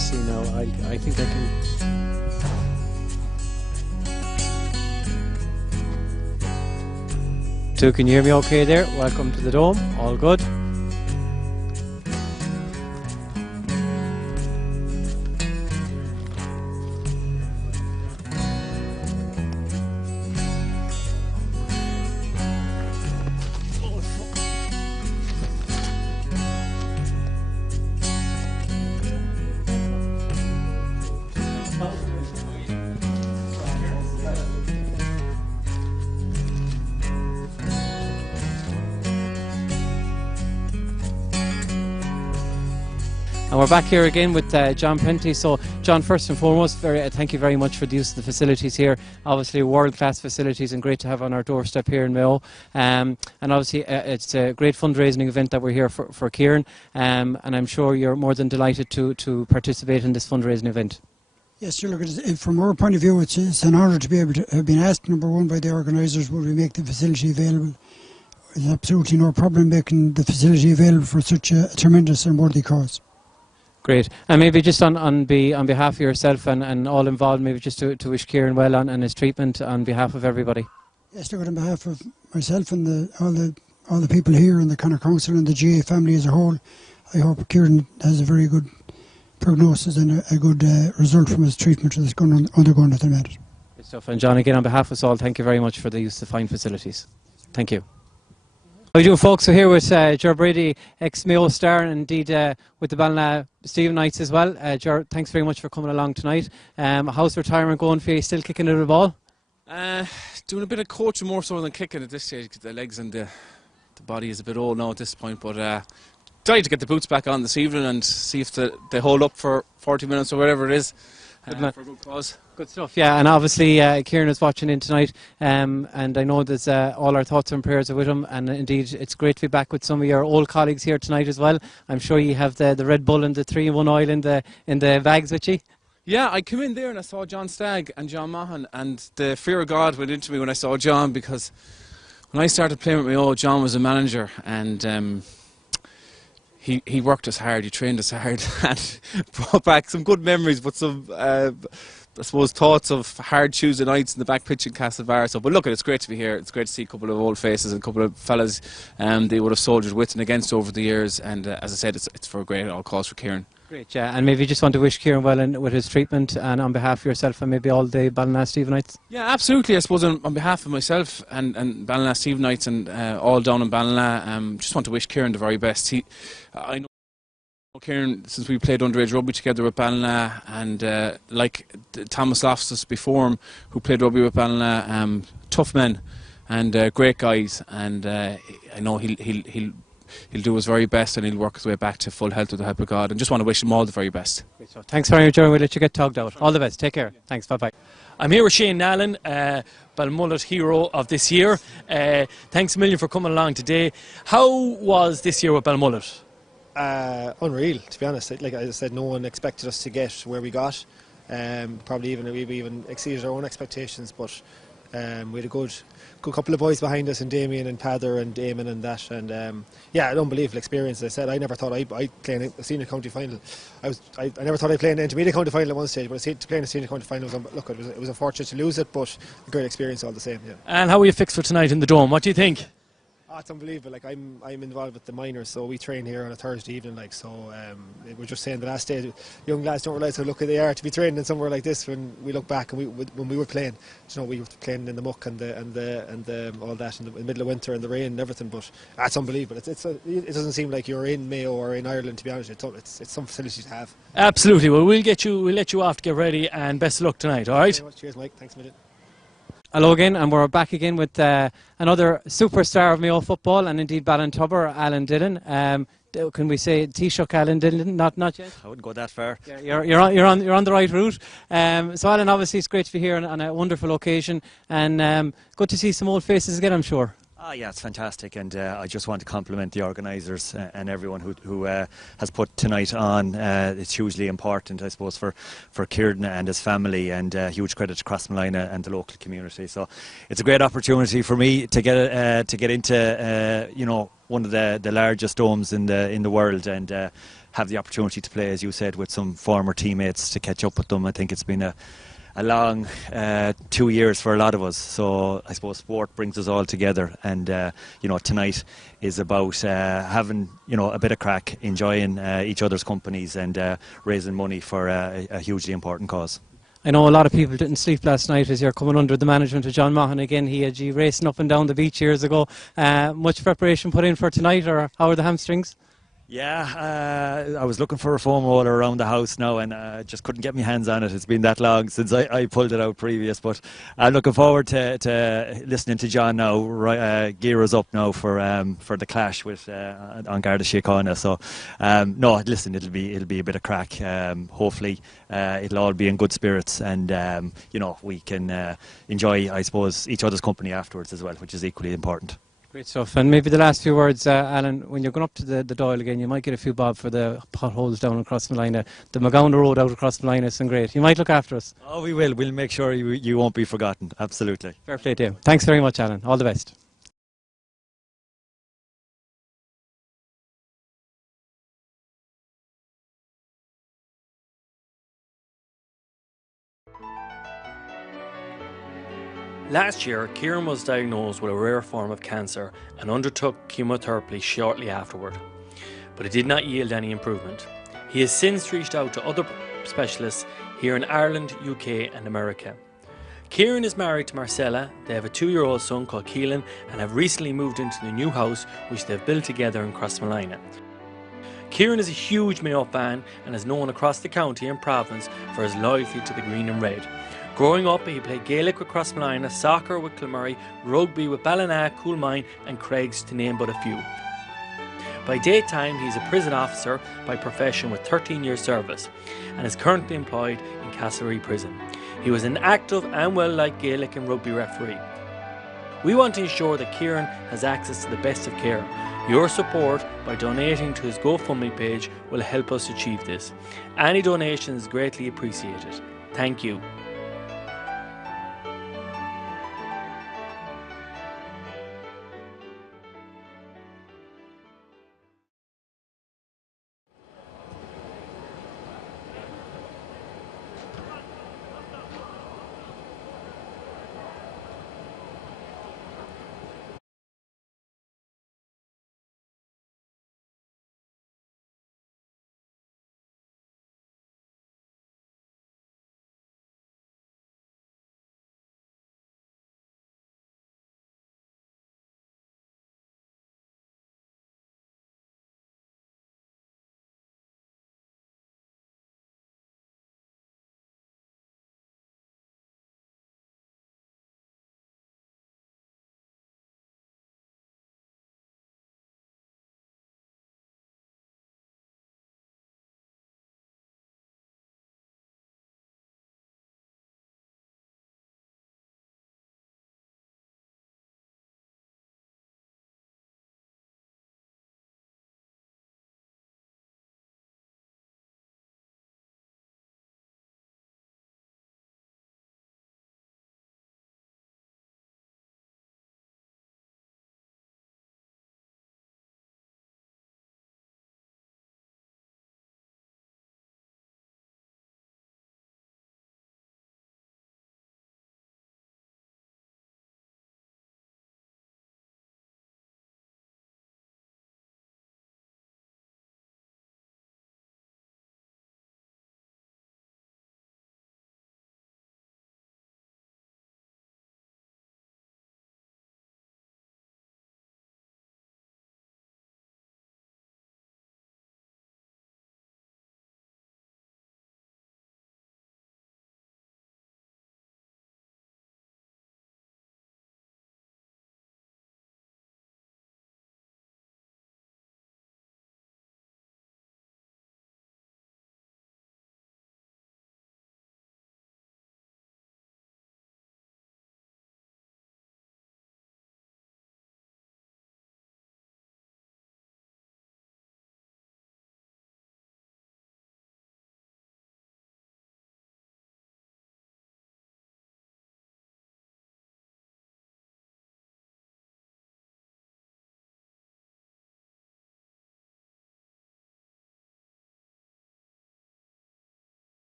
just see now. I think I can. Two, can you hear me okay there? Welcome to the Dome. All good. And we're back here again with John Penty. So, John, first and foremost, thank you very much for the use of the facilities here. Obviously, world-class facilities and great to have on our doorstep here in Mayo. And obviously, it's a great fundraising event that we're here for Kieran. And I'm sure you're more than delighted to participate in this fundraising event. Yes, sure. Look, from our point of view, it's an honour to be able to have been asked, number one, by the organisers, would we make the facility available. There's absolutely no problem making the facility available for such a tremendous and worthy cause. Great. And maybe just on behalf of yourself and all involved, maybe just to wish Kieran well on his treatment on behalf of everybody. Yes, look, on behalf of myself and all the people here and the Connacht Council and the GAA family as a whole, I hope Kieran has a very good prognosis and a good result from his treatment that's undergone at the minute. Good stuff. And John, again, on behalf of us all, thank you very much for the use of fine facilities. Thank you. How are you doing, folks? We're here with Ger Brady, ex-Mayo star, and indeed with the Ballina Stephen Knights as well. Ger, thanks very much for coming along tonight. How's retirement going for you? Still kicking at the ball? Doing a bit of coaching more so than kicking at this stage, because the legs and the body is a bit old now at this point. But trying to get the boots back on this evening and see if they hold up for 40 minutes or whatever it is. For a good cause. Good stuff, yeah. And obviously Kieran is watching in tonight, and I know there's all our thoughts and prayers are with him, and indeed it's great to be back with some of your old colleagues here tonight as well. I'm sure you have the Red Bull and the 3-in-1 oil in the bags with you. Yeah, I came in there and I saw John Stagg and John Mahan, and the fear of God went into me when I saw John, because when I started playing with Mayo, John was a manager, and he worked us hard, he trained us hard, and brought back some good memories, but some, I suppose, thoughts of hard Tuesday nights in the back pitch in Castlebar. So, but look, it's great to be here. It's great to see a couple of old faces and a couple of fellas they would have soldiered with and against over the years. And as I said, it's for a great all cause for Kieran. Great, yeah. And maybe just want to wish Kieran well with his treatment, and on behalf of yourself and maybe all the Ballina Stephen Knights. Yeah, absolutely. I suppose on behalf of myself and Ballina Stephen Knights and all down in Ballina, just want to wish Kieran the very best. I know Kieran, since we played underage rugby together with Ballina, and like Thomas Loftus before him, who played rugby with Ballina, tough men and great guys, and I know he'll do his very best, and he'll work his way back to full health with the help of God, and just want to wish him all the very best. Great. So thanks very much, Jeremy. We'll let you get tugged out. All the best. Take care. Thanks. Bye-bye. I'm here with Shane Nallen, Balmullet hero of this year. Thanks a million for coming along today. How was this year with Balmullet? Unreal, to be honest. Like I said, no one expected us to get where we got. Probably we even exceeded our own expectations, but we had a good couple of boys behind us, and Damien and Pather and Damon and that, and yeah, an unbelievable experience. As I said, I never thought I'd play in a senior county final. I never thought I'd play in an intermediate county final at one stage, but to play in a senior county final it was unfortunate to lose it, but a great experience all the same. Yeah. And how are you fixed for tonight in the Dome? What do you think? Oh, it's unbelievable. Like I'm involved with the minors, so we train here on a Thursday evening. Like so, we're just saying the last day, young lads don't realise how lucky they are to be training in somewhere like this. When we look back and when we were playing, you know, we were playing in the muck and all that in the middle of winter and the rain and everything. But it's unbelievable. It doesn't seem like you're in Mayo or in Ireland, to be honest. It's some facility to have. Absolutely. Well, we'll let you off to get ready, and best of luck tonight. All right. Cheers, Mike. Thanks a million. Hello again, and we're back again with another superstar of Mayo football, and indeed Ballintubber, Alan Dillon. Can we say Taoiseach Alan Dillon? Not yet. I wouldn't go that far. Yeah, you're on the right route. So Alan, obviously it's great to be here on a wonderful occasion, and good to see some old faces again, I'm sure. Yeah, it's fantastic, and I just want to compliment the organisers and everyone who has put tonight on. It's hugely important, I suppose, for Kieran and his family, and huge credit to Crossmolina and the local community. So it's a great opportunity for me to get into one of the largest domes in the world, and have the opportunity to play, as you said, with some former teammates, to catch up with them. I think it's been a long 2 years for a lot of us, so I suppose sport brings us all together, and tonight is about having a bit of crack, enjoying each other's companies, and raising money for a hugely important cause. I know a lot of people didn't sleep last night as you're coming under the management of John Maughan again. He had you racing up and down the beach years ago. Much preparation put in for tonight, or how are the hamstrings? Yeah, I was looking for a foam roller around the house now, and just couldn't get my hands on it. It's been that long since I pulled it out previous, but I'm looking forward to listening to John now gear us up now for the clash with on Garda Síochána. So no, listen, it'll be a bit of crack. Hopefully it'll all be in good spirits, and we can enjoy, I suppose, each other's company afterwards as well, which is equally important. Great stuff. And maybe the last few words, Alan, when you're going up to the Dáil again, you might get a few bob for the potholes down across Malina. The Magowna Road out across Malina is great. You might look after us. Oh, we will. We'll make sure you won't be forgotten. Absolutely. Fair play to you. Thanks very much, Alan. All the best. Last year, Kieran was diagnosed with a rare form of cancer and undertook chemotherapy shortly afterward, but it did not yield any improvement. He has since reached out to other specialists here in Ireland, UK and America. Kieran is married to Marcella. They have a 2-year-old son called Keelan and have recently moved into the new house which they've built together in Crossmolina. Kieran is a huge Mayo fan and is known across the county and province for his loyalty to the green and red. Growing up, he played Gaelic with Crossmolina, soccer with Kilmurray, rugby with Ballina, Coolmine and Craigs, to name but a few. By daytime, he is a prison officer by profession with 13 years service and is currently employed in Castlereagh Prison. He was an active and well-liked Gaelic and rugby referee. We want to ensure that Kieran has access to the best of care. Your support by donating to his GoFundMe page will help us achieve this. Any donation is greatly appreciated. Thank you.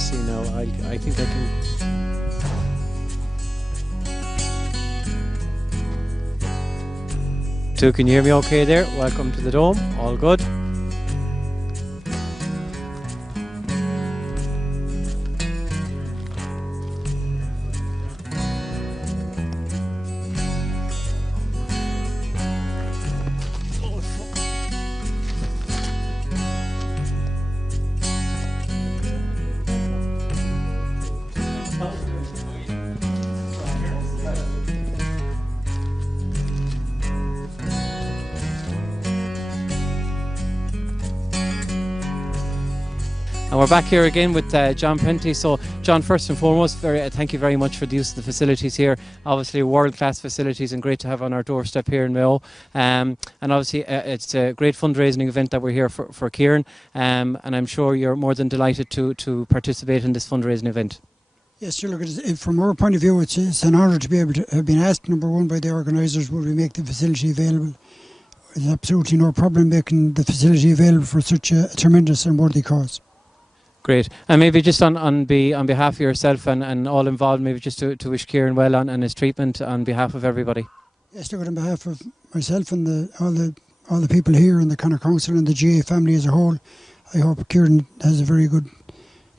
just see now. I think I can. Two, can you hear me okay there? Welcome to the Dome. All good. And we're back here again with John Penty. So, John, first and foremost, thank you very much for the use of the facilities here. Obviously, world-class facilities and great to have on our doorstep here in Mayo. And obviously, it's a great fundraising event that we're here for Kieran. And I'm sure you're more than delighted to participate in this fundraising event. Yes, sure. Look, from our point of view, it's an honour to be able to have been asked, number one, by the organisers, will we make the facility available. There's absolutely no problem making the facility available for such a tremendous and worthy cause. Great. And maybe just on behalf of yourself and all involved, maybe just to wish Kieran well on his treatment on behalf of everybody. Yes, look, on behalf of myself and all the people here in the Connacht Council and the GAA family as a whole, I hope Kieran has a very good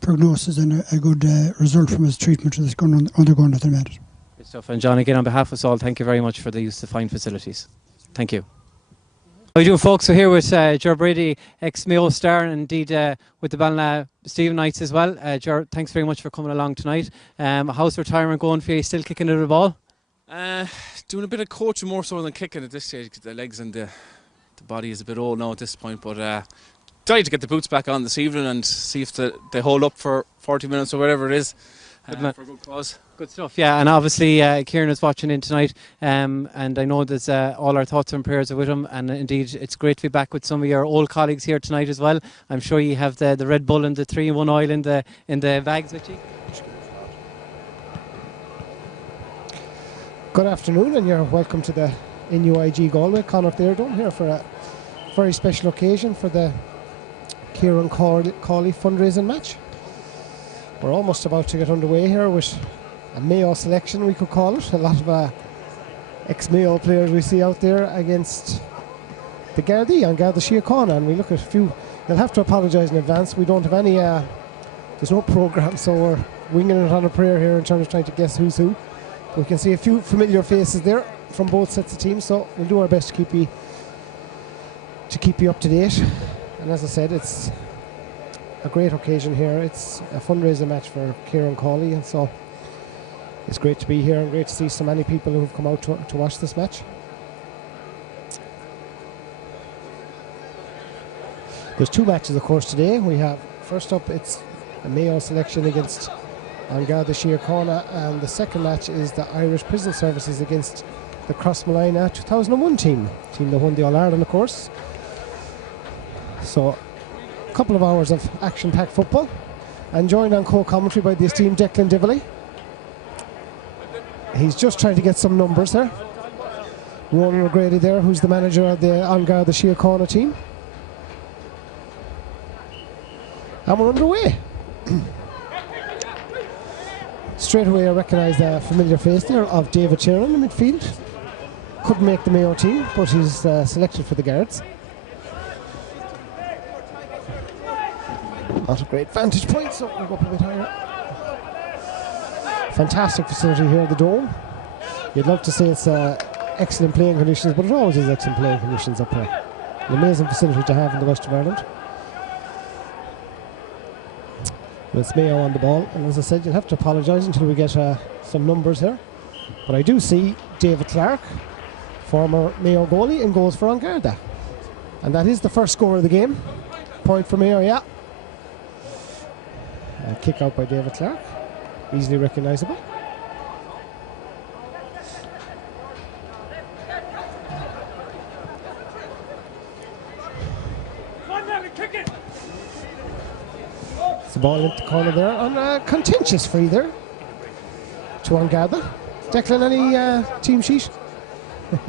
prognosis and a good result from his treatment that's undergone at the minute. Good stuff. And John, again, on behalf of us all, thank you very much for the use of fine facilities. Thank you. How are you doing, folks? So here with Ger Brady, ex-Mayo star, and indeed with the Ballina Stephen Knights as well. Ger, thanks very much for coming along tonight. How's retirement going for you? Still kicking at the ball? Doing a bit of coaching more so than kicking at this stage, because the legs and the body is a bit old now at this point. But try to get the boots back on this evening and see if they hold up for 40 minutes or whatever it is. For a good cause. Good stuff, yeah. And obviously Kieran is watching in tonight, and I know there's all our thoughts and prayers are with him, and indeed it's great to be back with some of your old colleagues here tonight as well. I'm sure you have the Red Bull and the 3-in-1 oil in the bags with you. Good afternoon, and you're welcome to the NUIG Galway Connacht Airdome here for a very special occasion for the Kieran Cawley fundraising match. We're almost about to get underway here with a Mayo selection, we could call it. A lot of ex-Mayo players we see out there against the Gardaí and Garda Síochána, and we look at a few. You'll have to apologise in advance. We don't have any. There's no programme, so we're winging it on a prayer here in terms of trying to guess who's who. But we can see a few familiar faces there from both sets of teams, so we'll do our best to keep you up to date. And as I said, it's a great occasion here. It's a fundraiser match for Kieran Cawley, and so it's great to be here and great to see so many people who have come out to watch this match. There's two matches, of course, today. We have, first up, it's a Mayo selection against Garda Síochána, and the second match is the Irish Prison Services against the Crossmolina 2001 team that won the All-Ireland, of course. So a couple of hours of action-packed football, and joined on co-commentary by the esteemed Declan Dively. He's just trying to get some numbers there. Ronan O'Grady there, who's the manager of the Garda Síochána team. And we're underway. Straight away I recognise a familiar face there of David Tiernan in midfield. Couldn't make the Mayo team, but he's selected for the Guards. Not a great vantage point, so we'll go up a bit higher. Fantastic facility here at the Dome. You'd love to say it's excellent playing conditions, but it always is excellent playing conditions up here. An amazing facility to have in the west of Ireland. It's Mayo on the ball, and as I said, you'll have to apologise until we get some numbers here. But I do see David Clark, former Mayo goalie, in goals for An Garda. And that is the first score of the game. Point for Mayo, yeah. Kick out by David Clark, easily recognisable. It's the ball into the corner there on a contentious free there to An Garda. Declan, any team sheet? I'm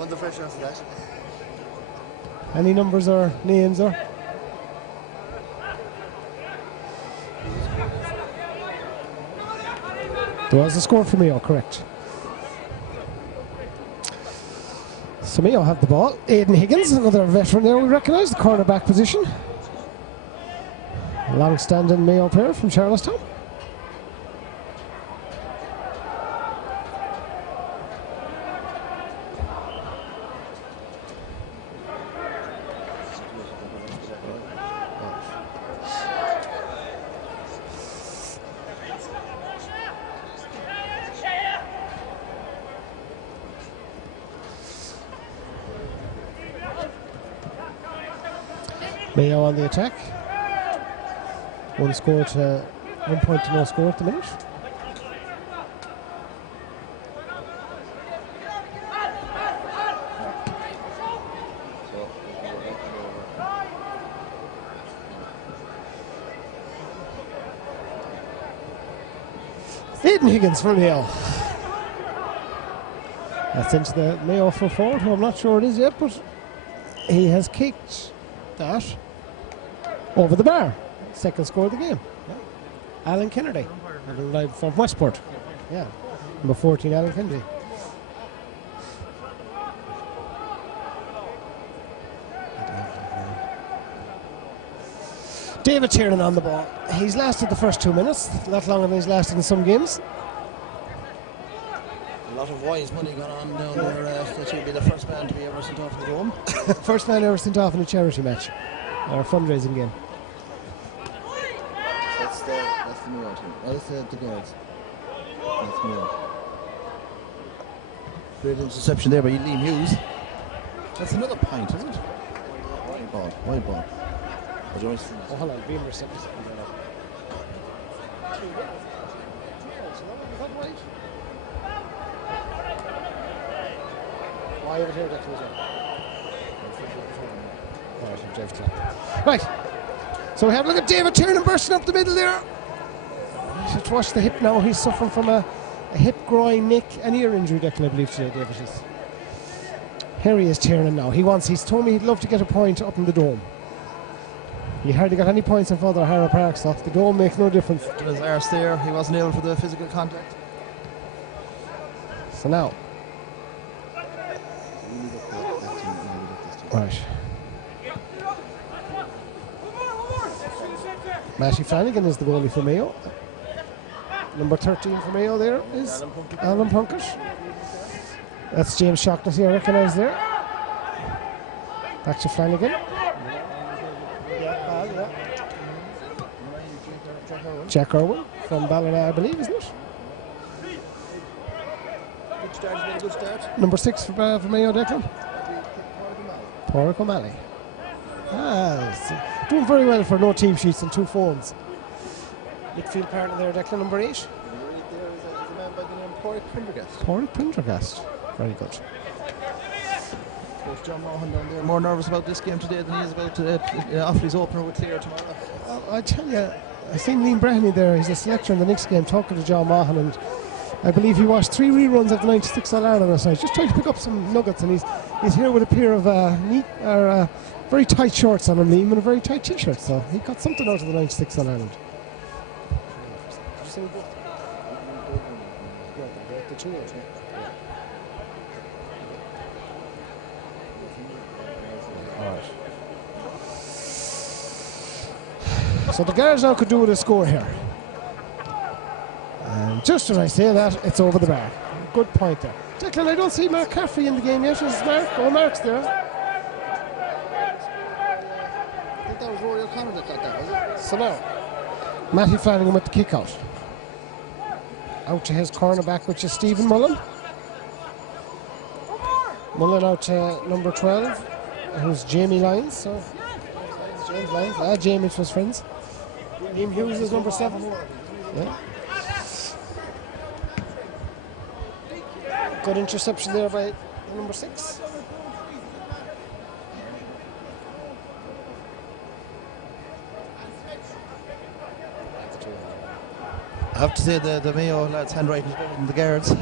under pressure after that. Any numbers or names or? There was a score for Mayo, correct. So Mayo have the ball. Aidan Higgins, another veteran there we recognise, the cornerback position. Long-standing Mayo player from Charlestown. Mayo on the attack. 1 score to 1 point to no score at the minute. Aidan Higgins for Mayo. That's into the Mayo full forward, who I'm not sure it is yet, but he has kicked that over the bar. Second score of the game. Yeah. Alan Kennedy, live from Westport. Yeah, number 14, Alan Kennedy. David Tiernan on the ball. He's lasted the first 2 minutes, a lot longer than he's lasted in some games. A lot of wise money going on down there. That should be the first man to be ever sent off in the Dome. First man ever sent off in a charity match, or a fundraising game. That's the Mayo team. Oh, that's the guards. That's Mayo. Great interception there by Liam Hughes. That's another point, isn't it? Wide ball. Oh, hold on, Beamer sent us. Why over here, Right. So we have a look at David Tiernan bursting up the middle there. Just watch the hip now. He's suffering from a hip, groin, neck, and ear injury, Declan, I believe, today, David is. Here he is, Tiernan now. He's told me he'd love to get a point up in the Dome. He hardly got any points in Father Harrow Park, so the Dome makes no difference. To his arse there, he wasn't able for the physical contact. So now. Right. Matty Flanagan is the goalie for Mayo. Number 13 for Mayo there is Alan Plunkett. That's James Shocknessy, I recognise there. Back to Flanagan. Jack Irwin from Ballina, I believe, isn't it? Good start, he's made a good start. Number 6 for Mayo, Declan. Porrick O'Malley. Doing very well for no team sheets and 2 phones. Midfield partner there, Declan, number 8. There is a man by the name of Porrick Prendergast. Porrick Prendergast. Very good. Coach John Mohan down there more nervous about this game today than he is about Offaly's opener with Clare tomorrow. I tell you, I seen Liam Breheny there. He's a selector in the next game talking to John Mohan, and I believe he watched 3 reruns of the 96 All-Ireland last night, just trying to pick up some nuggets, and he's here with a pair of very tight shorts on him, Liam, and a very tight t-shirt, so he got something out of the 96 All-Ireland. So the Guards now could do with a score here. And just as I say that, it's over the bar. Good point there. Declan, I don't see Mark Caffrey in the game yet. Is Mark? Oh, Mark's there. I think that was Rory O'Connor that got that, was it? So now, Matty Flanagan with the kick out. Out to his cornerback, which is Stephen Mullen. Mullen out to number 12, who's Jamie Lyons. So James Lyons. Jamie was friends. Liam Hughes is number 7. Yeah. Good interception there by number 6. I have to say the Mayo lads' handwriting is better than the Guards.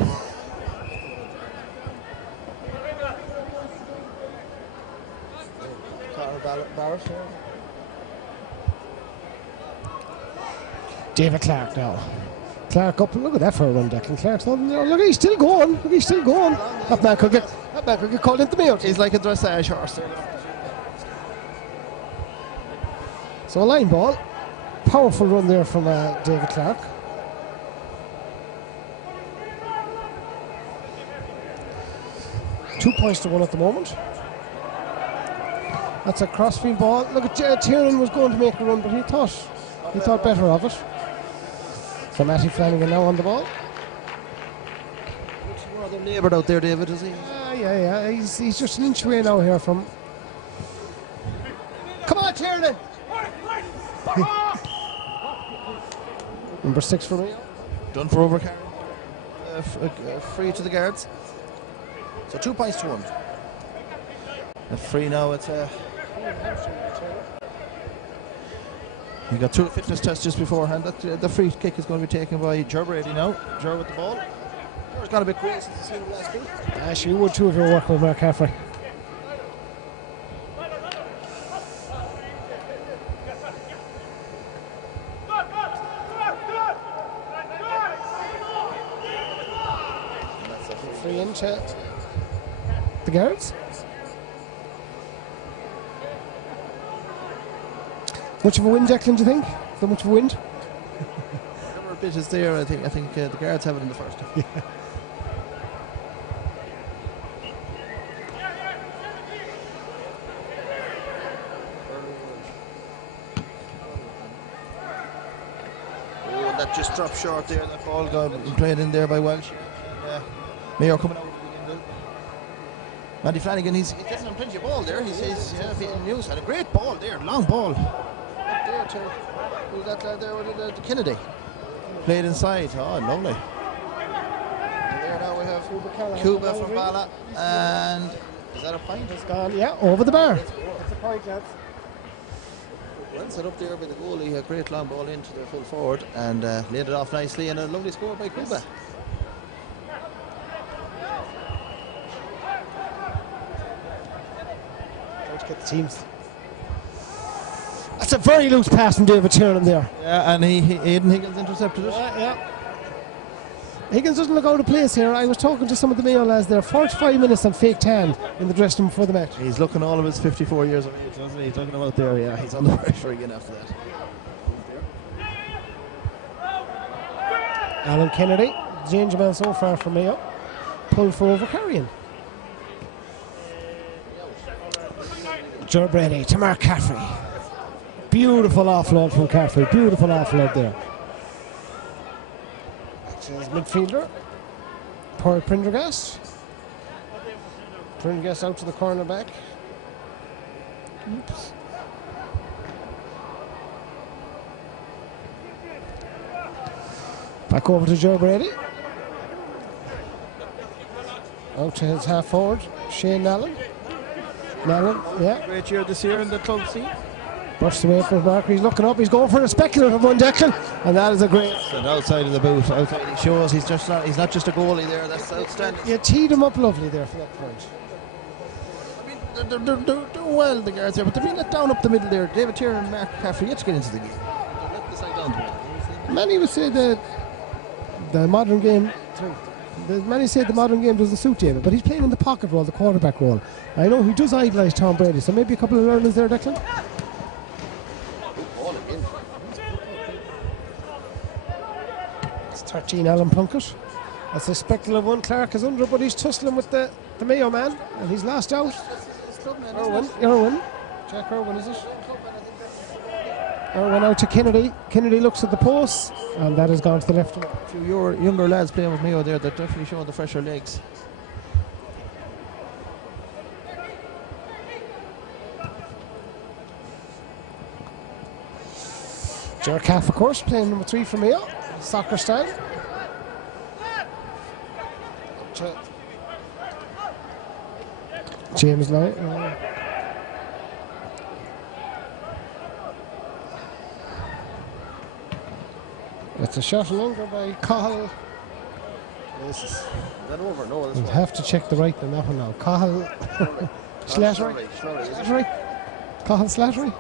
David Clark now. Clark up. Look at that for a run, Declan Clark's not there. Look, he's still going. Look, he's still going. That man could get called into me out. He's like a dressage horse there. So a line ball. Powerful run there from David Clark. Two points to 1 at the moment. That's a crossfield ball. Look at Tiernan was going to make a run, but he thought better of it. So Matty Flanagan now on the ball. Rather laboured out there, David, is he? Yeah. He's just an inch away now here from. Come on, Tiernan! Number 6 for me. Done for overcarry. Free to the guards. So 2 points to 1. A free now. It's he got through the fitness test just beforehand. The free kick is going to be taken by Ger Brady now. Ger with the ball. Ger's got a bit crazy since he's seen him last week. Actually, you would too if you were working with Mark Caffrey. Free into the guards. Much of a wind, Declan, do you think? So much of a wind? Whatever bit is there, I think the guards have it in the first. Yeah. Oh, that just dropped short there. That ball got played in there by Welsh. Mayo coming out. Matty Flanagan, he's getting him plenty of ball there. He says, News had a great ball there, long ball. Up there to, who's that lad there with the Kennedy? Played inside, oh lovely. And there now we have Cuba from Bala, and is that a point? It's gone, yeah, over the bar. It's a point, lads. Well set up there by the goalie, a great long ball into the full forward, and laid it off nicely, and a lovely score by Cuba. Get the teams. That's a very loose pass from David Tiernan there. Yeah, and Aidan Higgins intercepted it. Yeah. Higgins doesn't look out of place here. I was talking to some of the Mayo lads there. 45 minutes on fake tan in the dressing room before the match. He's looking all of his 54 years of age, doesn't he? He's looking about there, yeah. He's under pressure again after that. Alan Kennedy, danger man so far from Mayo. Pulled for overcarrying. Joe Brady to Mark Caffrey. Beautiful offload from Caffrey. Beautiful offload there. That's his midfielder. Poor Prendergast. Prendergast out to the corner back. Oops. Back over to Joe Brady. Out to his half forward, Shane Allen. Allen, yeah. Great year this year in the club scene. Bursts away from Barker. He's looking up. He's going for a speculative one, Declan, and that is a great. And outside of the boot, outside he shows he's not just a goalie there. That's outstanding. You teed him up lovely there for that point. I mean, they're doing well, the guards there, but they're being let down up the middle there. David Tiernan and Mark Caffrey yet to get into the game. They're let the side down. Many would say the modern game. Many say the modern game doesn't suit David, but he's playing in the pocket role, the quarterback role. I know he does idolise Tom Brady, so maybe a couple of learnings there, Declan. It's 13, Alan Plunkett. That's a speculative one. Clark is under, but he's tussling with the Mayo man, and he's last out. Irwin. Jack Irwin, is it? Irwin out to Kennedy. Kennedy looks at the post, and that has gone to the left. A few younger lads playing with Mayo there that definitely show the fresher legs. Jerkaff, of course, playing number 3 for Mayo, soccer style. James Knight. It's a shot longer by Cahill. Is that over? No, We'll have to check the right on that one now. Cahill Slattery. Cahill Slattery.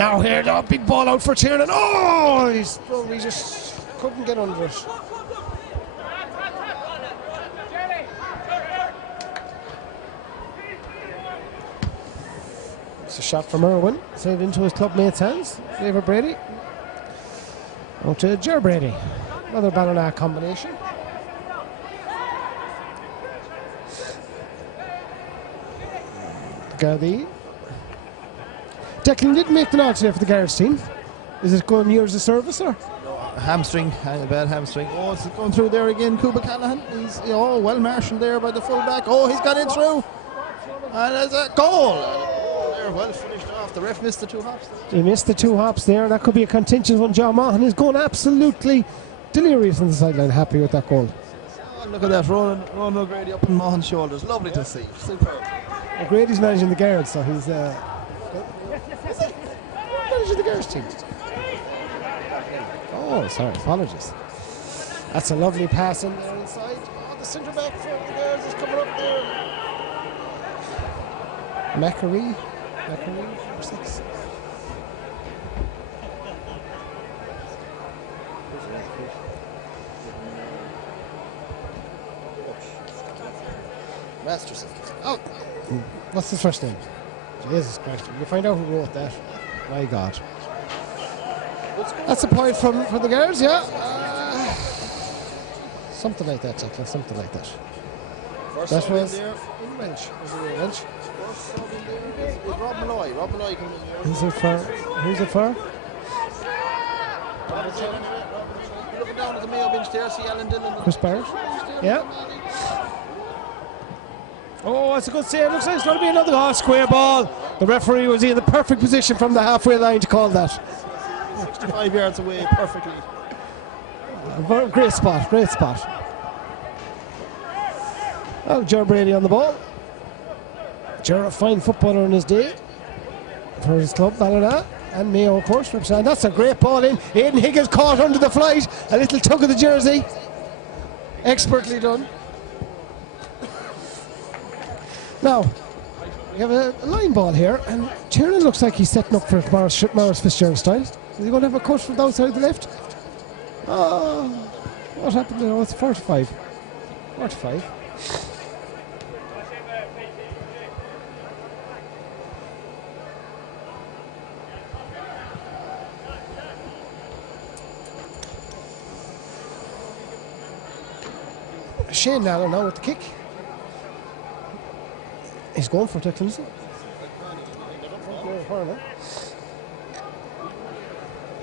Now here, the big ball out for Tiernan. Oh, he just couldn't get under it. It's a shot from Irwin, saved into his club mate's hands. David Brady. Out to Ger Brady. Another Ballina combination. Gardaí. Declan didn't make the nod today for the Guards team. Is it going years of service or? Hamstring, a bad hamstring. Oh, it's going through there again. Cuba Callahan. He's well marshalled there by the fullback. Oh, he's got in through. And there's a goal. They're well finished off. The ref missed the 2 hops. He missed the 2 hops there. That could be a contentious one. John Mahan is going absolutely delirious on the sideline. Happy with that goal. Oh, look at that. Ronan O'Grady up on Mahan's shoulders. Lovely to see. Superb. O'Grady's managing the Guards, so he's managing the Guards team. Oh, sorry, apologies. That's a lovely pass in there inside. Oh, the centre back for the Guards is coming up there. Macquarie, number 6. Masterson. Oh, what's his first name? Jesus Christ! You find out who wrote that. My God. That's a point for the Guards, yeah. Something like that, Declan. Something like that. First that was there. in Welsh. Was it in Welsh? First sub in there is Rob Malloy. Rob Malloy comes in there. Who's it for? Who's it for? Looking down at the Mayo bench there, see Alan Dillon. Chris Barrett. Yeah. Oh, it's a good save. Looks like it's going to be another square ball. The referee was in the perfect position from the halfway line to call that. 65 yards away, perfectly. Great spot, great spot. Oh, Ger Brady on the ball. Ger, a fine footballer in his day for his club, Ballina, and Mayo, of course. And that's a great ball in. Aidan Higgins caught under the flight. A little tug of the jersey. Expertly done. Now, we have a line ball here, and Tiernan looks like he's setting up for Maurice Fitzgerald style. Is he going to have a cut from the outside of the left? Oh, what happened there? Oh, it's 45. 45. Shane Allen now with the kick. He's going for Declan, isn't he?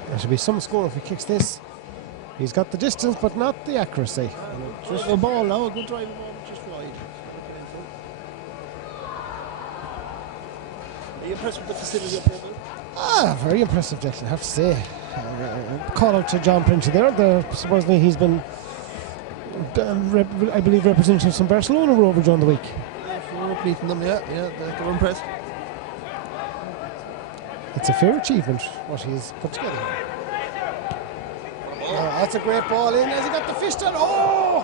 There should be some score if he kicks this. He's got the distance, but not the accuracy. Just a ball now, a good drive ball, just wide. Are you impressed with the facility up here, Bill? Very impressive, Declan, I have to say. Call out to John Prince there. Supposedly he's been, I believe, representing some Barcelona over during the week. Beating them, yeah, they're impressed. It's a fair achievement what he's put together here. Oh, that's a great ball in. Has he got the fist on? Oh!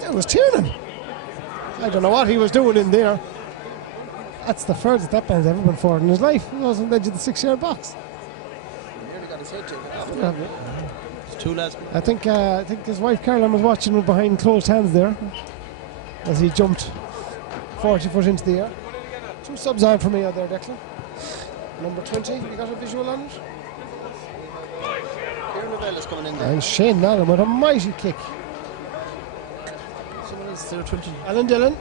It was Tiernan. I don't know what he was doing in there. That's the furthest that man's ever been forward in his life. He was on the edge of the 6-yard box. He nearly got his head taken off. It's 2 lads. I think his wife Caroline was watching him behind closed hands there as he jumped 40 foot into the air. 2 subs on for me out there, Declan. Number 20, you got a visual on it? Kieran Novella's coming in there. And Shane Allen with a mighty kick. Someone else there, 20. Alan Dillon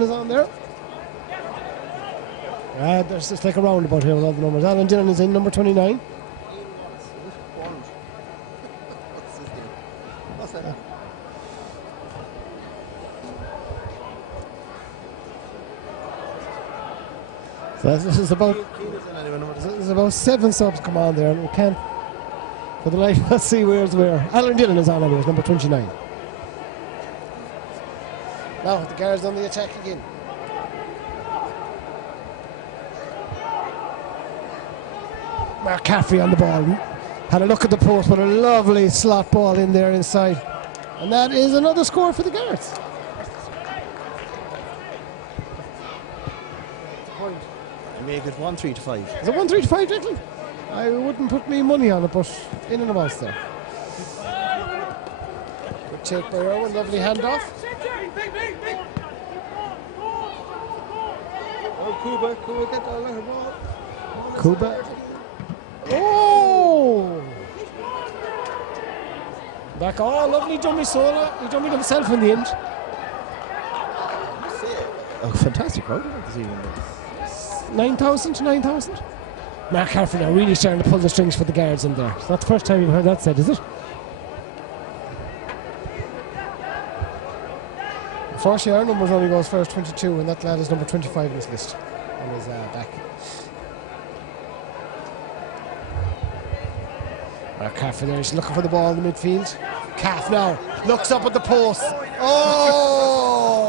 is on there. There's just like a roundabout here with all the numbers. Alan Dillon is in, number 29. What's that? So this is about 7 subs come on there, and we can't, for the life, let's see where's where. Alan Dillon is on anyways, number 29. Now the Guards on the attack again. Mark Caffrey on the ball. Had a look at the post, but a lovely slot ball in there inside. And that is another score for the Guards. I make it 1-3 to 5. Is it 1-3 to 5, Declan? I wouldn't put me money on it, but in and about there. Good take by Irwin, lovely handoff. Kuba, get the ball. Kuba. Oh! Back, oh, lovely dummy solo. He dummied himself in the end. Oh, fantastic crowd this evening. 9,000 to 9,000. Mark Harford now really starting to pull the strings for the guards in there. It's not the first time you've heard that said, is it? Unfortunately, our numbers only goes first 22, and that lad is number 25 in this list on his back. Mark Harford there, he's looking for the ball in the midfield. Calf now looks up at the post. Oh!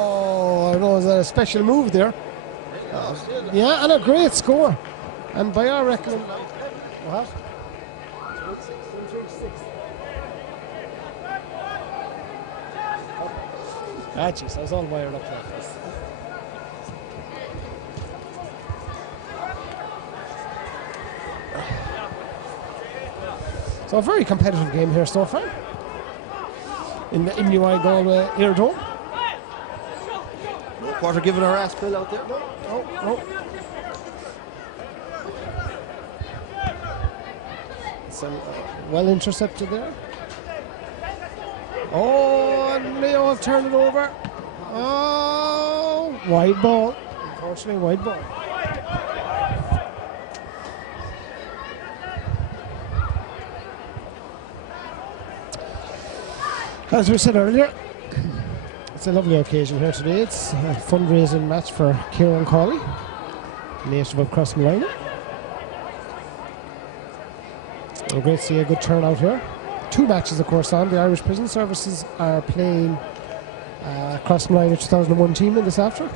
I don't know, is that a special move there? Yeah, and a great score. And by our reckoning, what? Ah, jeez, I was all wired up there. So a very competitive game here so far in the NUIG Galway Airdome. No quarter giving our ass Bill out there. No. So, well intercepted there. Oh, and Leo have turned it over. Oh, wide ball. Unfortunately, wide ball. As we said earlier, it's a lovely occasion here today. It's a fundraising match for Kieran Cawley, native of Crossmolina. Great to see a good turnout here. Two matches, of course, on. The Irish Prison Services are playing Crossmolina 2001 team in this after.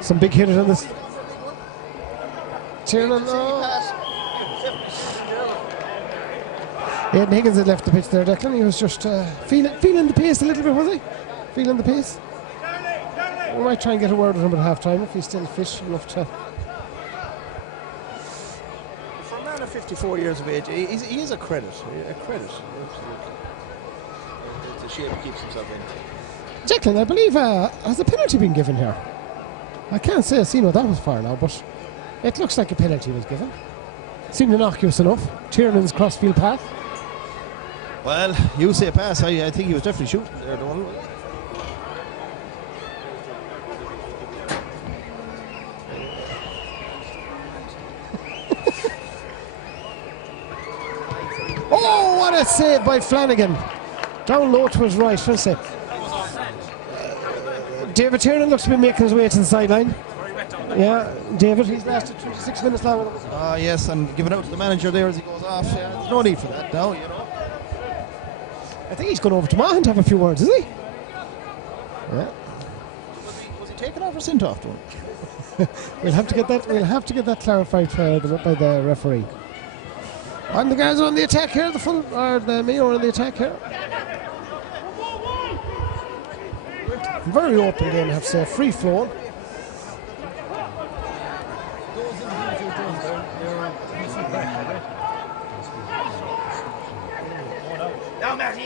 Some big hitters on this. Tiernan, Aidan Higgins had left the pitch there, Declan. He was just feeling the pace a little bit, was he? Feeling the pace. We might try and get a word with him at half time if he's still fit enough to. 54 years of age, he is a credit. Absolutely. It's a shame he keeps himself in. Declan, I believe, has a penalty been given here? I can't say I've seen what that was for now, but it looks like a penalty was given. Seemed innocuous enough. Tiernan's crossfield pass. Well, you say pass, I think he was definitely shooting there, don't you? Oh, what a save by Flanagan. Down low to his right. First save. David Tiernan looks to be making his way to the sideline. Yeah, David, he's lasted 26 minutes long. Yes, and giving out to the manager there as he goes off. Yeah, there's no need for that now, you know. I think he's gone over to Mahon to have a few words, is he? Yeah. Was he taken off or sent off to him? We'll have to get that clarified by the referee. And the guys are on the attack here. The Mayo are on the attack here. Very open game, I have to say. Free flowing.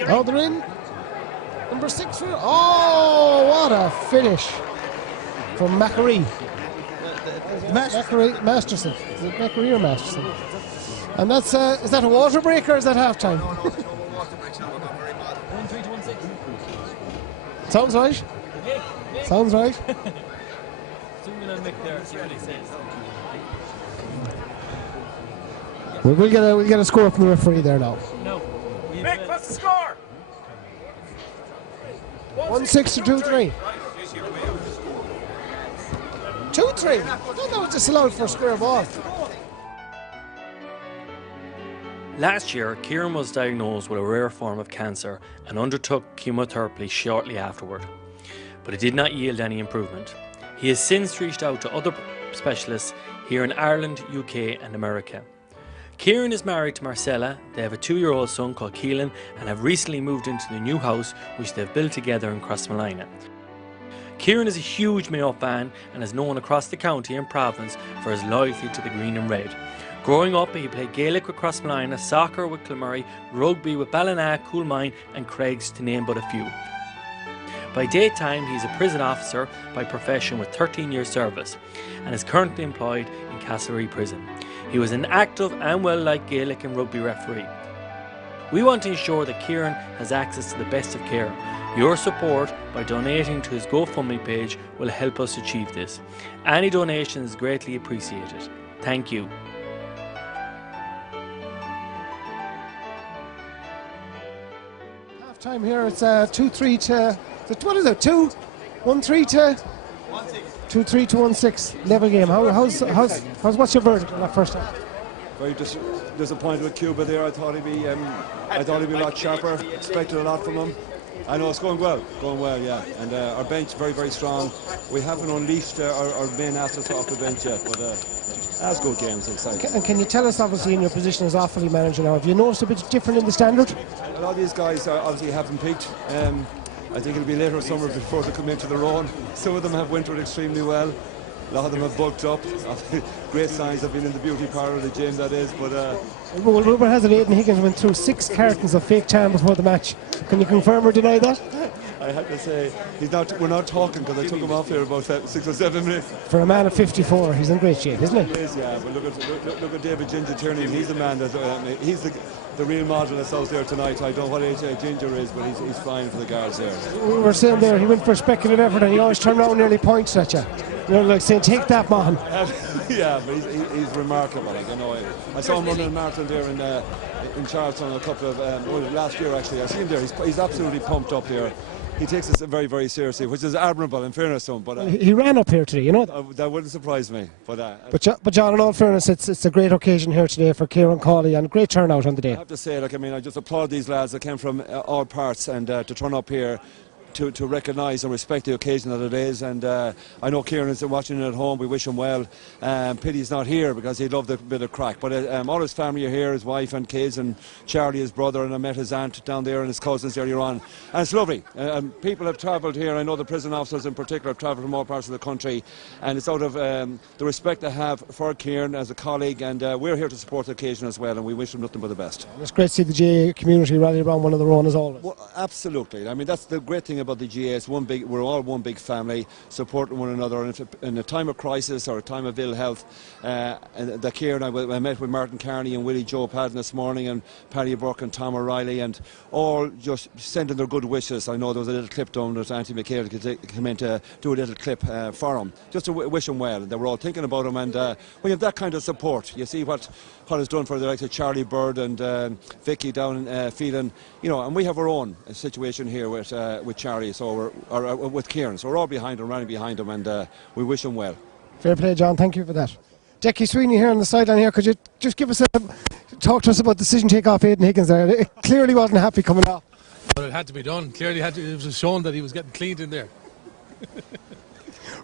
Now they're in. Number 6 for. Oh, what a finish from Macquarie. Masterson. Is it Macquarie or Masterson? And that's is that a water break or is that half time? No, there's no water breaks now. We're going very bad. 1-3 to 1-6. Sounds right. Sounds right. Zoom in on Mick there, see what he says. We'll get a score from the referee there now. No. Mick, what's the score? 1-6 to 2-3. 2-3. I thought that was disallowed for a square ball. Last year, Kieran was diagnosed with a rare form of cancer and undertook chemotherapy shortly afterward, but it did not yield any improvement. He has since reached out to other specialists here in Ireland, UK and America. Kieran is married to Marcella. They have a 2-year-old son called Keelan and have recently moved into the new house which they've built together in Crossmolina. Kieran is a huge Mayo fan and is known across the county and province for his loyalty to the green and red. Growing up, he played Gaelic with Crossmolina, soccer with Kilmurray, rugby with Ballina, Coolmine and Craigs, to name but a few. By daytime, he is a prison officer by profession with 13 years service and is currently employed in Castlereagh Prison. He was an active and well-liked Gaelic and rugby referee. We want to ensure that Kieran has access to the best of care. Your support by donating to his GoFundMe page will help us achieve this. Any donation is greatly appreciated. Thank you. Half time here, it's 2-3 to. What is it? 1-3 to 2-3 to 1-6 level game. What's your verdict on that first half? Very disappointed with Cuba there. I thought he'd be a lot sharper. Expected a lot from him. I know it's going well, yeah. And our bench very, very strong. We haven't unleashed our main assets off the bench yet, but that's good games, exciting. And can you tell us, obviously, in your position as Offaly manager now, have you noticed a bit different in the standard? A lot of these guys obviously haven't peaked. I think it'll be later summer before they come into their own. Some of them have wintered extremely well. A lot of them have bulked up. Great signs have been in the beauty parlour of the gym, that is. But well, rumour has it Aidan Higgins went through 6 cartons of fake tan before the match. Can you confirm or deny that? I have to say, we're not talking because I took him off here about 6 or 7 minutes. For a man of 54, he's in great shape, isn't he? He is, yeah. But look at David Ginger Tierney. He's the man that he's the real model that's out there tonight. I don't know what age Ginger is, but he's flying for the guards there. We were saying there, he went for a speculative effort and he always turned around and nearly points at you. You know, like saying, take that, man. Yeah, but he's remarkable. Like, I saw him running a marathon there in Charleston a couple of last year actually. I see him there. He's absolutely pumped up here. He takes this very, very seriously, which is admirable in fairness to him. But he ran up here today, you know. That wouldn't surprise me. But John, in all fairness, it's a great occasion here today for Kieran Cawley and great turnout on the day. I have to say, I just applaud these lads that came from all parts and to turn up here to recognise and respect the occasion that it is. And I know Kieran is watching it at home. We wish him well. Pity he's not here because he'd love a bit of crack. But all his family are here, his wife and kids, and Charlie, his brother, and I met his aunt down there and his cousins earlier on. And it's lovely. People have travelled here. I know the prison officers in particular have travelled from all parts of the country. And it's out of the respect I have for Kieran as a colleague. And we're here to support the occasion as well. And we wish him nothing but the best. It's great to see the GAA community rally around one of their own as always. Well, absolutely. I mean, that's the great thing about the GAA. We're all one big family, supporting one another. And in a time of crisis or a time of ill health, that Kieran, I met with Martin Carney and Willie Joe Padden this morning, and Paddy Burke and Tom O'Reilly, and all just sending their good wishes. I know there was a little clip done that Auntie McHale could come in to do a little clip for him, just to wish him well. They were all thinking about him, and when you have that kind of support, you see what it's done for the likes of Charlie Bird and Vicky down in Phelan, and we have our own situation here with Charlie, or with Kieran, so we're all behind him, running behind him, and we wish him well. Fair play, John. Thank you for that. Jackie Sweeney here on the sideline here. Could you just talk to us about the decision to take off Aidan Higgins there? It clearly wasn't happy coming off. Well, it had to be done. Clearly, it was shown that he was getting cleaned in there.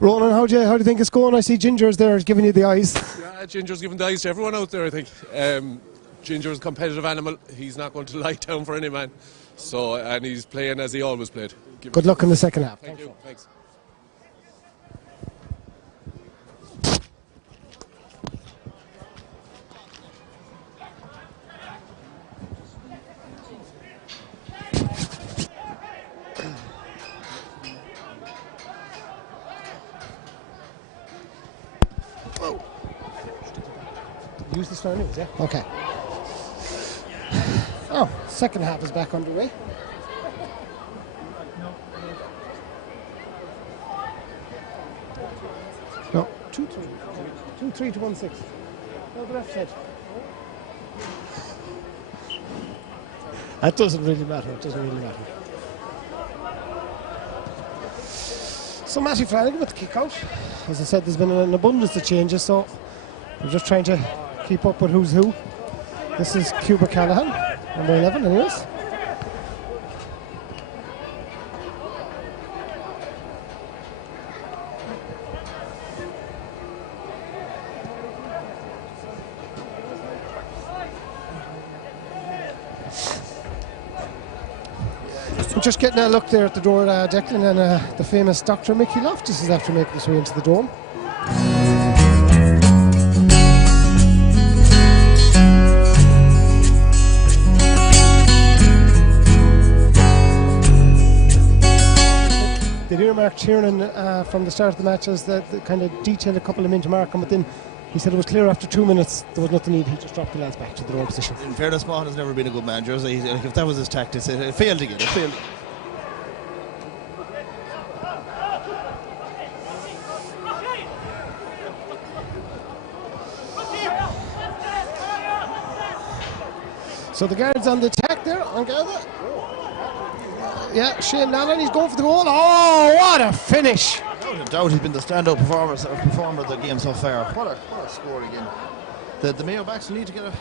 Ronan, how do you think it's going? I see Ginger's there giving you the eyes. Yeah, Ginger's giving the eyes to everyone out there, I think. Ginger's a competitive animal. He's not going to lie down for any man. So, and he's playing as he always played. Good luck in the second half. Thank you. Thanks. Use this phone, yeah? Okay. Oh, second half is back underway. No, 2-3. 2-3 to 1-6. No, the ref said. That doesn't really matter. So Matty Flanagan with the kick out. As I said, there's been an abundance of changes, so we're just trying to keep up with who's who. This is Cuba Callahan, number 11 anyways. Just getting a look there at the door, Declan, and the famous Dr. Mickey Loftus is after making his way into the dome. They earmarked Tiernan from the start of the match as the kind of detailed a couple of men to mark him, but then he said it was clear after 2 minutes there was nothing needed. He just dropped the lads back to their own position. In fairness, Mahan has never been a good manager. So if that was his tactics, it failed again. It failed. So the guards on the attack there on Gaza. Yeah, Shane Allen, he's going for the goal. Oh, what a finish! Without a doubt, he's been the standout performer of the game so far. What a score again. The Mayo backs need to get a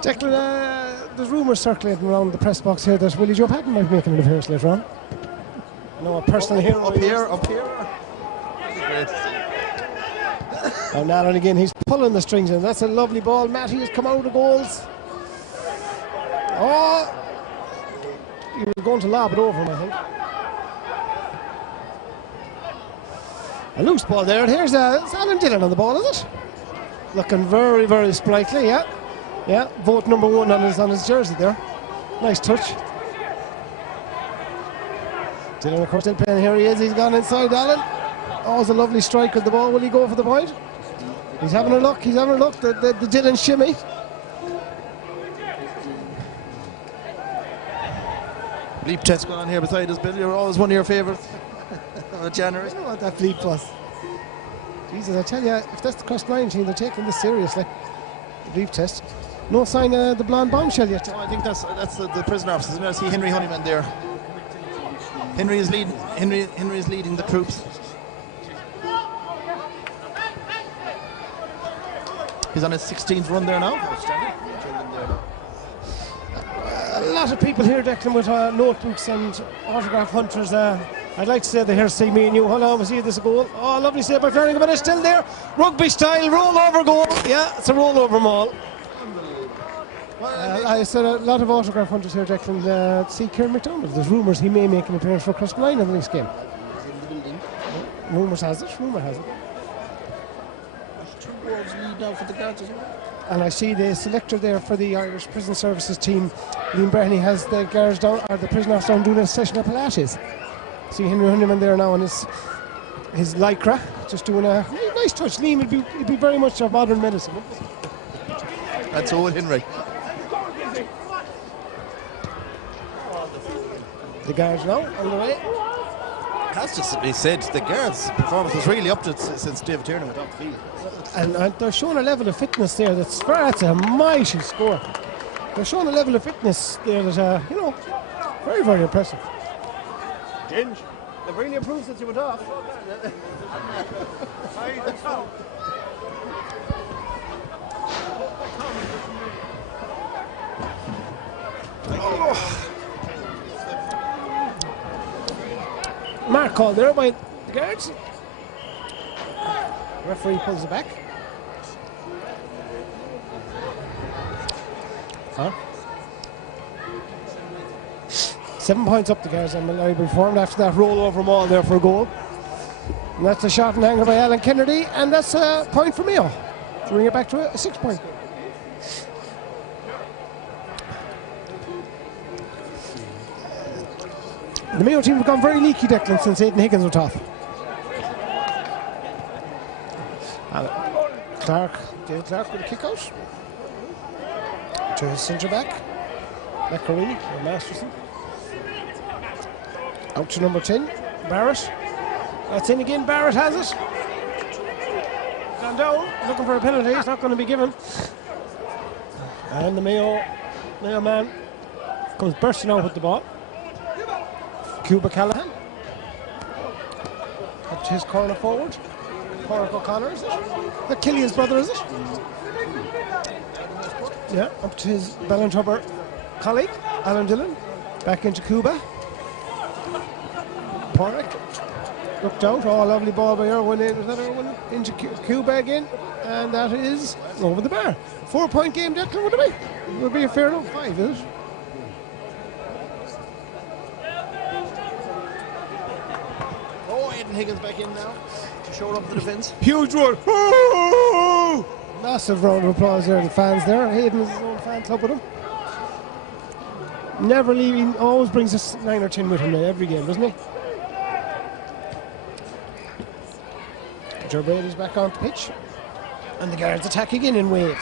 Declan, there's rumours circulating around the press box here that Willie Joe Patton might be making an appearance later on. No, a personal hero. Up here. Great to see. And Allen again, he's pulling the strings in. That's a lovely ball. Matty has come out of the goals. Oh, he was going to lob it over him, I think. A loose ball there. And here's it's Alan Dillon on the ball, is it? Looking very, very sprightly, yeah. Yeah, vote number 1 on his jersey there. Nice touch. Dillon, of course, still playing. Here he is. He's gone inside Allen. Oh, it's a lovely strike with the ball. Will he go for the point? He's having a look. The Dillon shimmy. Bleep test going on here beside us, Bill. You're always one of your favourites of January. I don't know what that bleep was. Jesus, I tell you, if that's the cross line team, they're taking this seriously. The bleep test. No sign of the blonde bombshell yet. Oh, I think that's the prison officers. I see Henry Honeyman there. Henry is leading the troops. He's on his 16th run there now. A lot of people here, Declan, with notebooks and autograph hunters. I'd like to say they're here to see me and you. Hold on, we'll see this goal. Oh, lovely save by Flanagan, but it's still there. Rugby style, roll-over goal. Yeah, it's a roll-over maul. I said a lot of autograph hunters here, Declan. See Kieran McDonald. There's rumours he may make an appearance for Crossline in the next game. Rumours has it. And I see the selector there for the Irish Prison Services team, Liam Brennan, has the guards down, or the prisoners down doing a session of Pilates. See Henry Honeyman there now on his lycra, just doing a nice touch. Liam would be very much a modern medicine. That's old Henry. The guards now on the way. Has to be said, the guards' performance was really up to since David Tiernan went off the field. And they're showing a level of fitness there that's a mighty score. They're showing a level of fitness there that, very, very impressive. Ginge, they've really improved since you went off. Mark called there by the guards. Referee pulls it back. Huh? 7 points up the guards, I'm reliably informed, after that roll-over maul there for a goal. And that's a shot and hanger by Alan Kennedy, and that's a point for Mayo to bring it back to a 6-point. The Mayo team have gone very leaky, Declan, since Aidan Higgins went off. David Clark with a kick out to his centre back, Macquarie or Masterson. Out to number 10, Barrett. That's in again, Barrett has it. Gone down, looking for a penalty, it's not going to be given. And the Mayo man comes bursting out with the ball. Cuba Callahan. Up to his corner forward. Cormac O'Connor, is it? That Killian's brother, is it? Yeah, up to his Ballantubber colleague, Alan Dillon. Back into Cuba. Porrick looked out. Oh, lovely ball by Irwin. Was that Irwin? Into Cuba again. And that is over the bar. 4-point game, Declan, would it be? It would be a fair enough 5, is it? Aidan Higgins back in now to shore up the defence. Huge one. Massive round of applause there, the fans there. Hayden has his own fan club with him. Never leaving, always brings us 9 or 10 with him every game, doesn't he? Joe Brady's back on the pitch. And the guards attack again in waves.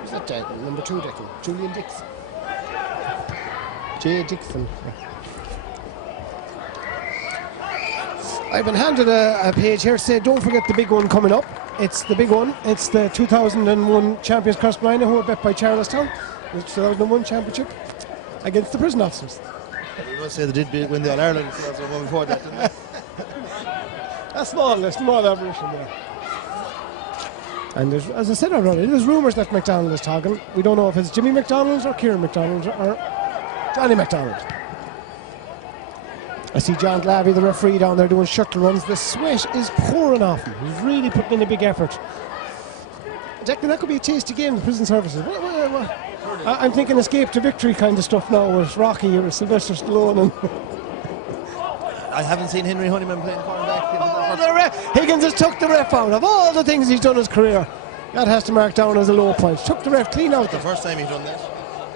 Who's that Declan? Number 2 Declan. Julian Dixon. Jay Dixon. I've been handed a page here to say don't forget the big one coming up. It's the big one. It's the 2001 champions Crossmina who were bet by Charlestown. The 2001 championship against the prison officers. You must say they did win the All-Ireland one before that, didn't they? A small aberration there. And there's, as I said already, there's rumours that McDonald is talking. We don't know if it's Jimmy McDonald or Kieran McDonald or Johnny McDonald. I see John Glavey, the referee, down there doing shuttle runs. The sweat is pouring off him. He's really putting in a big effort. Declan, that could be a tasty game, the prison services. I'm thinking escape to victory kind of stuff now with Rocky or Sylvester Stallone. And I haven't seen Henry Honeyman playing cornerback. Higgins has took the ref out of all the things he's done in his career. That has to mark down as a low point. Took the ref clean out. The first time he's done that.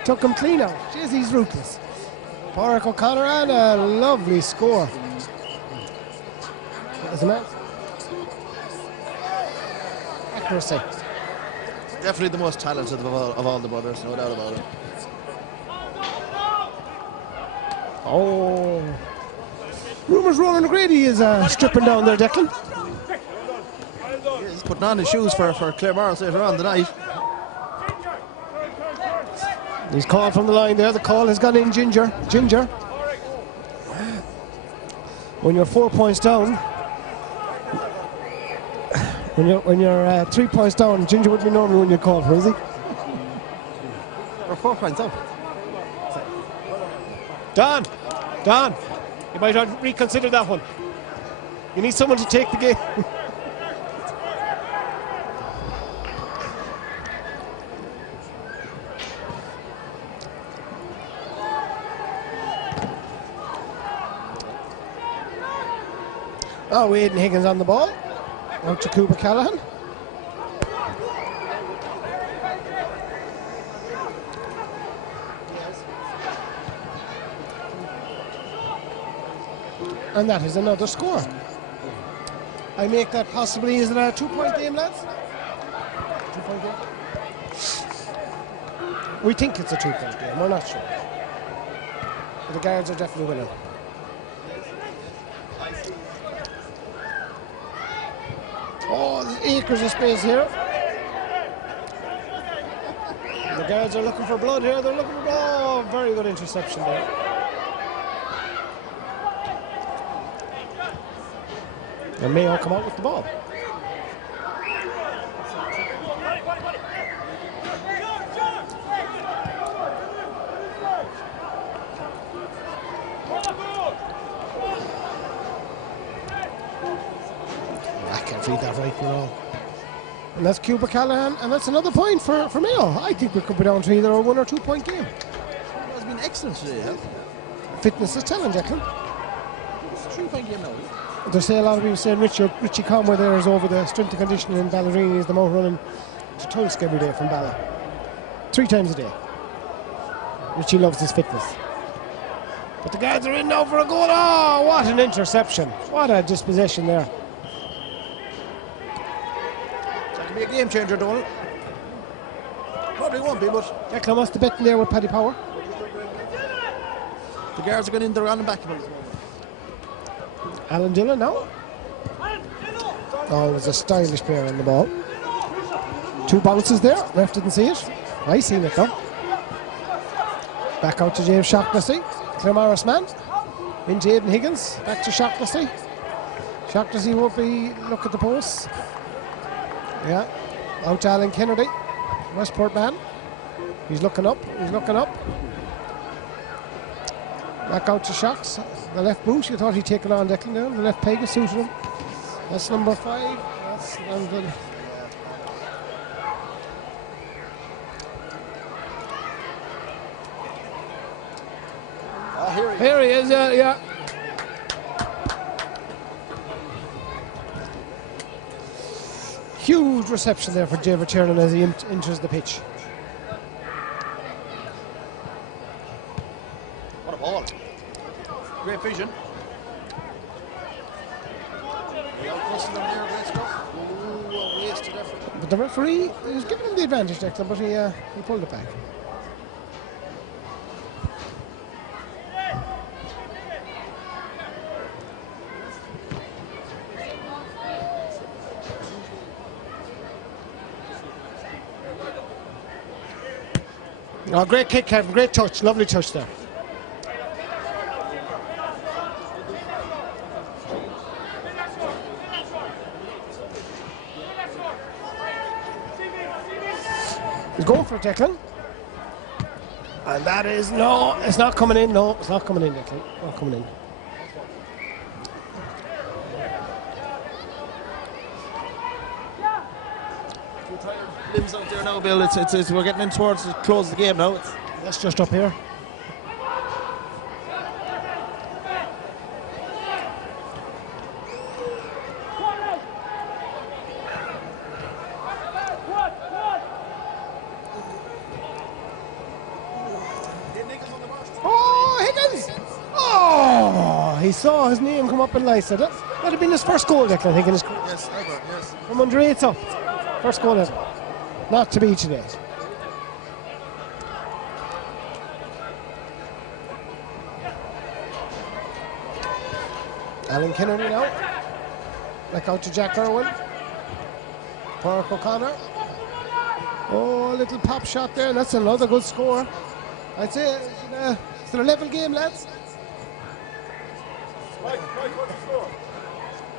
Took him clean out. Jeez, he's ruthless. Pádraig O'Connor, and a lovely score. As a man. Accuracy. Definitely the most talented of all the brothers, no doubt about it. Oh. Rumours Roland O'Grady is stripping down there, Declan. Yeah, he's putting on his shoes for Claremorris later on tonight. He's called from the line there. The call has gone in, Ginger. When you're 4 points down, when you're 3 points down, Ginger would be normally when you call for, is he? We're 4 points up. Don, you might have to reconsider that one. You need someone to take the game. Oh, Aidan Higgins on the ball. Out to Cooper Callahan. And that is another score. I make that possibly, is it a 2-point game, lads? 2-point game? We think it's a 2-point game, we're not sure. But the guards are definitely winning. Oh, there's acres of space here. The guards are looking for blood here. They're looking for blood. Oh, very good interception there. And Mayo come out with the ball. I can't read that right, you know. And that's Cuba Callahan, and that's another point for Mayo. I think we could be down to either a 1 or 2 point game. It's been excellent today, hasn't it? Fitness is telling, Declan. It's a 3-point game now. There's a lot of people saying Richie Conway there is over the strength and conditioning in Ballerini. He's the out running to Tulsk every day from Balla. 3 times a day. Richie loves his fitness. But the guards are in now for a goal. Oh, what an interception. What a dispossession there. That could be a game changer, Donald. Probably won't be, but Declan must have betting there with Paddy Power. the guards are going in there on the back of it. Alan Dillon now. Oh, it was a stylish player on the ball. 2 bounces there. Ref didn't see it. I seen it though. Back out to James Shaughnessy. Claremorris man. Into Aidan Higgins. Back to Shaughnessy. Shaughnessy won't be look at the posts. Yeah. Out to Alan Kennedy. Westport man. He's looking up. Back out to Shocks. The left boot. You thought he'd taken on Declan there. The left peg is suited him. That's number 5. That's London. Here he is, yeah. huge reception there for David Tiernan as he enters the pitch. What a ball. Great vision. But the referee was giving him the advantage, Declan, but he pulled it back. Oh, great kick, Kevin. Great touch. Lovely touch there. He's going for it, Declan. And that is, no, it's not coming in. No, it's not coming in, Declan. Not coming in. Limbs out there now, Bill. It's we're getting in towards the close of the game now. That's just up here. Oh, Higgins! Oh, he saw his name come up in lights. That'd have been his first goal, Declan Higgins. Yes, ever, yes. From under 8 up. First goal ever. Not to be today. Alan Kennedy now. Back out to Jack Irwin. Park O'Connor. Oh, a little pop shot there, and that's another good score. I'd say it's a level game, lads. Mike, what's the score?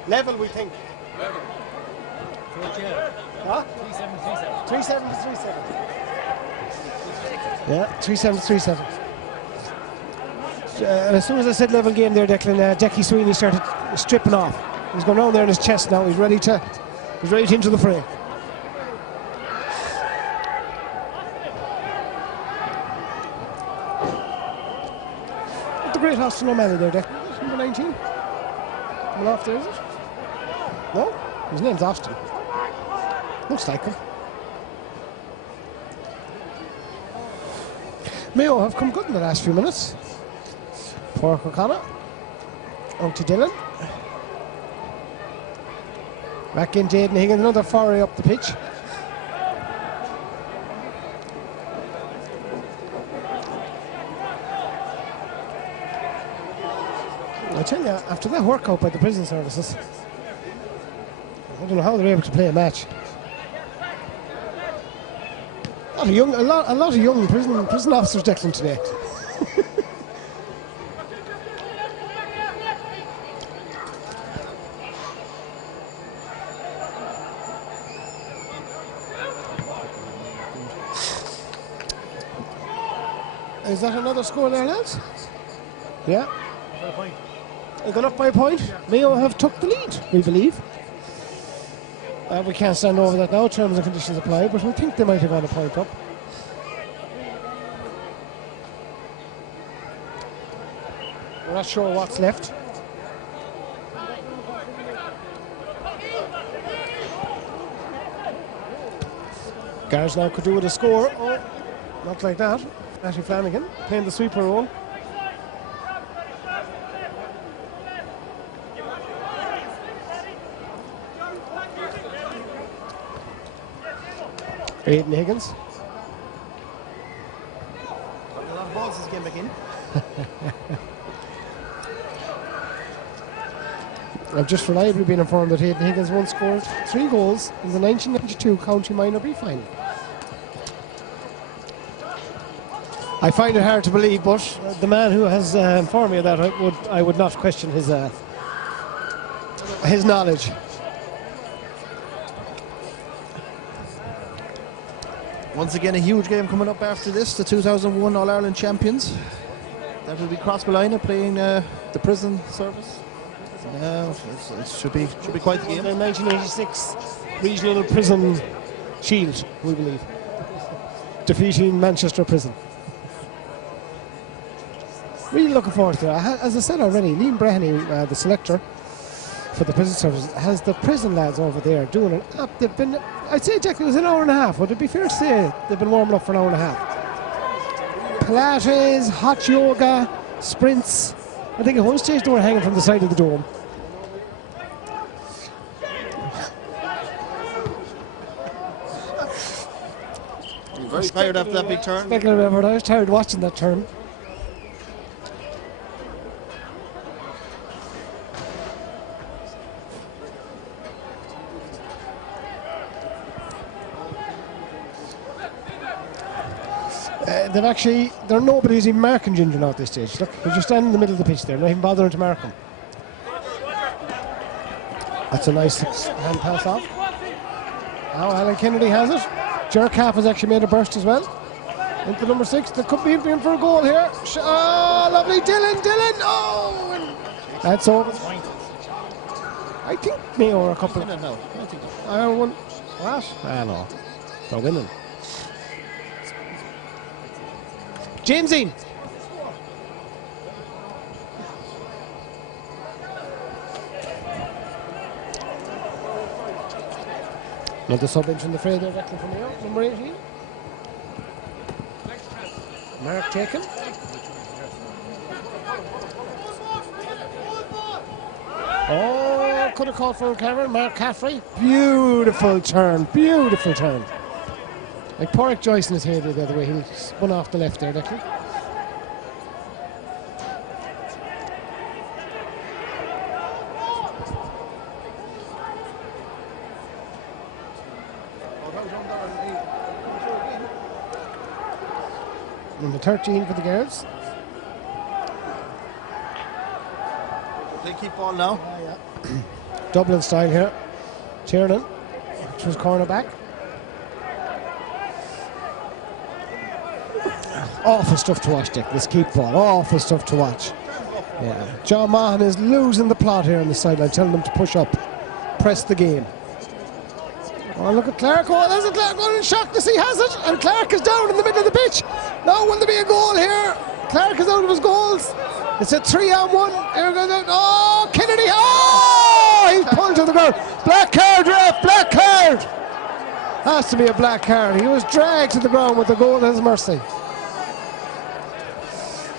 Level, we think. Level. Huh? 3-7 to 3-7. Yeah, 3-7 to 3-7. As soon as I said level game there, Declan, Jackie Sweeney started stripping off. He's going round there in his chest now. He's ready to enter the fray. The great Austin O'Malley there, Declan. Number 19. Coming off there, is it? No? His name's Austin. Looks like him. Mayo have come good in the last few minutes. Pork O'Connor. Out to Dylan. Back in Jaden Higgins, another foray up the pitch. I tell you, after that workout by the prison services, I don't know how they're able to play a match. A lot of young prison officers, Declan, today. Is that another score there, lads? Yeah. They got up by a point. Mayo have took the lead, we believe. We can't stand over that now. Terms and conditions apply, but we think they might have got a point up. We're not sure what's left. Gars now could do with a score. Oh, not like that. Ashley Flanagan playing the sweeper role. Aidan Higgins. A lot of balls this game back in. I've just reliably been informed that Aidan Higgins once scored 3 goals in the 1992 County Minor B final. I find it hard to believe, but the man who has informed me of that, I would not question his knowledge. Once again, a huge game coming up after this. The 2001 All-Ireland champions. That will be Crossballina playing the prison service. It should be quite the game. The 1986 Regional Prison Shield, we believe, defeating Manchester Prison. Really looking forward to it. As I said already, Liam Breheny, the selector, for the prison service has the prison lads over there doing an app. They've been, I'd say, Jack, it was an hour and a half. Would it be fair to say they've been warming up for an hour and a half? Pilates, hot yoga, sprints. I think at one stage they were hanging from the side of the dome. Very tired after that big turn. I was tired watching that turn. There are nobody who's even marking Ginger now at this stage. Look, they're just standing in the middle of the pitch there, not even bothering to mark him. That's a nice hand pass off. Now Alan Kennedy has it. Jerkhalf has actually made a burst as well. Into number 6. There could be in for a goal here. Oh, lovely Dylan. Oh, and that's over. I think Mayo are a couple of. No, I think One. What? No. They're winning. Jamesine. Another sub inch in the fray there, Declan from Mayo, number 18. Mark taken. Oh, could have called for Cameron. Mark Caffrey. Beautiful turn. Like Porrick Joyce in his head the other way. He spun off the left there, Declan. Number 13 for the girls. they keep ball now. Dublin style here. Tiernan, which was cornerback. Awful stuff to watch, Dick, this keep ball. Awful stuff to watch. Yeah. John Mahan is losing the plot here on the sideline, telling them to push up, press the game. Oh, look at Clark. Oh, there's a Clark going in shock to see has it. And Clark is down in the middle of the pitch. Now will there be a goal here? Clark is out of his goals. It's a 3-on-1. Here goes it. Oh, Kennedy. Oh, he's pulled to the ground. Black card, ref. Black card. Has to be a black card. He was dragged to the ground with the goal at his mercy.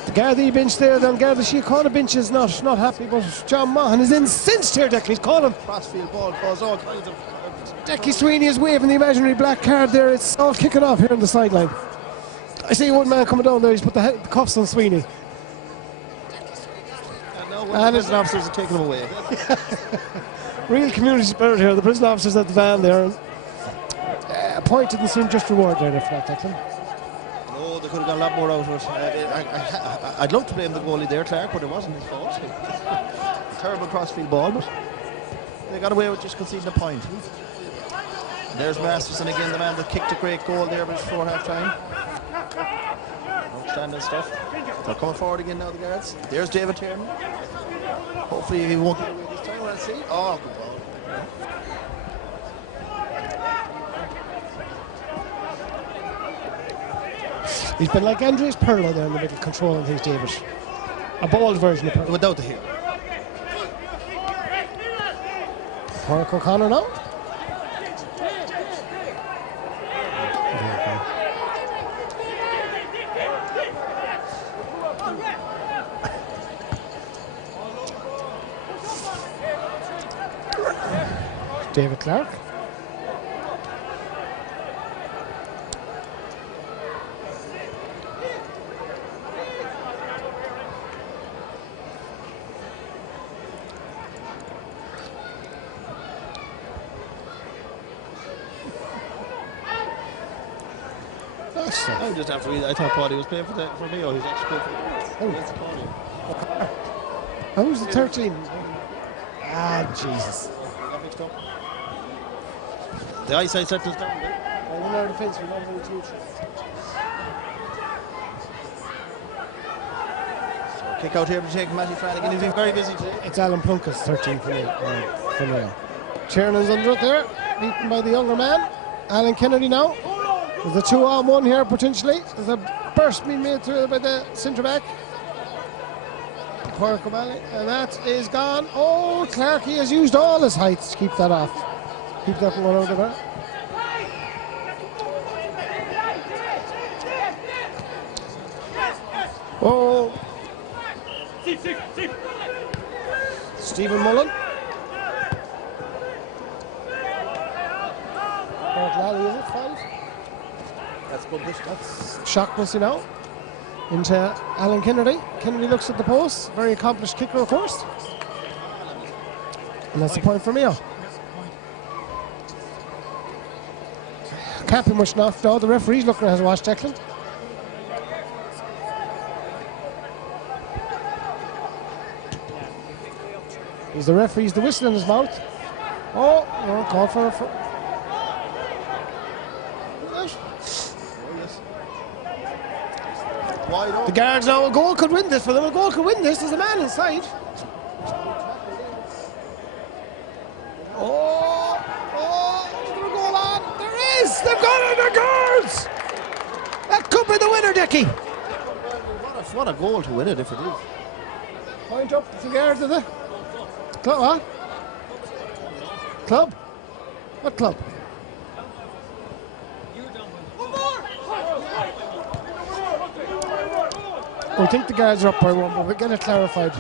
The Gardaí bench there, then Gardaí Síochána bench is not happy, but John Mahan is incensed here, Decky. He's calling. Crossfield ball cause all kinds of. Decky Sweeney is waving the imaginary black card there. It's all kicking off here on the sideline. I see one man coming down there. He's put the cuffs on Sweeney. And the prison officers are taking him away. Real community spirit here. The prison officers at the van there. And, a point didn't seem just reward there for that, Declan. No, they could have got a lot more out of it. I'd love to blame the goalie there, Clark, but it wasn't his fault. Terrible crossfield ball, but they got away with just conceding a point. There's Masterson again, the man that kicked a great goal there before half-time. Outstanding stuff. They're coming forward again now, the guards. There's David Tiernan. Hopefully he won't get away this time. Let's see. Oh, good ball. He's been like Andres Perlo there in the middle, controlling things, David. A bald version of Perlo. Without the heel. Park O'Connor now. David Clark. I'm just after I thought Paddy was playing for me, or he's actually playing for Who's the 13? Ah, Jesus. The eyesight settles down. Defense, we're not very huge. Kick out here to take Matty Flanagan. He's been very busy today. It's Alan Plunkus, 13 for Mayo. Tiernan's under it there, beaten by the younger man. Alan Kennedy now. There's a 2-on-1 here potentially. There's a burst being made through by the centre back. Cork O'Malley, and that is gone. Oh, Clarkey has used all his height to keep that off. Keep that from going out of there. Oh, Stephen Mullen. Cork Lally, is it 5? That's good. That's shock missing out into Alan Kennedy. Kennedy looks at the post. Very accomplished kicker, of course. And that's the point for Mayo. Can't be much enough though. The referee's looking at his watch, Declan. He's the referee's the whistle in his mouth. Oh, no, call for the guards now. A goal could win this for them. A goal could win this. There's a man inside. Is there a goal on? There is! They've got it, the guards! That could be the winner, Dickie. What a goal to win it if it is. Point up to the guards of the club, huh? Club? What club? We think the guards are up by 1, but we'll get it clarified. I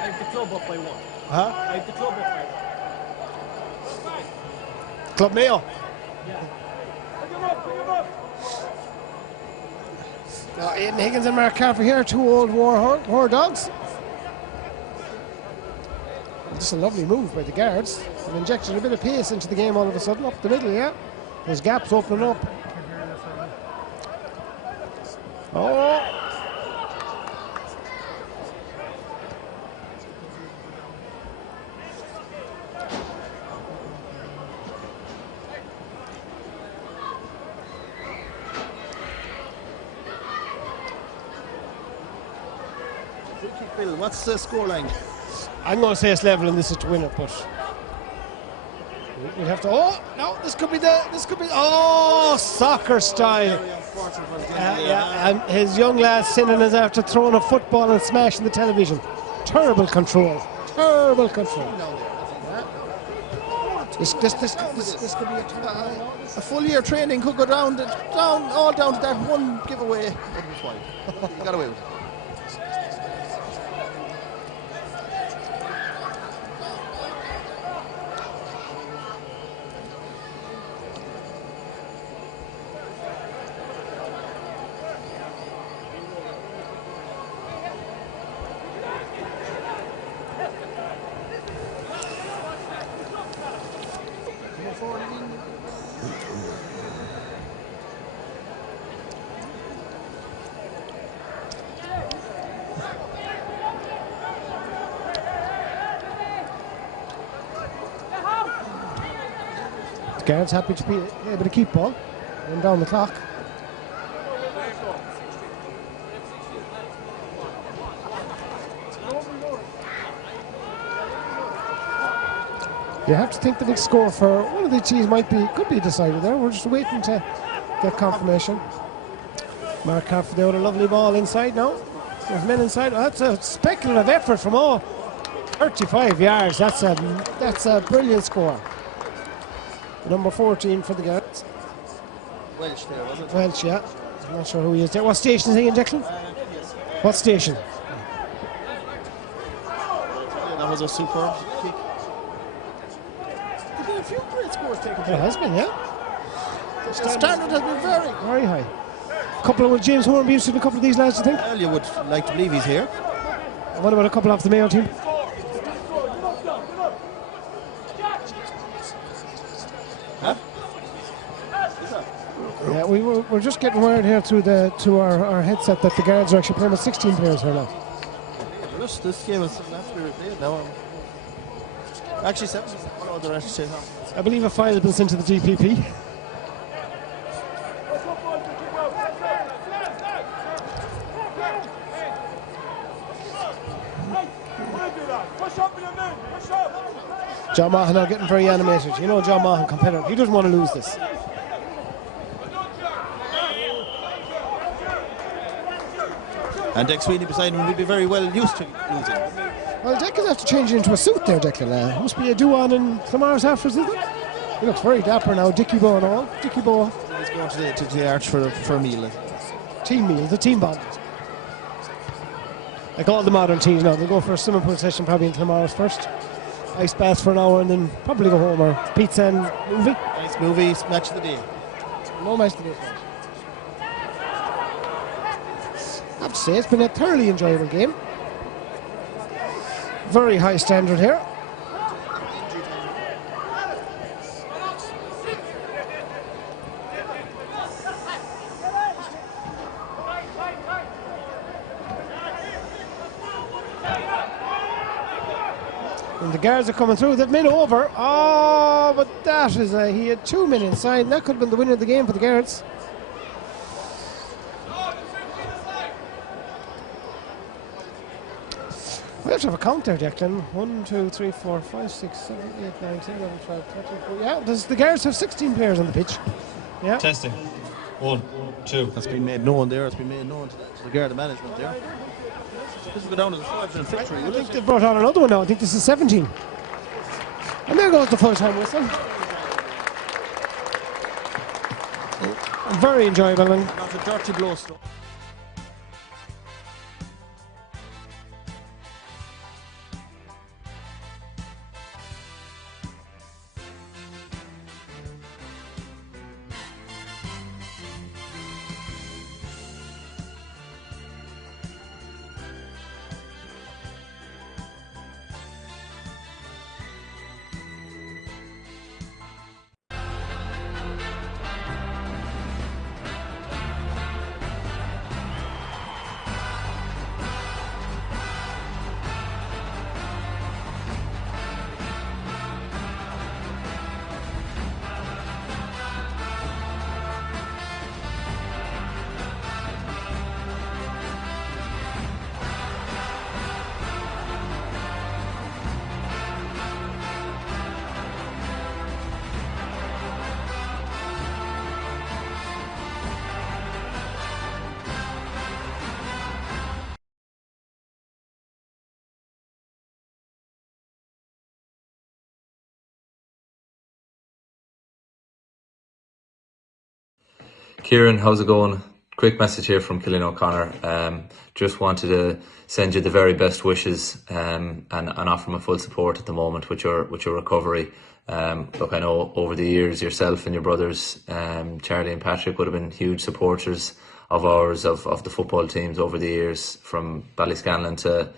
have the club up by 1. Huh? I have the club up by 1. Club Mayo. Aidan Higgins and Mark Carver here, 2 old war dogs. Just a lovely move by the guards. They've injected a bit of pace into the game all of a sudden, up the middle, yeah. There's gaps opening up. Oh! Bill, what's the scoreline? I'm going to say it's level and this is to win it, but we'll have to. Oh no! This could be. Oh, soccer style. Yeah, and his young lad Sinan is after throwing a football and smashing the television. Terrible control. Terrible control. This could be a full year training could go down to that one giveaway. But it was wide. He got away with it. Guards happy to be able to keep ball and down the clock. You have to think the big score for one of the teams could be decided there. We're just waiting to get confirmation. Mark Carford there with a lovely ball inside now. There's men inside. Oh, that's a speculative effort from all 35 yards. That's a brilliant score. Number 14 for the guards. Welsh there, was it? Welsh, yeah. I'm not sure who he is there. What station is he in, Declan? What station? That was a superb kick. There's been a few great scores taken. There has been, yeah. The standard has been very high. A couple of James Horn be interested in a couple of these lads, do you think? Well, you would like to believe he's here. And what about a couple off the Mayo team? Yeah, we're just getting word here to our headset that the guards are actually playing with 16 players here now. This game is absolutely played now. Actually, 7. I believe a file has been sent to the GPP. John Mahan are getting very animated. You know John Mahan, competitor. He doesn't want to lose this. And Dick Sweeney beside him will be very well used to losing. Well, Dick will have to change it into a suit there, Declan. Must be a do-on in tomorrow's afterwards, isn't it? He looks very dapper now, Dickie Bow and all. Dickie Bow. He's going to the arch for a meal. Team meal, the team bond. Like all the modern teams now, they'll go for a swimming pool session probably in tomorrow's first. Ice baths for an hour and then probably go home, or pizza and movie. Nice movie, match of the day. No match of the day. I have to say, it's been a thoroughly enjoyable game. Very high standard here. And the guards are coming through. They've made over. Oh, but that is he had 2 men inside. That could have been the winner of the game for the guards. We have to have a count there, Declan. 1, 2, 3, 4, 5, 6, 7, 8, 9, 10, 11, 12, 13, 14. Yeah, the guards have 16 players on the pitch. Yeah. Testing. 1, 2. That's been made known there. It's been made known to the guard management there. This will go down to the 5-minute victory. I think they've brought on another one now. I think this is 17. And there goes the full-time whistle. Very enjoyable. And not a dirty blow. Kieran, how's it going? Quick message here from Cillian O'Connor. Just wanted to send you the very best wishes and offer my full support at the moment with your recovery. Look, I know over the years yourself and your brothers, Charlie and Patrick, would have been huge supporters of ours, of the football teams over the years, from Ballyscanlon to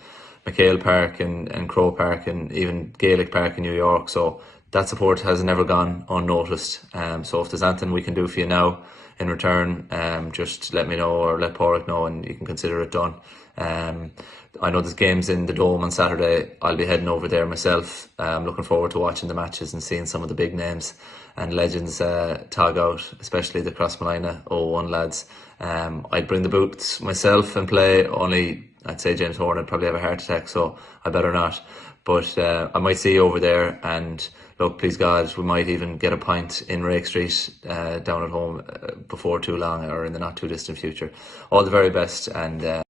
McHale Park and Crow Park and even Gaelic Park in New York. So that support has never gone unnoticed. So if there's anything we can do for you now in return, just let me know or let Pádraig know and you can consider it done. I know there's games in the Dome on Saturday. I'll be heading over there myself. I'm looking forward to watching the matches and seeing some of the big names and legends tag out, especially the Crossmalina 01 lads. I'd bring the boots myself and play, only I'd say James Horn would probably have a heart attack, so I better not. But I might see you over there, and look, please God, we might even get a pint in Rake Street down at home before too long, or in the not too distant future. All the very best, and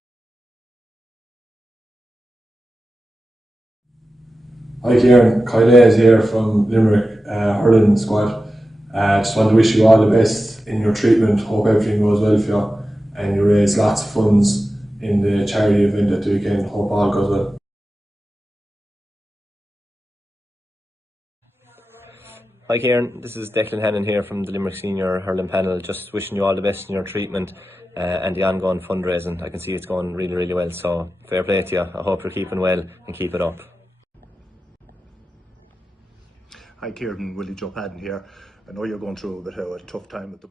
Hi Kieran, Kyle is here from Limerick hurling squad. Just want to wish you all the best in your treatment. Hope everything goes well for you and you raise lots of funds in the charity event at the weekend. Hope all goes well. Hi Kieran, this is Declan Hannon here from the Limerick Senior Hurling Panel. Just wishing you all the best in your treatment and the ongoing fundraising. I can see it's going really, really well, so fair play to you. I hope you're keeping well and keep it up. Hi Kieran, Willie Joe Padden here. I know you're going through a bit of a tough time with the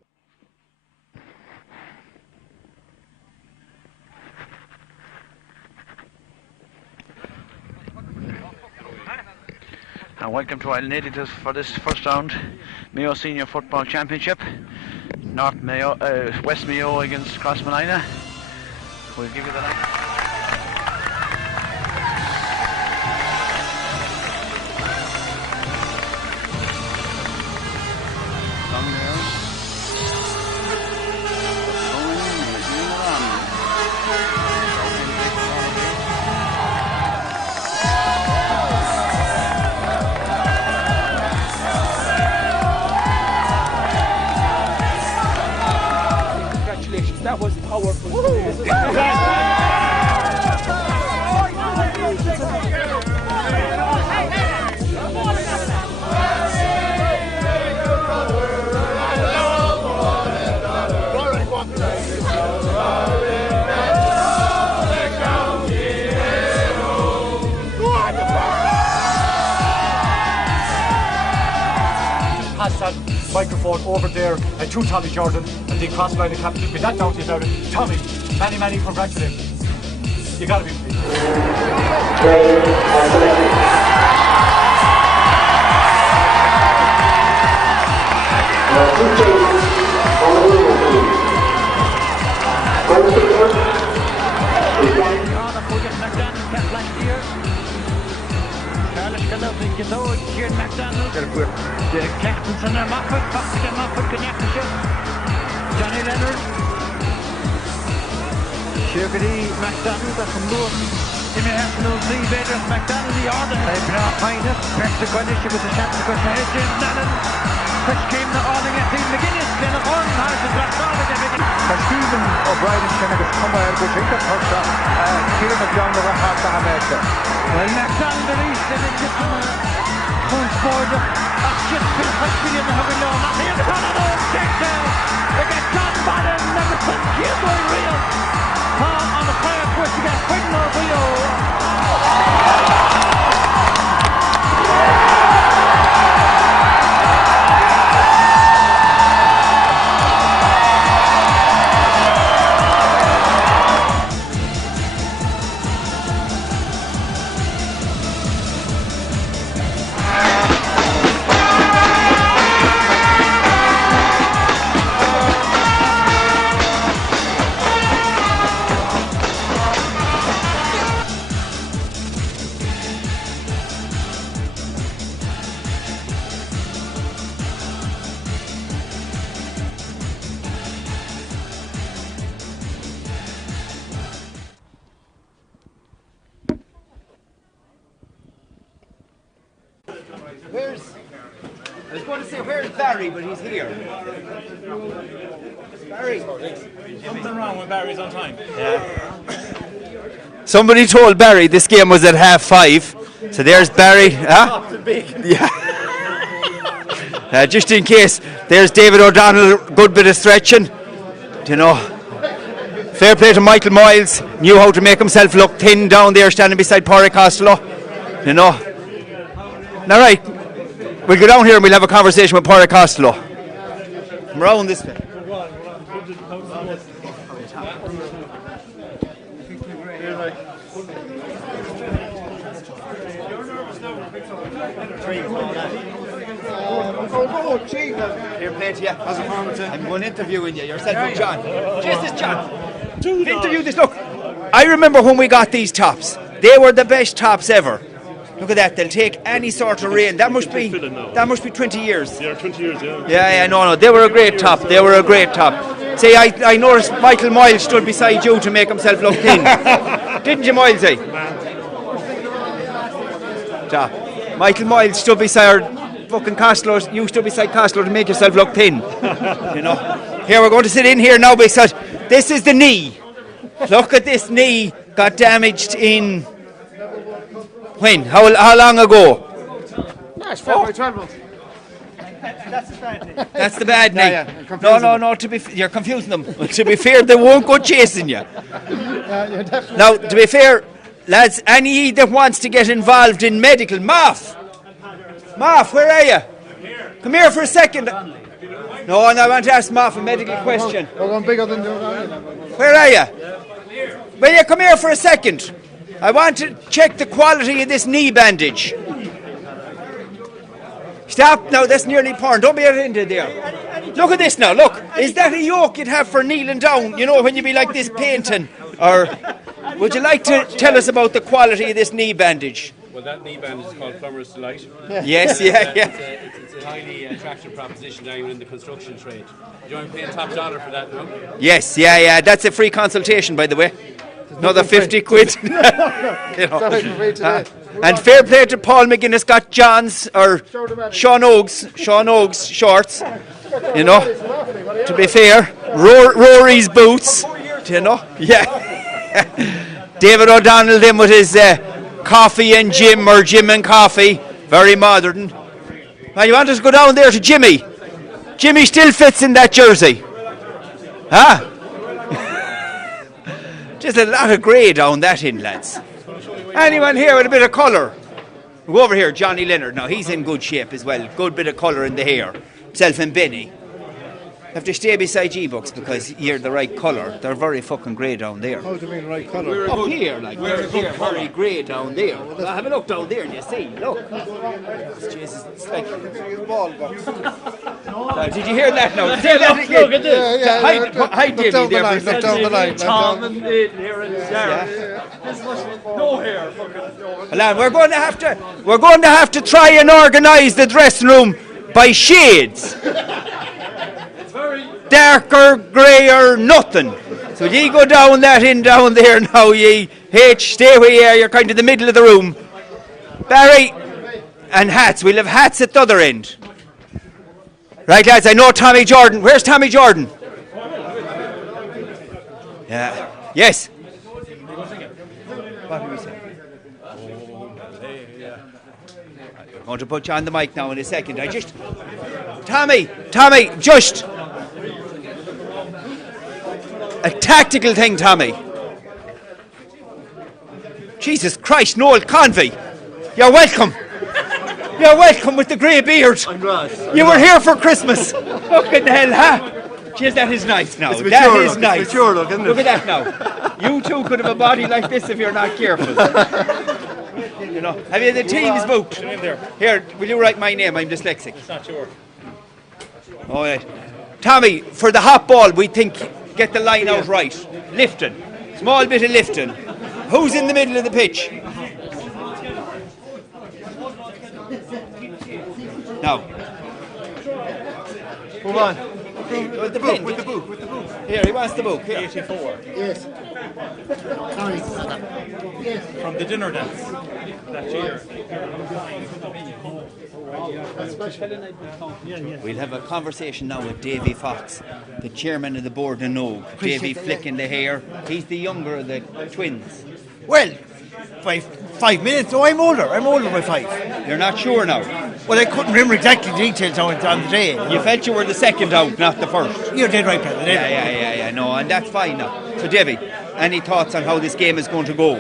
and welcome to Island 80 for this first round Mayo Senior Football Championship. West Mayo against Crossmalina. We'll give you the line. Pass that microphone over there to Tommy Jordan and then cross line the captain. Be that down to you about it. Tommy, many congratulations. You gotta be pleased. The captains and their Moffat, Foxton Moffat, Connacht, Johnny Leonard, Shirkety, MacDonald, from Lewis, Jimmy Arsenal, three Bedros, MacDonald, the order, they been off behind it, Percy Cornish with the chance to go to James Nallen, Chris came the ordering at Steve McGuinness, Glenn Horn, Harrison Blackthorn, and McGuinness. Stephen O'Brien and Shannon come by a good drink of first shot, Kieran McDonald over half the Hamilton. Well, MacDonald released and it's just Coach Ford, just been touching in the heavy low. Not the end of it, check they get John Bannon, number 10, Gilboy Real. On the fire push, you get Quinn Rio. I was going to say, where's Barry, but he's here. Barry. Something wrong with Barry's on time. Yeah. Somebody told Barry this game was at 5:30, so there's Barry. Huh? Yeah. Just in case, there's David O'Donnell, good bit of stretching. You know, fair play to Michael Miles, knew how to make himself look thin down there, standing beside Pádraig Costello. You know. All right. We'll go down here and we'll have a conversation with Pádraig Costello. Come around this way. Oh, gee. Here, play to you. I'm going interviewing you. Yourself and John. This is John. Interview this. Look, I remember when we got these tops. They were the best tops ever. Look at that, they'll take any sort of rain. That must be 20 years. Yeah, 20 years, yeah. Yeah, no, they were a great top. They were a great top. See, I noticed Michael Miles stood beside you to make himself look thin. Didn't you, Miles? Michael Miles stood beside fucking Costello. You stood beside Costello to make yourself look thin. You know. Here, we're going to sit in here now because this is the knee. Look at this knee. Got damaged in... When? How long ago? No, it's 12 months. That's the bad knee. That's the bad knee. No. You're confusing them. To be fair, they won't go chasing you. Now, to be fair, lads, any that wants to get involved in medical, Marv, where are you? Come here for a second. No, and I want to ask Marv a medical question. We're going bigger than Where are you? Will you come here for a second? I want to check the quality of this knee bandage. Stop now, that's nearly porn. Don't be into there. Look at this now, look. Is that a yoke you'd have for kneeling down, you know, when you be like this painting? Or would you like to tell us about the quality of this knee bandage? Well, that knee bandage is called Plumber's Delight. Yes, yeah. It's a highly attractive proposition down in the construction trade. You want to pay top dollar for that, no? Yes, yeah. That's a free consultation, by the way. Another 50 quid. You know. And fair play to Paul McGuinness got John's or Sean Oakes shorts. You know, to be fair, Rory's boots. You know? Yeah. David O'Donnell then with his coffee and Jim, or Jim and coffee. Very modern. Now you want us to go down there to Jimmy? Jimmy still fits in that jersey. Huh? Just a lot of grey down that in, lads. Anyone here with a bit of colour? Go over here, Johnny Leonard. Now he's in good shape as well. Good bit of colour in the hair. Himself and Benny. Have to stay beside G-Bucks because you're the right colour. They're very fucking grey down there. How do you mean right colour? Up here, like we're here, very grey down there. Well, have a look down there and you see. Look. Jesus, it's like ball. Did you hear that now? Say that again. Look at this. Hi, Davey. Down the line. Tom and Ed here and Sarah. No hair. Alan, we're going to have to try and organise the dressing room by shades. Darker, greyer, nothing. So ye go down that in down there now, ye. H, stay where you are, you're kind of the middle of the room. Barry, and hats. We'll have hats at the other end. Right, lads, I know Tommy Jordan. Where's Tommy Jordan? Yeah. Yes. What did we say? I'm going to put you on the mic now in a second. Tommy, just a tactical thing, Tommy. Jesus Christ, Noel Convey. You're welcome. You're welcome with the grey beard. I'm glad. You were here for Christmas. Fucking hell, huh? Jeez, that is nice now. It's That mature is look. nice. It's mature look, isn't it? Look at that now. You two could have a body like this if you're not careful. You know, have you the team's book? Here, will you write my name? I'm dyslexic. It's not yours. All right. Tommy, for the hot ball, we think get the line out right. Lifting. Small bit of lifting. Who's in the middle of the pitch? Now. Come on. With the book. Here, he wants the book. Here. 84. Yes. Sorry. From the dinner dance that year. We'll have a conversation now with Davy Fox, the chairman of the board of NUIG. Davy flicking the hair. He's the younger of the twins. Well, 5 minutes. Oh, I'm older by 5. You're not sure now? Well, I couldn't remember exactly the details on the day. You felt you were the second out, not the first. You're dead right, brother. Yeah, no, and that's fine now. So, Davy, any thoughts on how this game is going to go?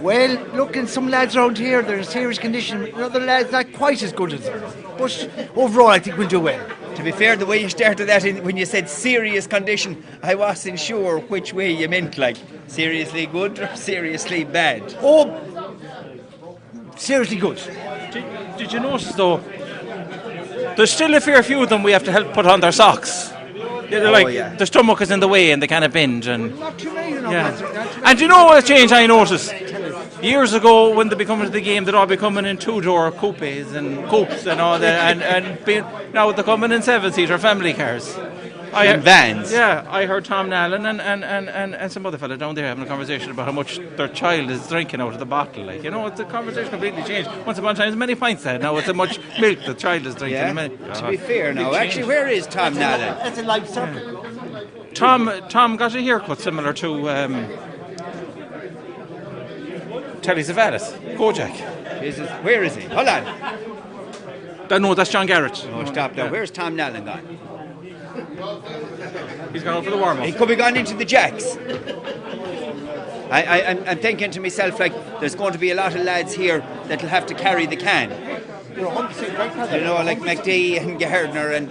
Well, looking some lads around here, they're in serious condition. Other lads not quite as good as them. But overall, I think we'll do well. To be fair, the way you started that when you said serious condition, I wasn't sure which way you meant, like seriously good or seriously bad. Oh, seriously good. Did you notice though, there's still a fair few of them we have to help put on their socks. They're like, their stomach is in the way and they kind of binge. And not too many, you know. yeah. And do you know what a change I noticed? Years ago, when they be coming to the game, they'd all be coming in 2-door coupes and coupes and all that, now they're coming in 7-seater family cars. And vans. Yeah, I heard Tom Nallen and some other fella down there having a conversation about how much their child is drinking out of the bottle. Like, you know, it's a conversation completely changed. Once upon a time, there's many pints there. Now it's how much milk the child is drinking. Yeah. To be fair now, actually, where is Tom Nallen? That's a live circle. Tom got a haircut similar to Telly Savalas, Kojak. Jesus, where is he? Hold on. No, that's John Garrett. Oh, stop now. Where's Tom Nallen gone? He's gone out for the warm-up. He could be gone into the Jacks. I'm thinking to myself, like, there's going to be a lot of lads here that'll have to carry the can. You're 100% right, brother. You know, like McD and Gardner and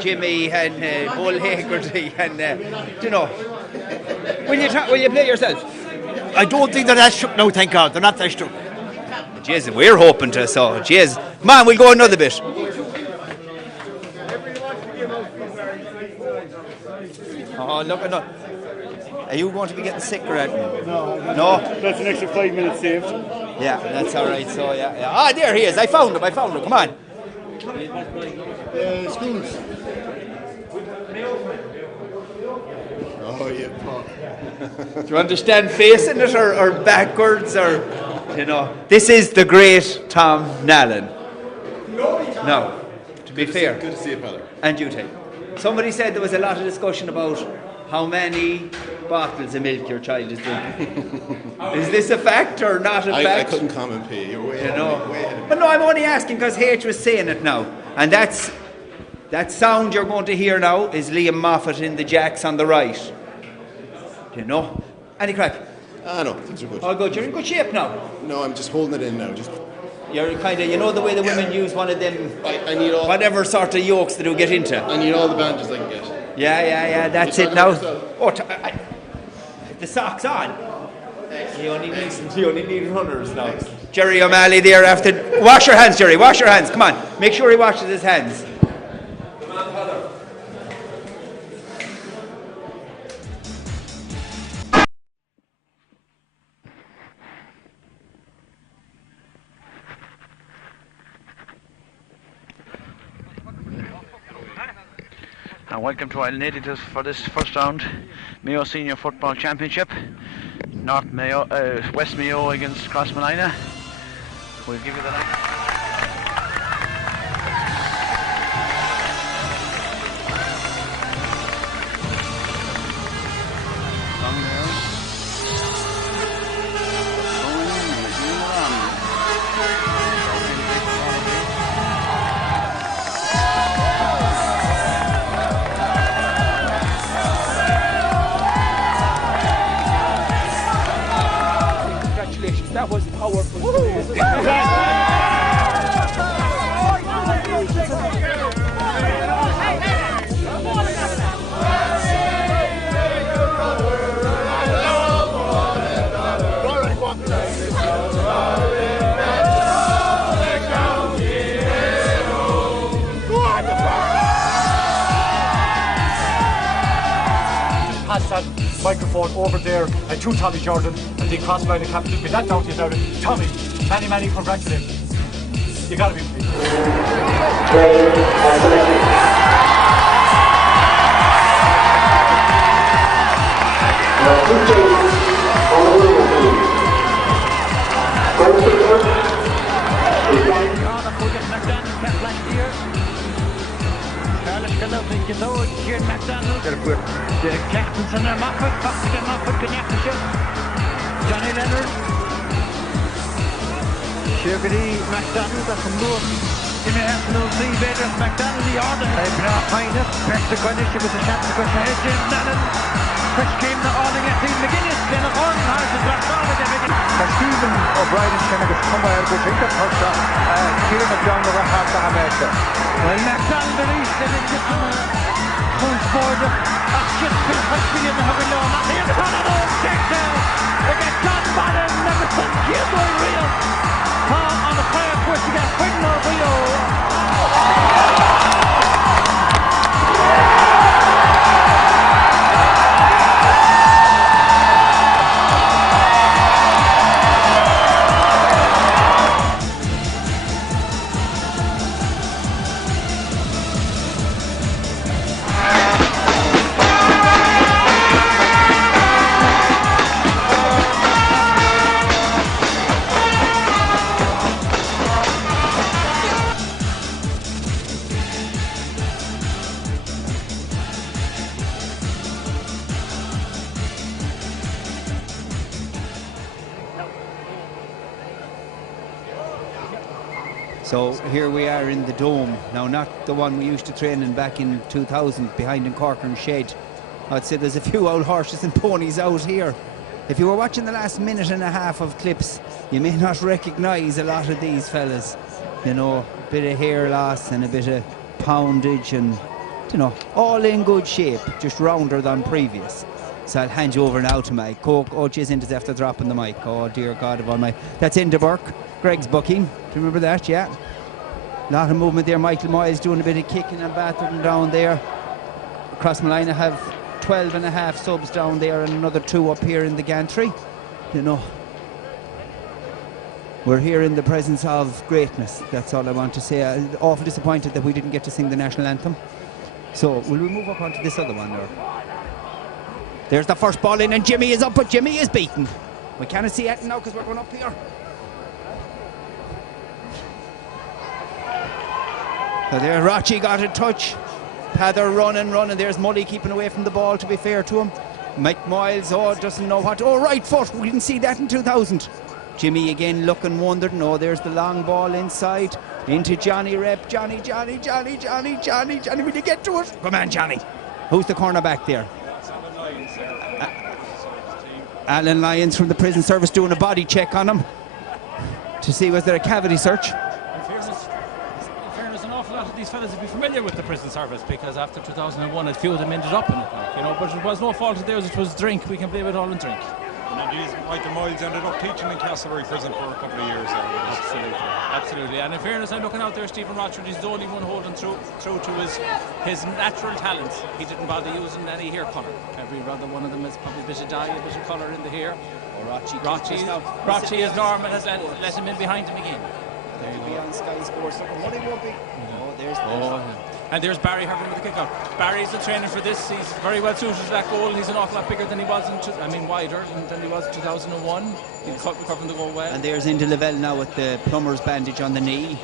Jimmy and Bull Hagerty and, you know. Will you play yourself? I don't think they're that shook now, thank God. They're not that shook. Jeez, we're hoping to, so, jeez. Come on, we'll go another bit. Oh, look at that. Are you going to be getting sick or anything? No? That's an extra 5 minutes saved. Yeah, that's all right, so, yeah. Ah, there he is. I found him. Come on. Schools. Oh, yeah, Do you understand facing it or backwards or, you know? This is the great Tom Nallen. No, to be fair. Good to see you, brother. And you, Ted. Somebody said there was a lot of discussion about how many bottles of milk your child is drinking? Is this a fact or not a fact? I couldn't comment, P. You're way ahead of me. But no, I'm only asking because H was saying it now. And that sound you're going to hear now is Liam Moffat in the Jacks on the right. Do you know? Any crack? No, things are good. All good. You're in good shape now. No, I'm just holding it in now. You're kind of, you know the way the women use one of them, I need all, whatever sort of yokes they do get into. I need all the bandages I can get. Yeah, that's it now. The socks on. You only need runners now. Jerry O'Malley there after. Wash your hands, Jerry. Wash your hands. Come on. Make sure he washes his hands. And welcome to Island Editors for this first round Mayo Senior Football Championship. West Mayo against Crossmalina. We'll give you the line. That was powerful. Pass that microphone over there to Tommy Jordan and the crossline the captain. Be that down to you about it. Tommy, many congratulations. You gotta be pleased. The captains and their Moffat, Foxton Moffat, Connacht, Johnny Leonard, Sugarty, McDonald, that's from Moore. In the afternoon, 3 Bedros, McDonald, the order. Bra Pinus, Best of Connacht with a chance to go to Jim Nannon. Which came the ordering at Steve McGuinness, then a horn, hard to drop down with everything. Stephen O'Brien can have come by a good think of first shot. Kieran McDonald was half the Hamester. Well, McDonald released it in the front border. That's just been touching in the heavy law. Not the other one, takedown. They get John Bannon, Neverson, Gilboy Rio. On the fire push to get Quigmore Rio. So here we are in the Dome. Now, not the one we used to train in back in 2000 behind in Corcoran Shed. I'd say there's a few old horses and ponies out here. If you were watching the last minute and a half of clips, you may not recognise a lot of these fellas. You know, a bit of hair loss and a bit of poundage and, you know, all in good shape, just rounder than previous. So I'll hand you over now to my coach. Oh, geez, Inda's after dropping the mic. Oh, dear God of all my... That's Inda Burke. Greg's bucking. Do you remember that? Yeah. A lot of movement there. Michael Moyes doing a bit of kicking and battering down there. Crossmalina have 12 and a half subs down there and another 2 up here in the gantry. You know, we're here in the presence of greatness. That's all I want to say. I'm awful disappointed that we didn't get to sing the national anthem. So will we move up onto this other one? Or? There's the first ball in and Jimmy is up, but Jimmy is beaten. We can't see it now because we're going up here. So there, Rachi got a touch. Pather running. There's Mully keeping away from the ball, to be fair to him. Mike Miles, doesn't know what. Right foot. We didn't see that in 2000. Jimmy again looking, wondering. There's the long ball inside. Into Johnny Rep. Johnny. Will you get to it? Come on, Johnny. Who's the cornerback there? Alan Lyons from the prison service doing a body check on him to see was there a cavity search. In fairness, an awful lot of these fellas would be familiar with the prison service, because after 2001 a few of them ended up in it, but it was no fault of theirs. It was drink. We can blame it all on drink. And indeed, Michael Miles ended up teaching in Castlereagh prison for a couple of years there. Absolutely. And in fairness, I'm looking out there, Stephen Rochford, he's the only one holding true to his natural talents. He didn't bother using any hair colour. Every other one of them has probably a bit of dye, a bit of colour in the hair. Rochi, as Norman has let him in behind him again. There you be on Sky Sports. And there's Barry Herman with the kick out. Barry's the trainer for this. He's very well suited to that goal. He's an awful lot bigger than he was wider than he was in 2001. He's covering the goal well. And there's Indy Lavelle now with the plumber's bandage on the knee.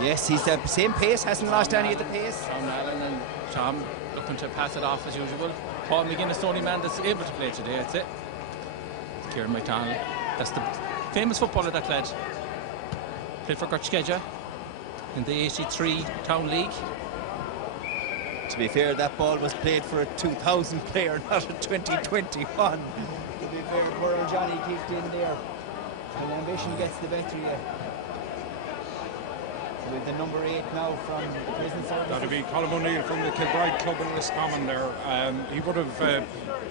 Yes, he's the same pace, hasn't lost any of the pace. Tom Allen and Tom looking to pass it off as usual. Paul McGuinness, the only man that's able to play today, that's it. Kieran McDonald, that's the famous footballer, that lad. Played for Gorchkeja in the 83 Town League. To be fair, that ball was played for a 2000 player, not a 2021. To be fair, poor old Johnny kicked in there. And ambition gets the better of you. So with the number 8 now from the prison service. That'll be Colin O'Neill from the Kilbride Club in Roscommon there. He would have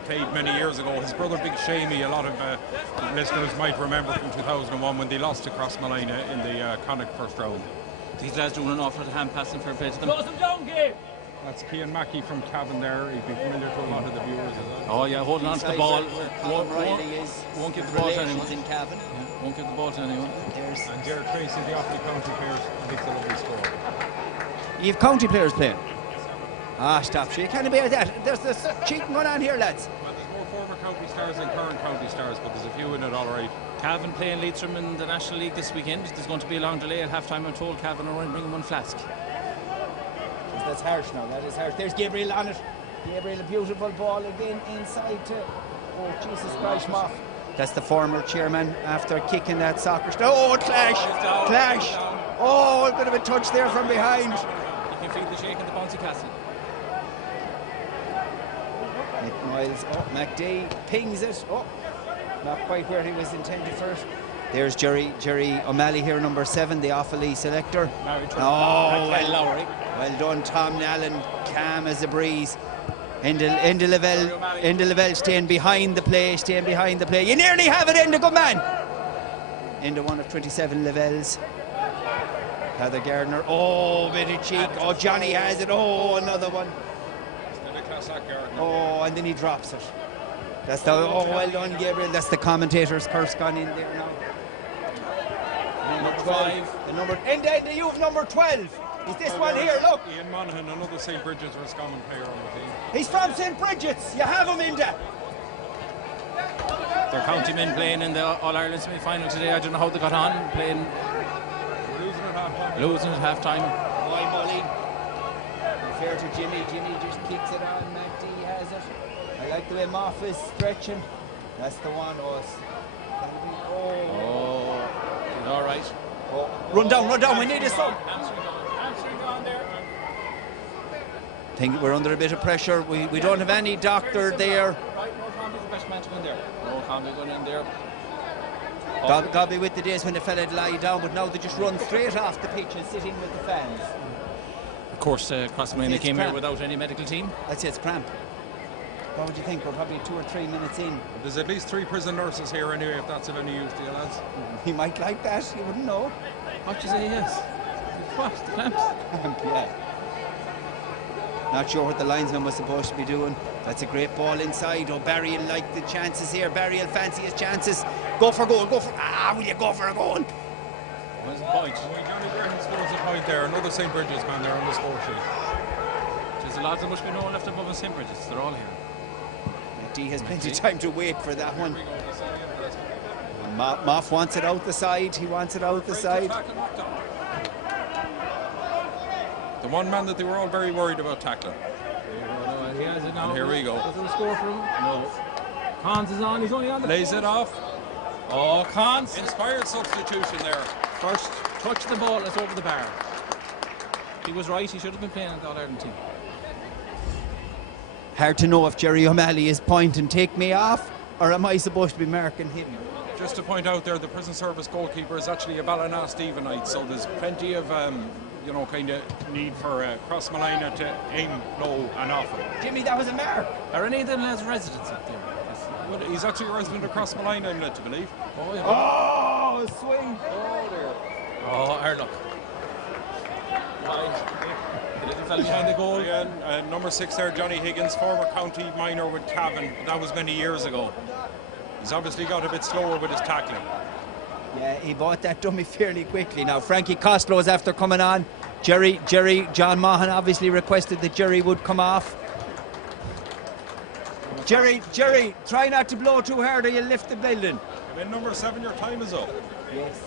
played many years ago. His brother Big Shamey, a lot of listeners might remember from 2001 when they lost to Crossmalina in the Connacht first round. These lads doing an awful lot of hand passing for a play to them. Close them down, Gabe! That's Cian Mackey from Cavan there. He'd be familiar to a lot of the viewers as well. Oh yeah, holding on to the ball. Won't give the ball to anyone. In Cavan. Won't give the ball to anyone. And Derek Tracy, the Offaly County players, makes a lovely score. You have county players playing? Stop. You can't be like that. There's this cheating going on here, lads. Well, there's more former county stars than current county stars, but there's a few in it all right. Cavan playing Leitrim in the National League this weekend. There's going to be a long delay at half-time. I'm told Cavan are bringing one flask. That's harsh now, that is harsh. There's Gabriel on it. Gabriel, a beautiful ball again inside to... Oh, Jesus Christ, Moff. That's the former chairman after kicking that soccer... Clash! Oh, a bit of a touch there from behind. You can feel the shake in the bouncy castle. Nick Miles, McDee pings it. Not quite where he was intended first. There's Jerry O'Malley here, number 7, the Offaly selector. Well done, Tom Allen, calm as a breeze. Enda Lavelle staying behind the play, You nearly have it, Enda, good man. Enda, one of 27 Lavelles. Heather Gardner, bit of cheek. Johnny has it, another one. And then he drops it. That's the, well done, Gabriel. That's the commentator's curse gone in there now. Number 12. And then you have number 12. Is this one here? Look. Ian Monaghan, another St. Bridget's Roscommon player on the team. He's from St. Bridget's. You have him in there. Their county men playing in the All-Ireland semi-final today. I don't know how they got on. Playing. Losing at half-time. Boy, Molly. Fair to Jimmy. Jimmy just kicks it on. McD has it. I like the way Moff is stretching. That's the one. All right. Run down. We need a sub. I think we're under a bit of pressure. We don't have any doctor there. The best man to go in there. Going in there. God be with the days when the fella lie down, but now they just run straight off the pitch and sit in with the fans. Of course, Crossmalina came here without any medical team. I'd say it's cramp. What would you think? We're probably 2 or 3 minutes in. There's at least 3 prison nurses here anyway, if that's of any use to you lads. He might like that, you wouldn't know. What do you say, yes? What? The clamps? Yeah. Not sure what the linesman was supposed to be doing. That's a great ball inside. Barry will like the chances here. Barry will fancy his chances. Go for goal. Will you go for a goal? Where's the point? Johnny Byrne scores a point there. Another St. Bridget's man there on the score sheet. There's a lot that must be no one left above in St. Bridget's. They're all here. D has plenty of time to wait for that one. Moff wants it out the side. He wants it out the side. The one man that they were all very worried about tackling. He has it now. And here we go. Is there a score for him? No. Cons is on. He's only on the Lays it off. Oh, Cons. Inspired substitution there. First touch the ball, it's over the bar. He was right, he should have been playing in the All-Ireland team. Hard to know if Jerry O'Malley is pointing, take me off, or am I supposed to be marking him? Just to point out there, the prison service goalkeeper is actually a Ballina Stephenite, so there's plenty of kind of need for Crossmolina to aim low and often. Jimmy, that was a mark. Are any of them as residents up there? Well, he's actually a resident of Crossmolina, I'm led to believe. Oh, yeah. Oh, swing. Oh, there. Oh, Arnold. The little fella behind the goal. Yeah, number 6 there, Johnny Higgins, former county minor with Cavan. That was many years ago. He's obviously got a bit slower with his tackling. Yeah, he bought that dummy fairly quickly. Now, Frankie Costello's after coming on. John Mahan obviously requested that Jerry would come off. Jerry, try not to blow too hard or you'll lift the building. I mean, number 7, your time is up. Yes.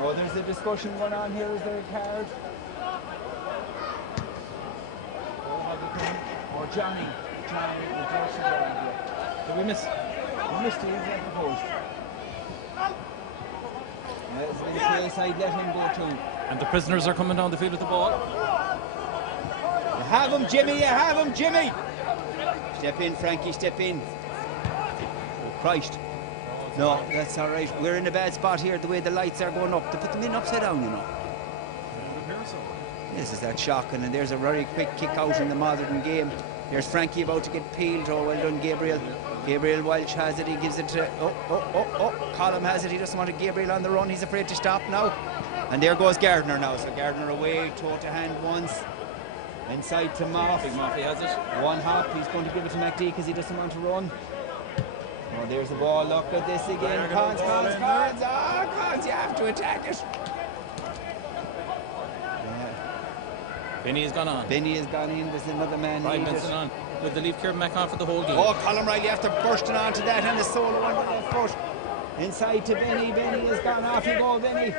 Oh, there's a discussion going on here. Is there a card? Or Johnny. Did we miss? We missed it at the post. That's been the place I'd let him go to. And the prisoners are coming down the field with the ball. You have him, Jimmy, you have him, Jimmy! Step in, Frankie, step in. Oh, Christ. No, that's all right. We're in a bad spot here, the way the lights are going up. To put them in upside down, you know. This is that shocking, and there's a very quick kick out in the modern game. There's Frankie about to get peeled. Oh, well done, Gabriel. Gabriel Welch has it, he gives it to... Oh, Colm has it, he doesn't want Gabriel on the run, he's afraid to stop now. And there goes Gardner now, so Gardner away, toe to hand once. Inside to Moff. Big Moffy has it. One hop, he's going to give it to McD because he doesn't want to run. Oh, there's the ball, look at this again. Cons. Ah, Cons, you have to attack it. Benny has gone on. Benny has gone in, there's another man. Ryan Benson on. Would they leave Kieran back on for the whole game? Oh, Colm Riley after bursting onto that and a solo on the left foot. Inside to Benny. Benny has gone off. You go, Benny.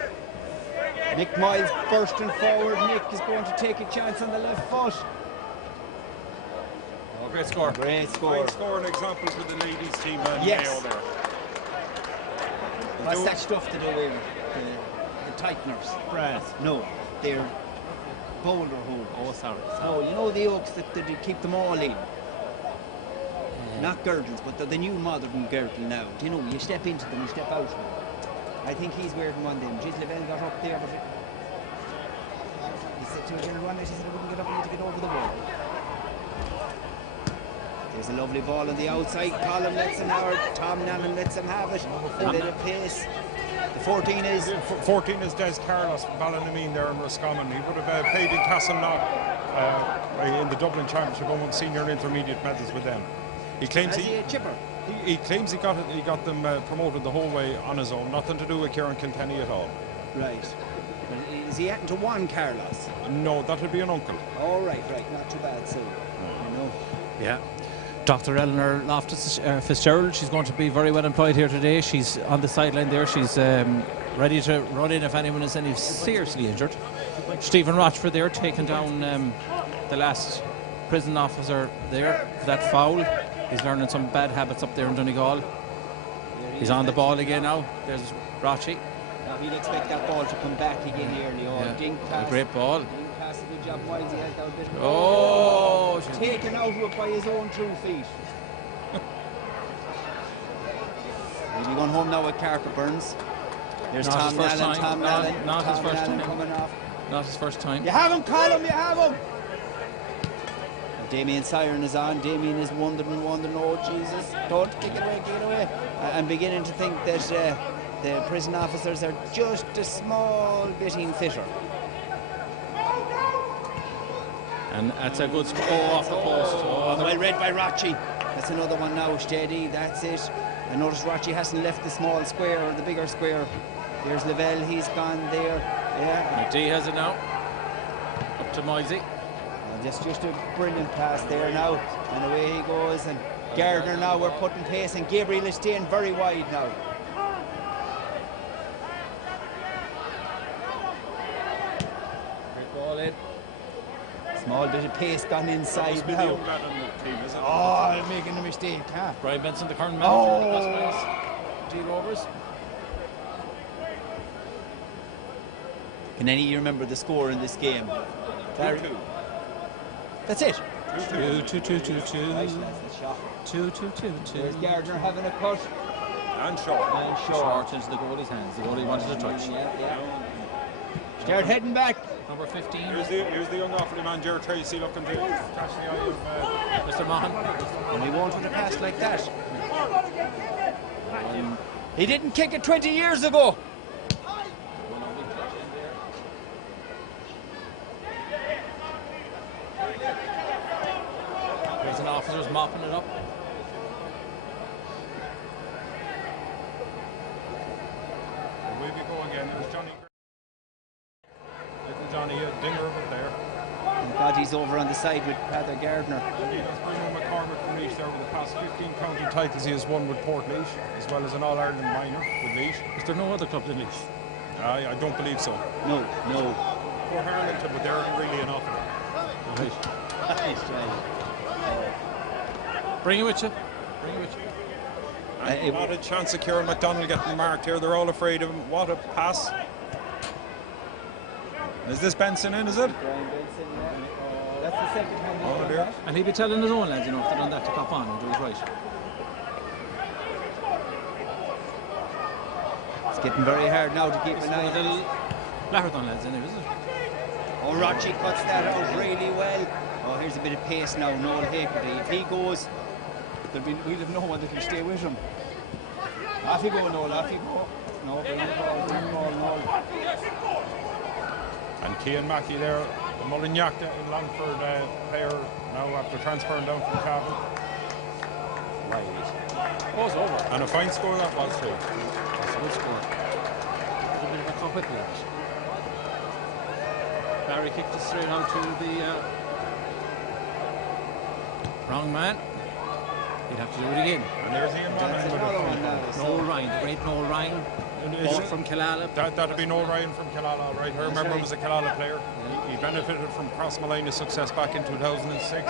Nick Miles bursting forward. Nick is going to take a chance on the left foot. Oh, great score. Great score. Great score, an example for the ladies team and yes. Mayo there. What's that stuff to do with the tighteners? Brass. No, they're boulder hole. Oh, sorry. No, you know the oaks that you keep them all in. Not girdles, but the new modern girdle now. Do you know, you step into them, you step out. I think he's wearing one of them. Jeez, Lavelle got up there, but he said to a general one, he said I wouldn't get up, I need to get over the wall. There's a lovely ball on the outside. Colm lets him have it. Tom Nannon lets him have it. A bit of pace. The 14 is... 14 is Des Carlos from Ballinameen there in Roscommon. He would have played in Castleknock in the Dublin Championship and won senior and intermediate medals with them. He claims he claims he got them promoted the whole way on his own. Nothing to do with Kieran Kilkenny at all. Right. Is he acting to one Carlos? No, that would be an uncle. Oh, right. Not too bad, so you know. Yeah. Dr. Eleanor Loftus Fitzgerald, she's going to be very well employed here today. She's on the sideline there. She's ready to run in if anyone is any seriously injured. Stephen Rochford there taking down the last prison officer there for that foul. He's learning some bad habits up there in Donegal. He's on the ball again now. There's Rochi. He'll expect that ball to come back again early on. Yeah. Dink pass. A great ball. Dink pass, a good job. Miles, he has that bit of Oh! Taken out by his own 2 feet. He'll be going home now with Carter Burns. There's Tom Nallen. Not his first time. Not his first time. You have him, Colm, you have him! Damien Siren is on. Damien is wondering, oh Jesus, don't kick it away. I'm beginning to think that the prison officers are just a small bit fitter. And that's a good score. Oh, off the post. Oh, well read by Rochi. That's another one now, steady, that's it. I notice Rochi hasn't left the small square or the bigger square. There's Lavelle, he's gone there. Yeah. McD has it now. Up to Moisey. Just a brilliant pass there now, and away he goes. And Gardner now, we're putting pace, and Gabriel is staying very wide now. Great ball in. Small bit of pace gone inside Must be the now. young lad on the team, isn't it? Oh, making a mistake, huh? Brian Benson, the current manager of the Crossbones G Rovers. Can any of you remember the score in this game? 2-2. That's it. 2-2-2-2-2. Nice, that's a shot. 2-2-2-2. There's Gardner having a cut. And short. Short into the goalie's hands. The goalie wanted to touch. Yeah. Start heading back. Number 15. Here's the young Offaly man, Gerard Tracy, looking to catch the eye of Mr. Mahan. And he won't with a pass like that. He didn't kick it 20 years ago. There's an officer's mopping it up. Away we go again. It was Johnny. Little Johnny, a dinger of it there. And Body's over on the side with Father Gardner. Indeed, that's Bruno McCormick from Laois there with the past 15 county titles he has won with Port Laois, as well as an All-Ireland minor with Laois. Is there no other club than Laois? I don't believe so. No. Port Harlington, but they're really enough. Bring it with you. Bring it with you. And what a chance of Kieran McDonald getting marked here. They're all afraid of him. What a pass. Is this Benson in, is it? That's the second time. Oh, dear. And he'd be telling his own lads, if they'd done that to cop on and do it right. It's getting very hard now to keep an eye on it. Laherton lads, anyway, is it? Oh, Rochi cuts that out really well. Oh, here's a bit of pace now, Noel Hagerty. If he goes, we'll have no one that can stay with him. Off you go, Noel, off you go. No, bring the ball, Noel. And Cian Mackey there, the Mullagnac in Longford player now after transferring down from Cavan. Oh, it's over. And a fine score that was too. That's a good score. A bit of a cut quickly. Barry kicked it straight out to the wrong man. He'd have to do it again. And there's Ian Monaghan. Noel Ryan, the great Noel Ryan. Bought from Killala. That'd be Noel Ryan from Killala, all right. I remember him as a Killala player. He benefited from Crossmolina's success back in 2006.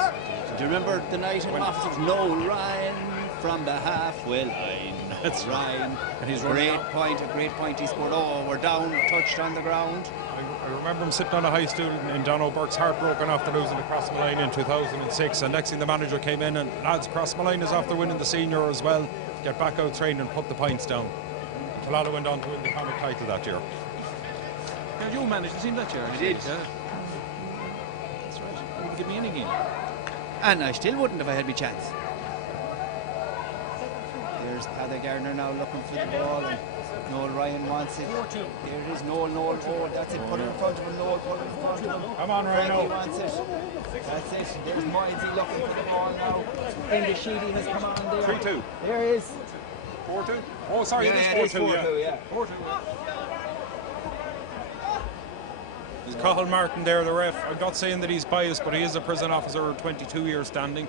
Do you remember the night in officers? Noel Ryan from the halfway line. That's Ryan. And he's a great point he scored. Oh, we're down, touched on the ground. I remember him sitting on a high stool in Don O'Burke's, heartbroken after losing to Crossmolina in 2006. And next thing the manager came in and, lads, Crossmolina's after winning the senior as well. Get back out trained and put the points down. Killala went on to win the Connacht title that year. Yeah, you managed the team that year. I did. Yeah. That's right. You wouldn't give me any game. And I still wouldn't if I had my chance. There's Father Gardner now looking for the ball, and Noel Ryan wants it. Here it is, Noel, oh, that's it, put it in front of him, Noel, put it in front of him. Come on, Ryan. Wants it. That's it, there's Moisey looking for the ball now. Inda Sheedy has come on there. 3-2. There he is. 4-2? Oh, sorry, Yeah, it is 4-2, yeah. 4-2. There's Cathal Martin there, the ref. I'm not saying that he's biased, but he is a prison officer, 22 years standing.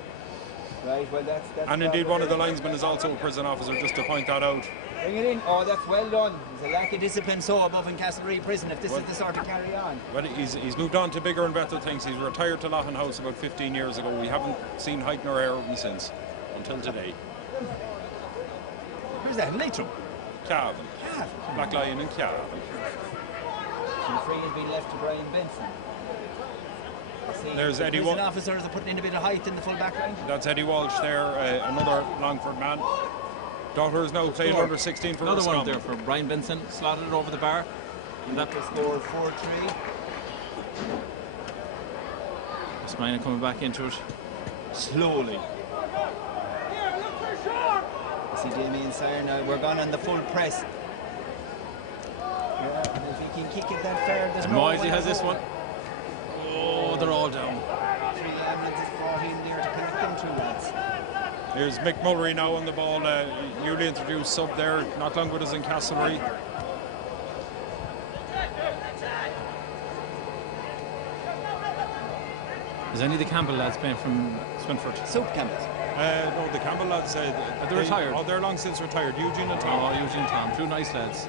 Right, well that's And indeed one of the linesmen is also a prison officer, just to point that out. Bring it in. Oh, that's well done. There's a lack of discipline so above in Castlereagh Prison if this is the sort of carry on. Well, he's moved on to bigger and better things. He's retired to Lothan House about 15 years ago. We haven't seen height nor air of him since, until today. Who's that? Leitrim? Cavan. Black Lion and Cavan. And free will be left to Brian Benson. There's Eddie Walsh. Officers are putting in a bit of height in the full back line. That's Eddie Walsh there, another Longford man. Daughter is now playing under 16 for another Roscommon. one there for Brian Benson, slotted it over the bar. And that was scored 4-3. Smina coming back into it slowly. See Damien Sire now, we're gone on the full press. Yeah, and if he can kick it that far, there's and no Moisey way has to this go. one. Oh, they're all down. 3 ambulances brought in there to connect them two lads. Here's Mick Mullery now on the ball, newly introduced sub there, not long with us in Castlereagh. Is any of the Campbell lads playing from Swinford? Soup Campbell. No, the Campbell lads, they're retired. Oh, they're long since retired. Eugene and Tom. Oh, Eugene and Tom, two nice lads.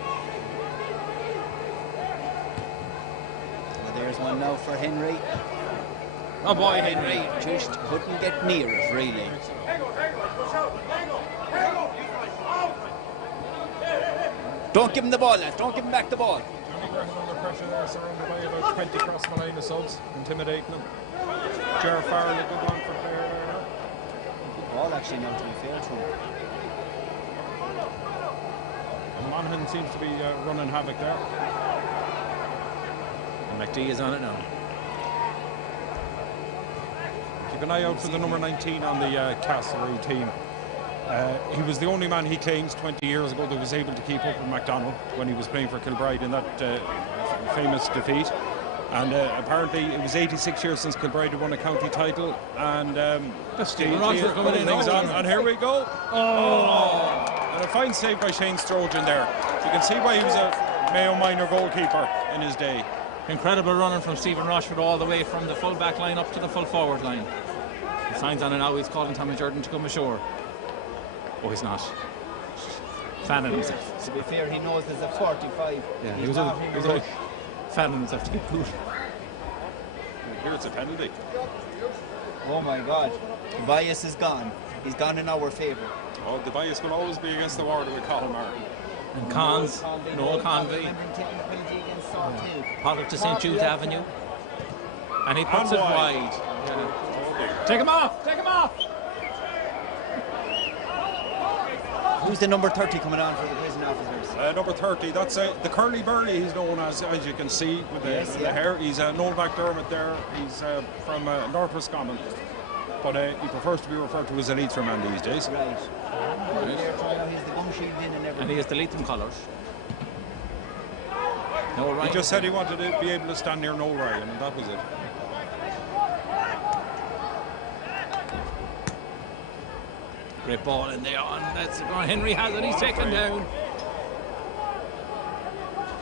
Well, there's one now for Henry. Oh boy, Henry. Just couldn't get near it, really. Don't give him the ball, lad. Don't give him back the ball. Under pressure there, surrounded by about 20 cross-Malina subs, intimidating them. Ger Farrell, a good one for player there. Good ball, actually, now to be fair to him. Monaghan seems to be running havoc there. And McD is on it now. Keep an eye out for the number 19 on the Castlereagh team. He was the only man he claims 20 years ago that was able to keep up with McDonald when he was playing for Kilbride in that famous defeat. And apparently it was 86 years since Kilbride had won a county title. And Stephen Rochford coming in. And here we go. Oh! And a fine save by Shane Strojan there. You can see why he was a Mayo minor goalkeeper in his day. Incredible running from Stephen Rochford all the way from the full back line up to the full forward line. The signs on it now, he's calling Tommy Jordan to come ashore. Oh, he's not. Fanning himself. To be fair, he knows there's a 45. Yeah, he was only fanning himself to get booed. Here's a penalty. Oh my God. The bias is gone. He's gone in our favour. Oh, the bias will always be against the Warder with Colin Martin. And Cons, Noel Convey, pot up to St. Jude's Avenue. And he puts it wide. Take him off! Take him off! Who's the number 30 coming on for the prison officers? Number 30, that's the Curly Burley he's known as you can see with the hair. He's Noel McDermott there. He's from North Roscommon. But he prefers to be referred to as a Leitrim man these days. Right. He's the gum shield in and everything. And he has the Leitrim colours. No, right. He just said he wanted to be able to stand near Noel Ryan, and that was it. Great ball in there, and that's going. Henry has it, he's taken down.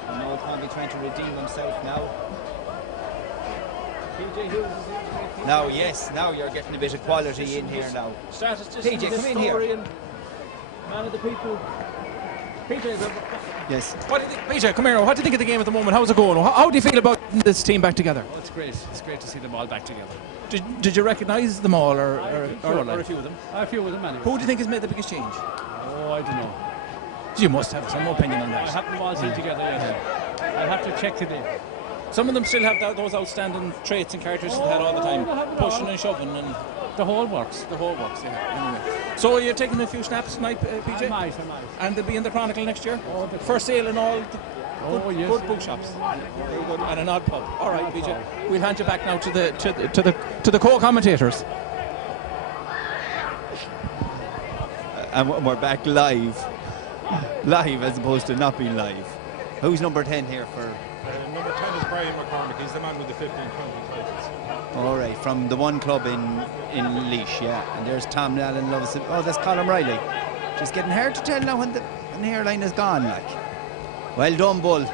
I know Convey trying to redeem himself now. Now, yes, now you're getting a bit of quality in here now. PJ, come in here. Man of the people. PJ, yes. What do you think, PJ, come here now. What do you think of the game at the moment? How's it going? How do you feel about this team back together? Oh, it's great. It's great to see them all back together. Did you recognise them all, or a few of them? A few of them, anyway. Who do you think has made the biggest change? Oh, I don't know. You must have some opinion on that. I haven't all seen together yet. I'll have to check today. Some of them still have those outstanding traits and characteristics they had all the time, pushing and shoving, and the whole works. The whole works, yeah. Anyway, so you're taking a few snaps tonight, PJ? I might. And they'll be in the Chronicle next year. For sale in all. Yes. Good bookshops. Very good. And an odd pub. All right, PJ. We'll hand you back now to the co-commentators. And we're back live as opposed to not being live. Who's number 10 here for? Number 10 is Brian McCormick. He's the man with the 15 county titles. All right, from the one club in Laois, yeah. And there's Tom Allen loves it. Oh, that's Colin Riley. Just getting hard to tell now when the hairline is gone, like. Well done, Bull.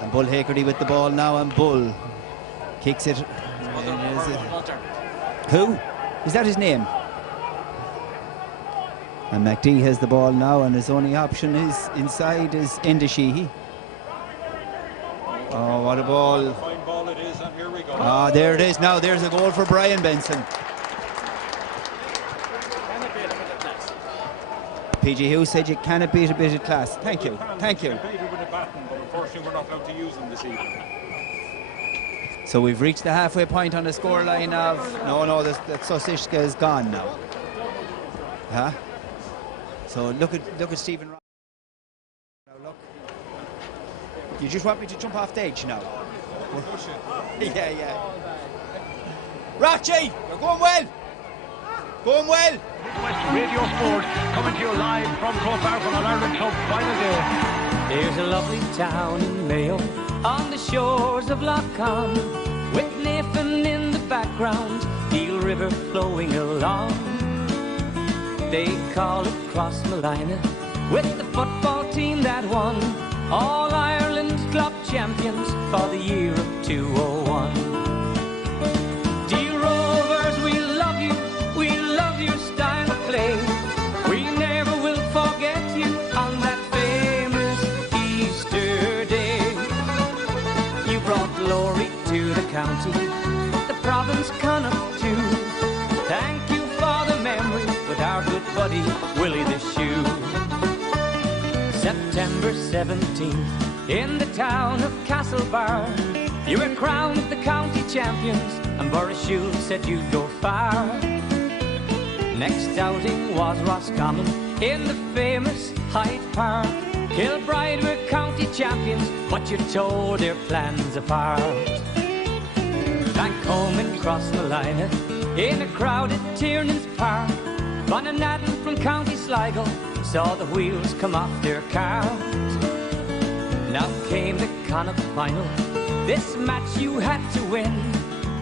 And Bull Hakerty with the ball now, and Bull kicks it. Who? Is that his name? And McD has the ball now, and his only option is inside is Indisheehy. Oh, what a ball. Fine ball it is, and here we go. Ah, there it is now. There's a goal for Brian Benson. PG Hughes said you cannot beat a bit of class. Thank you. Thank you. You can beat it with a baton, but unfortunately we're not allowed to use them this evening. So we've reached the halfway point on the scoreline of... No, that Sosishka is gone now. Huh? So look at Stephen. Now look. You just want me to jump off the edge now? Yeah. Rachi, you're going well. Going well. West Radio Sport coming to you live from Croke Park on Ireland Cup final day. There's a lovely town in Mayo on the shores of Lough Conn, with Nathan in the background, Deal River flowing along. They call it Crossmalina, with the football team that won All Ireland Club champions for the year of 2001. Dear Rovers, we love your style of play. We never will forget you on that famous Easter day. You brought glory to the county, the province Connacht, 17th in the town of Castlebar. You were crowned the county champions, and Borrashool said you'd go far. Next outing was Roscommon in the famous Hyde Park. Kilbride were county champions, but you tore their plans apart. Bankholm and Crossmalina in a crowded Tiernan's Park. Bonanaden from County Sligo saw the wheels come off their cart. Now came the Connacht final, this match you had to win.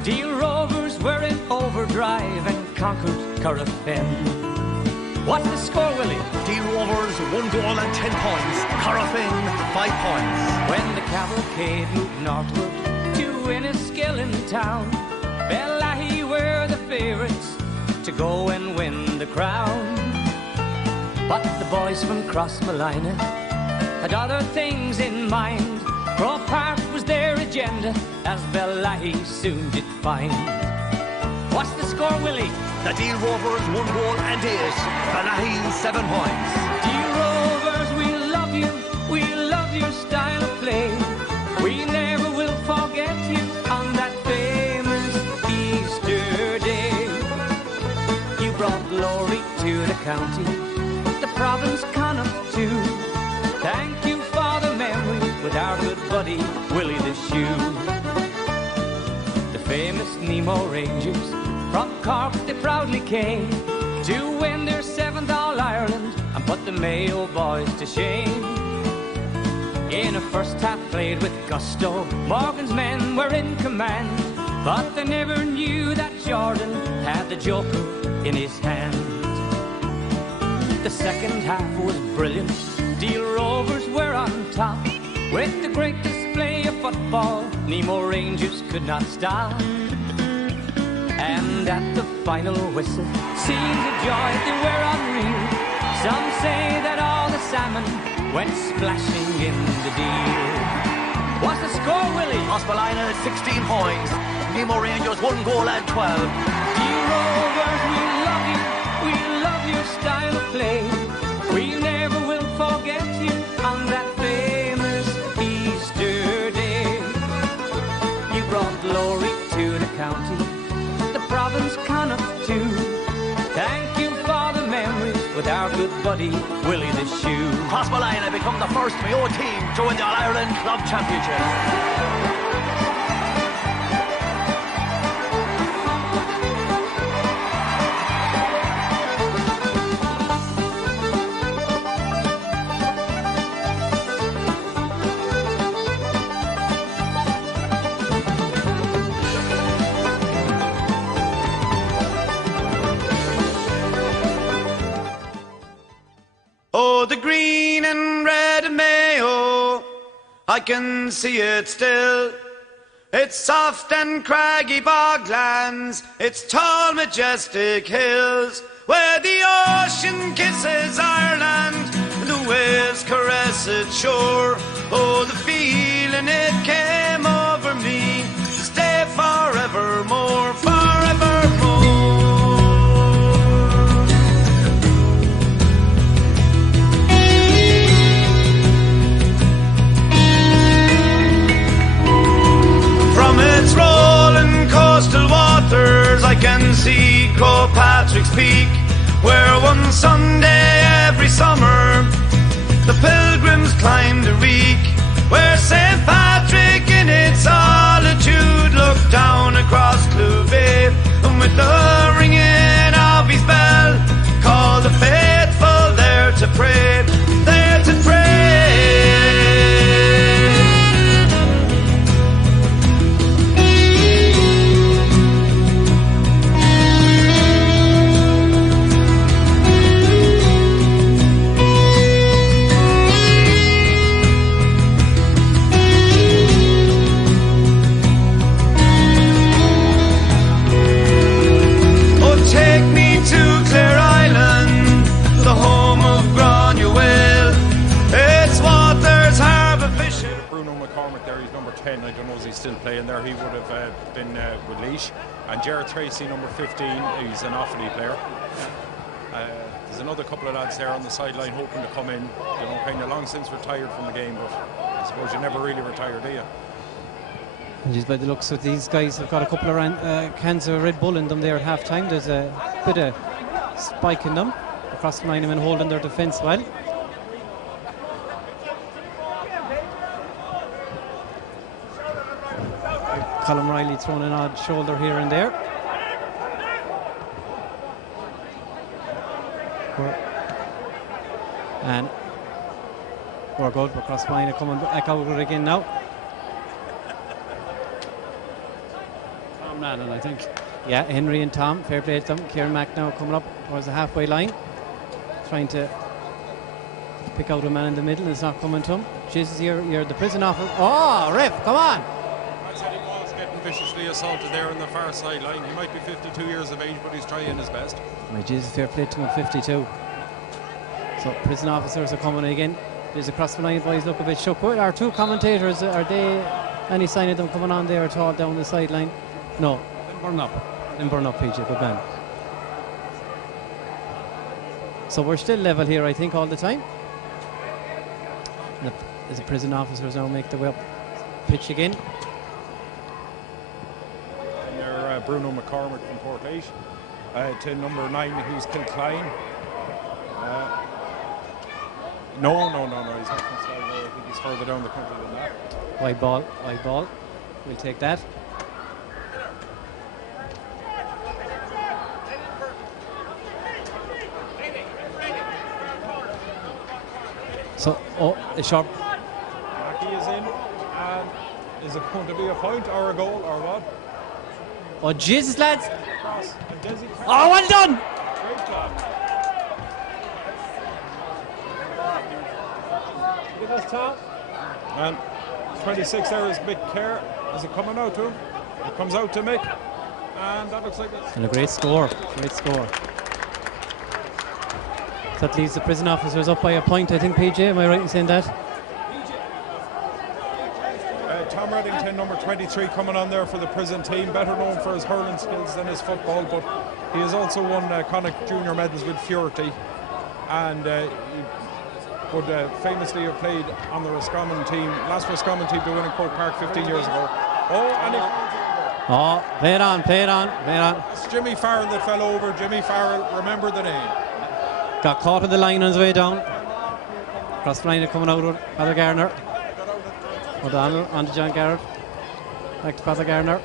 Deal Rovers were in overdrive and conquered Corofin. What's the score, Willie? Deal Rovers 1 goal and 10 points. Corofin 5 points. When the cavalcade moved northward to Enniskillen town, Bellahy were the favourites to go and win the crown. But the boys from Crossmalina had other things in mind. Croke Park was their agenda, as Bellahy soon did find. What's the score, Willie? The Deal Rovers 1 goal and 8. Bellahy 7 points. Deal Rovers, we love your style of play. We never will forget you on that famous Easter day. You brought glory to the county, the province Connacht too. Thank you for the memories with our good buddy Willie the Shoe. The famous Nemo Rangers from Cork, they proudly came to win their 7th All-Ireland and put the Mayo boys to shame. In a first half played with gusto, Morgan's men were in command, but they never knew that Jordan had the joker in his hand. The second half was brilliant, Deal Rovers were on top. With the great display of football, Nemo Rangers could not stop. And at the final whistle, scenes of joy, they were unreal. Some say that all the salmon went splashing in the Deal. What's the score, Willie? Crossmalina 16 points. Nemo Rangers 1 goal and 12. Deal Rovers, we love your style of play. We never will forget you on that famous Easter day. You brought glory to the county, the province Connacht too. Thank you for the memories with our good buddy Willie the Shoe. Crossmalina become the first Mayo team to win the All-Ireland Club Championship. Oh, the green and red of Mayo, I can see it still. It's soft and craggy boglands, it's tall majestic hills, where the ocean kisses Ireland and the waves caress its shore. Oh, the feeling it came over me to stay forevermore, forevermore. From its rolling coastal waters I can see Croagh Patrick's Peak, where one Sunday every summer the pilgrims climbed the reek, where St. Patrick in its solitude looked down across Clough, and with the ringing of his bell called the faithful there to pray, there to pray. I don't know if he's still playing there. He would have been with Laois. And Gerard Tracy, number 15, he's an Offaly player. There's There's another couple of lads there on the sideline hoping to come in. You know, kind of long since retired from the game, but I suppose you never really retire, do you? And just by the looks of these guys, have got a couple of cans of Red Bull in them there at half time. There's a bit of spike in them across the line and holding their defence well. Colin Riley throwing an odd shoulder here and there. And we're good. We're cross line, coming back out of it again now. Tom Lannon, I think. Yeah, Henry and Tom, fair play to them. Kieran Mack now coming up towards the halfway line, trying to pick out a man in the middle. It's not coming to him. Jesus, you're the prison officer. Oh, ref, come on. I said he was getting viciously assaulted there on the far sideline. He might be 52 years of age, but he's trying his best. My Jesus, fair play to him, 52. So prison officers are coming again. There's across the line, boys look a bit shook. Our two commentators, are they any sign of them coming on there at all down the sideline? No. Then burn up, PJ, good man. So we're still level here, I think, all the time. As the prison officers now make their way up pitch again. And they're Bruno McCormick from Portage to number 9, who's Kilcline. No, he's not from Sligo. I think he's further down the country than that. Wide ball. We'll take that. So, a sharp. Mackey is in. And is it going to be a point or a goal or what? Oh, Jesus, lads. Cross. And Desi Oh, well done. Great job. Give us Tom. And 26 there is Mick Kerr. Is it coming out to him? It comes out to Mick. And that looks like it's... And a great score. That leaves the prison officers up by a point, I think, PJ. Am I right in saying that? Tom Reddington, number 23, coming on there for the prison team. Better known for his hurling skills than his football, but he has also won Connacht junior medals with Fury. And he would famously have played on the Roscommon team, last Roscommon team to win in Croke Park 15 years ago. Play it on. It's Jimmy Farrell that fell over. Jimmy Farrell, remember the name. Got caught in the line on his way down. Cross line coming out with Father Garner. O'Donnell on to John Garrett. Back to Father Garner.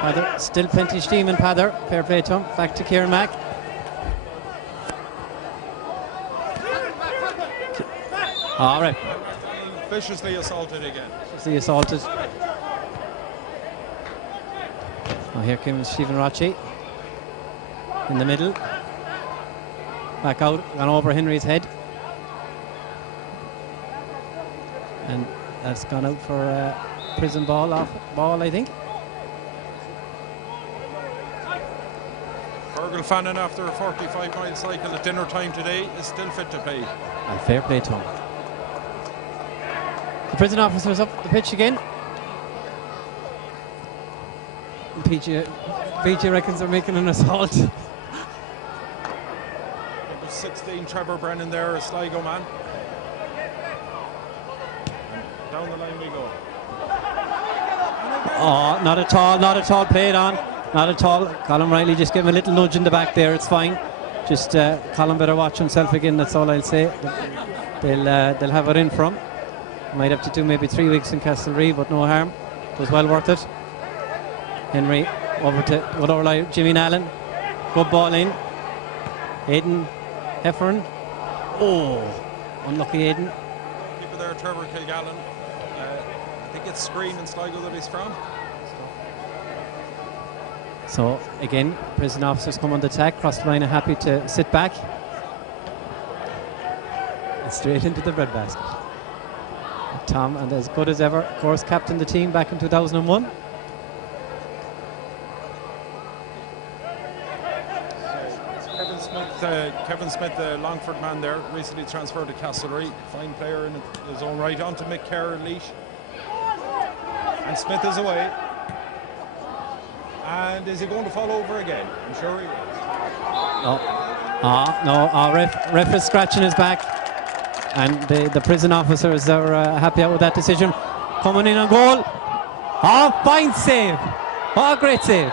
Father, still plenty of steam in Father. Fair play to him. Back to Kieran Mack. All right. Viciously assaulted again. Oh, here comes Stephen Rocci in the middle. Back out, gone over Henry's head. And that's gone out for prison ball, I think. Fergal Fannin, after a 45-mile cycle at dinner time today, is still fit to play. And fair play to him. The prison officers up the pitch again. PJ reckons they're making an assault. Number 16, Trevor Brennan there, a Sligo man. And down the line we go. Oh, not at all played on. Not at all. Colin Riley just gave him a little nudge in the back there, it's fine. Just Colin better watch himself again, that's all I'll say. They'll have it in from him. Might have to do maybe 3 weeks in Castlereagh, but no harm. It was well worth it. Henry over to Jimmy Nallen. Good ball in. Aidan Heffern. Oh, unlucky Aidan. Keeper there, Trevor Kilgallen. I think it's Screen in Sligo that he's from. So again, prison officers come on the attack. Cross the line are happy to sit back. And straight into the breadbasket. Tom, and as good as ever, of course, captained the team back in 2001. Kevin Smith, the Longford man there, recently transferred to Castlereagh. Fine player in his own right. On to Mick Kerr and Leash. And Smith is away. And is he going to fall over again? I'm sure he will. No. Ref is scratching his back, and the prison officers are happy out with that decision. Coming in on goal. Fine save. Great save.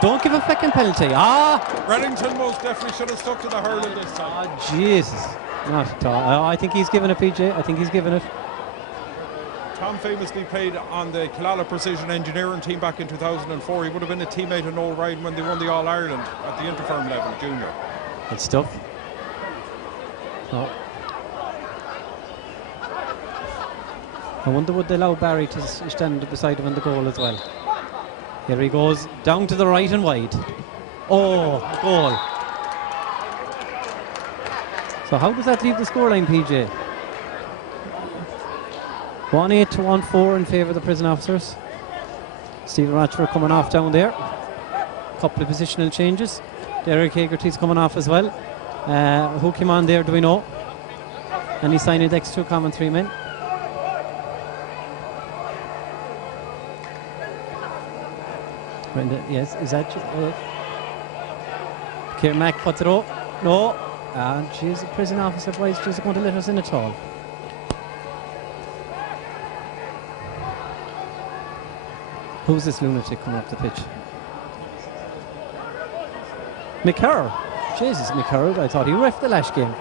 Don't give a fucking penalty. Reddington most definitely should have stuck to the hurler this time. Jesus. Not at all. I think he's given it, PJ. I think he's given it. Tom famously played on the Killala Precision Engineering team back in 2004. He would have been a teammate of Noel Ryan when they won the All-Ireland at the interfirm level, junior. Good stuff. I wonder would they allow Barry to stand beside him in the goal as well. Here he goes, down to the right and wide. Goal. So how does that leave the scoreline, PJ? 1-8 to 1-4 in favour of the prison officers. Stephen Rochford coming off down there. Couple of positional changes. Derek Hagerty's coming off as well. Who came on there, do we know? And he signed it extra common 3 men. Brenda, yes, is that Kieran Mack puts it up. No. Jeez, the prison officer boys just going to let us in at all. Who's this lunatic coming up the pitch? McCurr. Jesus, McCurr. I thought he reffed the last game.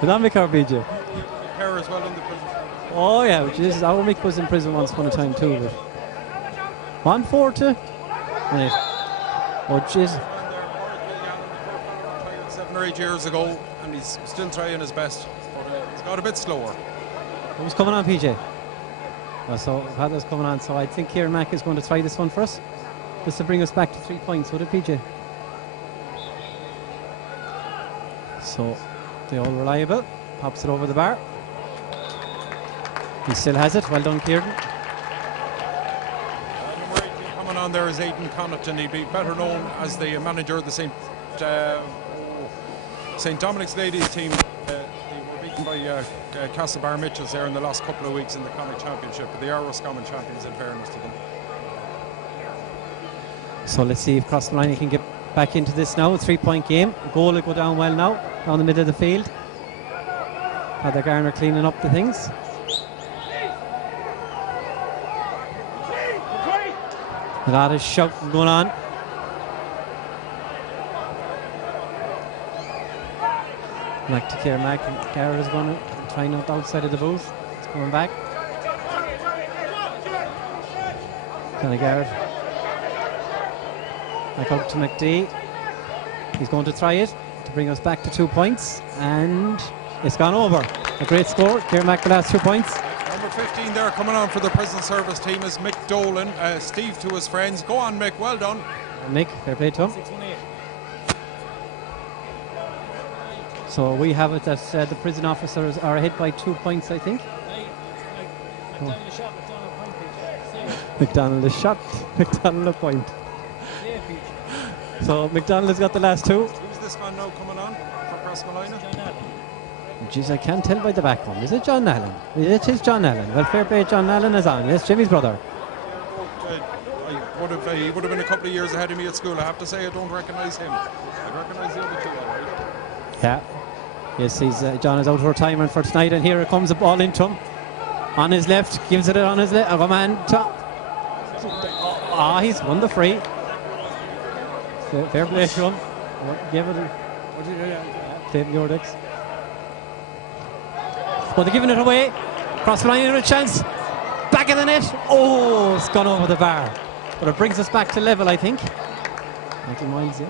But not McCurr, BJ. McCurr as well in the prison. Oh, yeah. Jesus, our Mick was in prison once upon a time, too. But 1-4 to. Oh, jeez. 7 or 8 years ago, and he's still trying his best. But he's got a bit slower. Who's coming on, PJ? So Hadler's coming on, so I think Kieran Mack is going to try this one for us. Just to bring us back to 3 points, would it, PJ? So they all reliable. Pops it over the bar. He still has it. Well done, Kieran. Coming on there is Aidan Connacht, and he'd be better known as the manager of the St. Dominic's ladies team. They were beaten by Castlebar Mitchells there in the last couple of weeks in the Connacht Championship, but they are Roscommon champions in fairness to them. So let's see if Crossmolina can get back into this now. A 3-point game. Goal will go down well now, down the middle of the field. Heather Garner cleaning up the things. A lot of shouting going on. Back to Kieran Mack. Garrett is going to try out the outside of the booth. It's coming back. Conor Garrett. Back out to McD. He's going to try it to bring us back to 2 points, and it's gone over. A great score. Kieran Mack the last 2 points. Number 15 there coming on for the prison service team is Mick Dolan. Steve to his friends. Go on, Mick. Well done. Mick, fair play to him. So we have it that the prison officers are ahead by 2 points, I think. McDonald is shot. McDonald a point. So McDonald has got the last 2. Who's this man now coming on for Crossmolina? Jeez, I can't tell by the back one. Is it John Allen? It is John Allen. Well, fair play, John Allen is on. Yes, Jimmy's brother. He would have been a couple of years ahead of me at school. I have to say I don't recognise him. I recognise the other two, all right? Yeah. Yes, John is out for retirement for tonight, and here it comes the ball into him. On his left, gives it on his left. Oh, man. He's won the free. Fair play to him. Give it. Play your decks. Well, they're giving it away. Cross the line, a chance. Back of the net. Oh, it's gone over the bar. But it brings us back to level, I think. Michael Miles, yeah.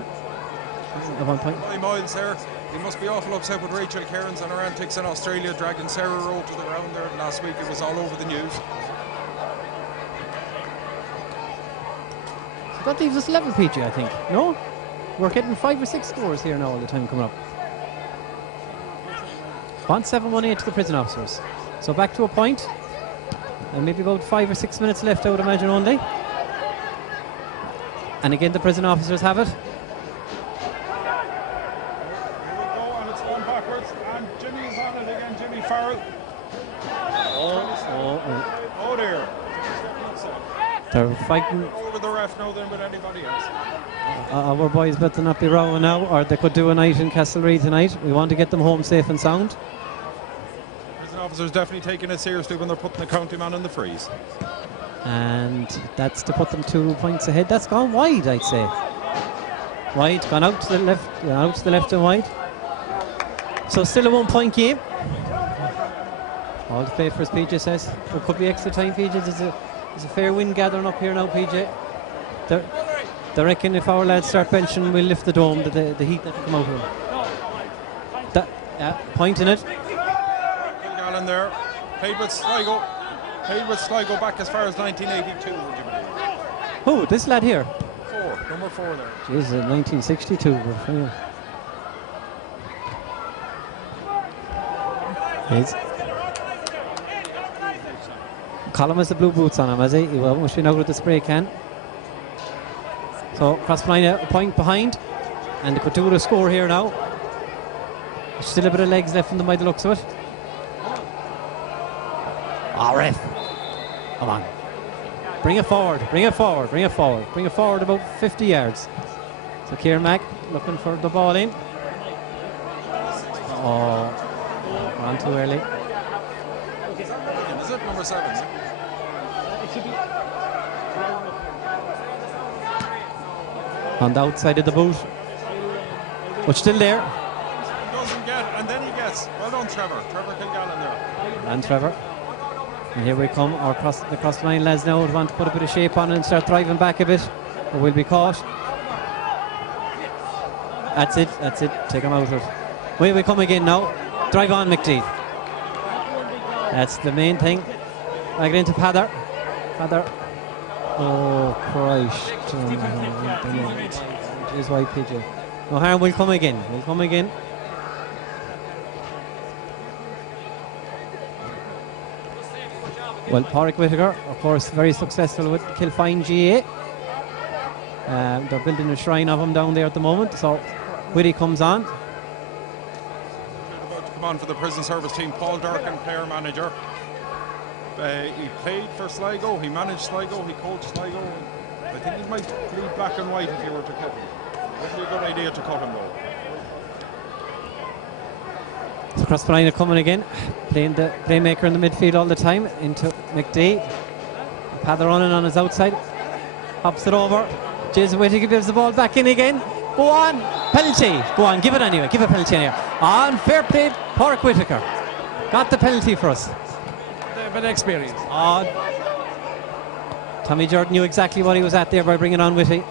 At 1 point. Miles there. He must be awful upset with Rachel Cairns and her antics in Australia, dragging Sarah Rowe to the ground there last week. It was all over the news. So that leaves us level, PG, I think. No? We're getting 5 or 6 scores here now all the time coming up. 1-7-1-8 to the prison officers. So back to a point. And maybe about 5 or 6 minutes left, I would imagine, only. And again, the prison officers have it. They're fighting. Over the ref now than with anybody else. Our boys better not be rowing now, or they could do a night in Castlereagh tonight. We want to get them home safe and sound. Prison officers definitely taking it seriously when they're putting the county man in the freeze. And that's to put them 2 points ahead. That's gone wide, I'd say. Wide, gone out to the left, and wide. So still a 1 point game. All to play for, as PJ says. There could be extra time, PJ. There's a fair wind gathering up here now, PJ. They reckon if our lads start benching, we'll lift the dome, the heat that will come out of them. Point in it. Kilgallen there. Played with Sligo. Played with Sligo back as far as 1982, would you believe? Who? This lad here? Number 4 there. Jesus, 1962. Colin has the blue boots on him, has he? He must be out with the spray can. So cross line, a point behind, and they could do with a score here now. There's still a bit of legs left in them by the looks of it. Ref. Come on. Bring it forward about 50 yards. So Kieran Mack looking for the ball in. On too early. Is it number 7? On the outside of the boot. But still there. Doesn't get, and then he gets. Well done, Trevor. Trevor Kilgallen there. And Trevor. And here we come. The cross line lads now want to put a bit of shape on it and start driving back a bit. But we'll be caught. That's it. Take him out of it. Here we come again now. Drive on, McDee. That's the main thing. I get into Pather. Oh, Christ. Jeez, why PJ. No harm, we'll come again. Well, Pádraig Whittaker, of course, very successful with Kilfine GAA. They're building a shrine of him down there at the moment. So Whitty comes on. About to come on for the prison service team. Paul Durkin, player manager. He played for Sligo, he managed Sligo, he coached Sligo. I think he might bleed black and white if you were to cut him. Would be a good idea to cut him though. So cross line coming again, playing the playmaker in the midfield all the time into McDee. Pather running on his outside, hops it over. Jason Whittaker gives the ball back in again. Go on, penalty. Go on, give it anyway. Give a penalty anyway. On, fair play, Pádraig Whittaker. Got the penalty for us. Bit of experience. Tommy Jordan knew exactly what he was at there by bringing on Whitty.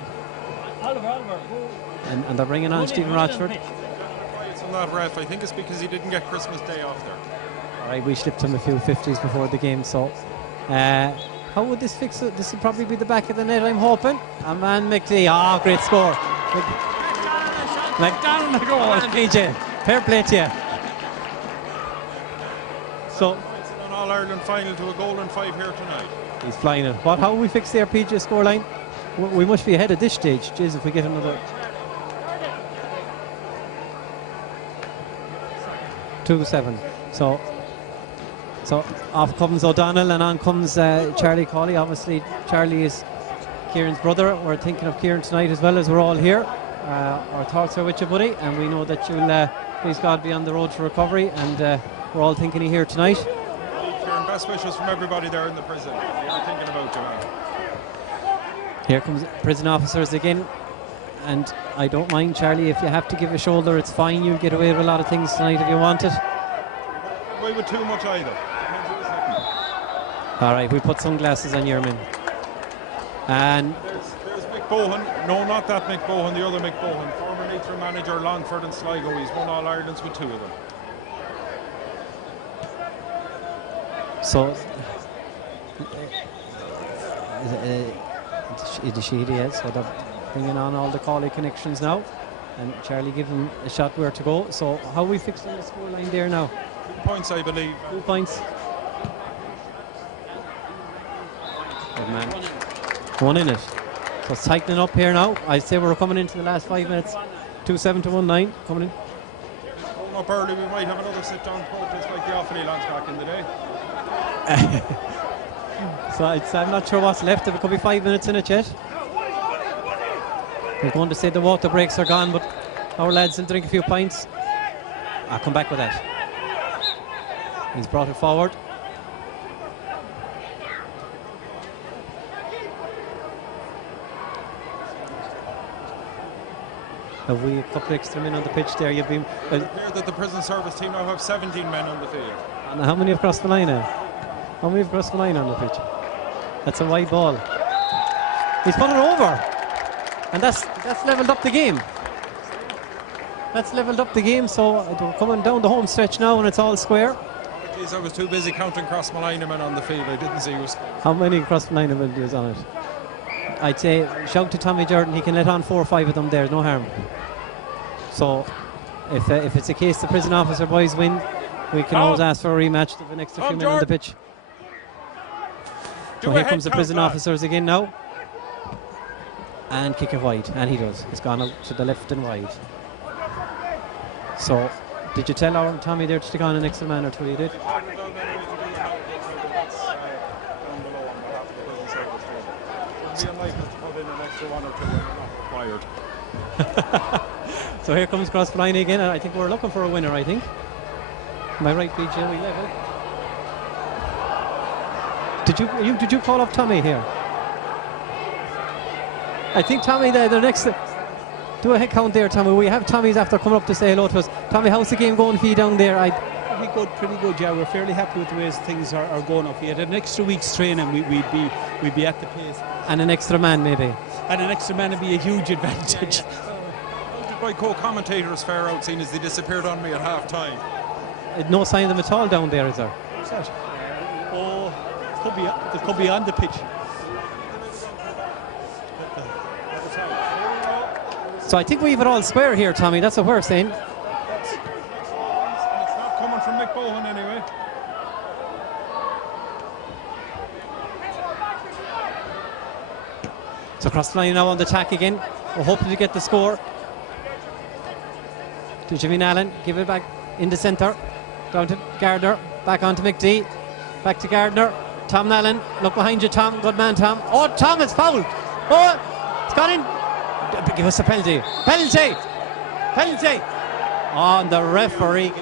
And they're bringing on Stephen Rochford. It's on that ref. I think it's because he didn't get Christmas Day off there. All right, we slipped him a few 50s before the game, so how would this fix it? This will probably be the back of the net, I'm hoping. And man, McDee, great score. Down the goal. PJ, fair play to you. So All-Ireland final to a goal and 5 here tonight. He's flying it. How will we fix the RPG scoreline? We must be ahead at this stage. Jeez, if we get another 2-7. So off comes O'Donnell and on comes Charlie Cawley. Obviously, Charlie is Kieran's brother. We're thinking of Kieran tonight as well as we're all here. Our thoughts are with you, buddy, and we know that you'll, please God, be on the road to recovery, and we're all thinking of you here tonight. Kieran, best wishes from everybody there in the prison. We're thinking about you, man. Here comes prison officers again, and I don't mind, Charlie, if you have to give a shoulder, it's fine. You'll get away with a lot of things tonight if you want it. Away with too much either. All right, we put sunglasses on your men. And there's Mick Bohan. No, not that Mick Bohan, the other Mick Bohan. Former Leitrim manager, Longford and Sligo. He's won All-Irelands with 2 of them. So so they're bringing on all the Cawley connections now, and Charlie give him a shot where to go. So how are we fixing the scoreline there now? 2 points, I believe. 2 points. Good man. 1 in it. So it's tightening up here now. I'd say we're coming into the last 5 minutes. 2-7 to 1-9 coming in. Going up early, we might have another sit-down protest like the Offaly lads back in the day. So I'm not sure what's left. There could be 5 minutes in it yet. We're going to say the water breaks are gone, but our lads will drink a few pints. I'll come back with that. He's brought it forward. Have we a couple extra men on the pitch there? You've been. I hear that the prison service team now have 17 men on the field. And how many have crossed the line now? How many have crossed the line on the pitch? That's a wide ball. He's put it over. And that's levelled up the game. That's levelled up the game, so we're coming down the home stretch now and it's all square. Jeez, I was too busy counting cross-Malina men on the field. I didn't see who was... How many cross-Malina men is on it? I'd say shout to Tommy Jordan, he can let on 4 or 5 of them there, no harm. So if it's a case the prison officer boys win, we can always ask for a rematch to the next few men on the pitch. So here comes the prison officers again now. And kick it wide, and he does. It's gone out to the left and wide. So, did you tell our Tommy there to stick on an extra man or two? You did? So here comes cross-line again, and I think we're looking for a winner, I think. Am I right, BJ? We level. Did you call up Tommy here? I think Tommy the next... Do a head count there, Tommy. We have Tommy's after coming up to say hello to us. Tommy, how's the game going for you down there? Pretty good, yeah. We're fairly happy with the ways things are going up. If we had an extra week's training, we'd be at the pace. And an extra man, maybe. And an extra man would be a huge advantage. How did my co-commentators fare out, seeing as they disappeared on me at half-time? No sign of them at all down there, is there? What's that? Oh, they could be on the pitch. So I think we've it all square here, Tommy. That's what we're saying. It's not coming from Mick Bohan anyway. So cross the line now on the attack again. We're hoping to get the score. To Jimmy Allen, give it back in the centre. Down to Gardner, back on to McD. Back to Gardner. Tom Allen, look behind you, Tom. Good man, Tom. Oh, Tom is fouled. Oh, it's gone in. Give us a penalty. Penalty! Penalty! Oh, and the referee.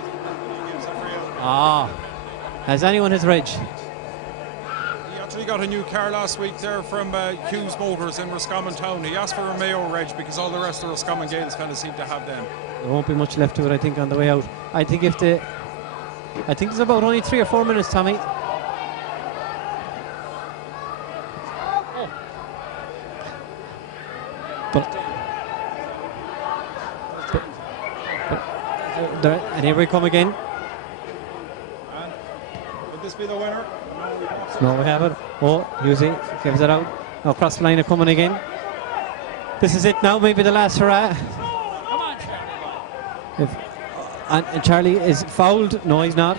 Has anyone his reg? He actually got a new car last week there from Hughes Motors in Roscommon Town. He asked for a Mayo reg because all the rest of Roscommon Gales fellas seem to have them. There won't be much left to it, I think, on the way out. I think there's about only 3 or 4 minutes, Tommy. And here we come again. And would this be the winner? No, we haven't. Oh, Husey gives it out. Now cross the line are coming again. This is it now, maybe the last hurrah. And Charlie is fouled. No, he's not.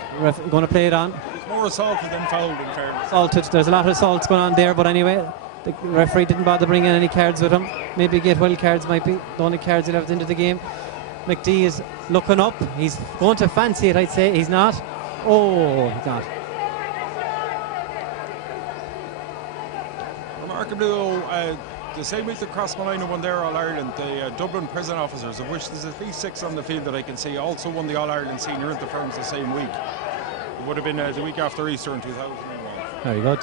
Going to play it on. He's more assaulted than fouled, in fairness. Assaulted. There's a lot of assaults going on there, but anyway, the referee didn't bother bringing any cards with him. Maybe get wild cards might be the only cards he'll have into the game. McD is looking up. He's going to fancy it, I'd say. He's not. Oh, he's not. Remarkably though, the same week the Crossmalina won their All-Ireland, the Dublin prison officers, of which there's at least 6 on the field that I can see, also won the All-Ireland senior interference the same week. It would have been the week after Easter in 2001. Very good.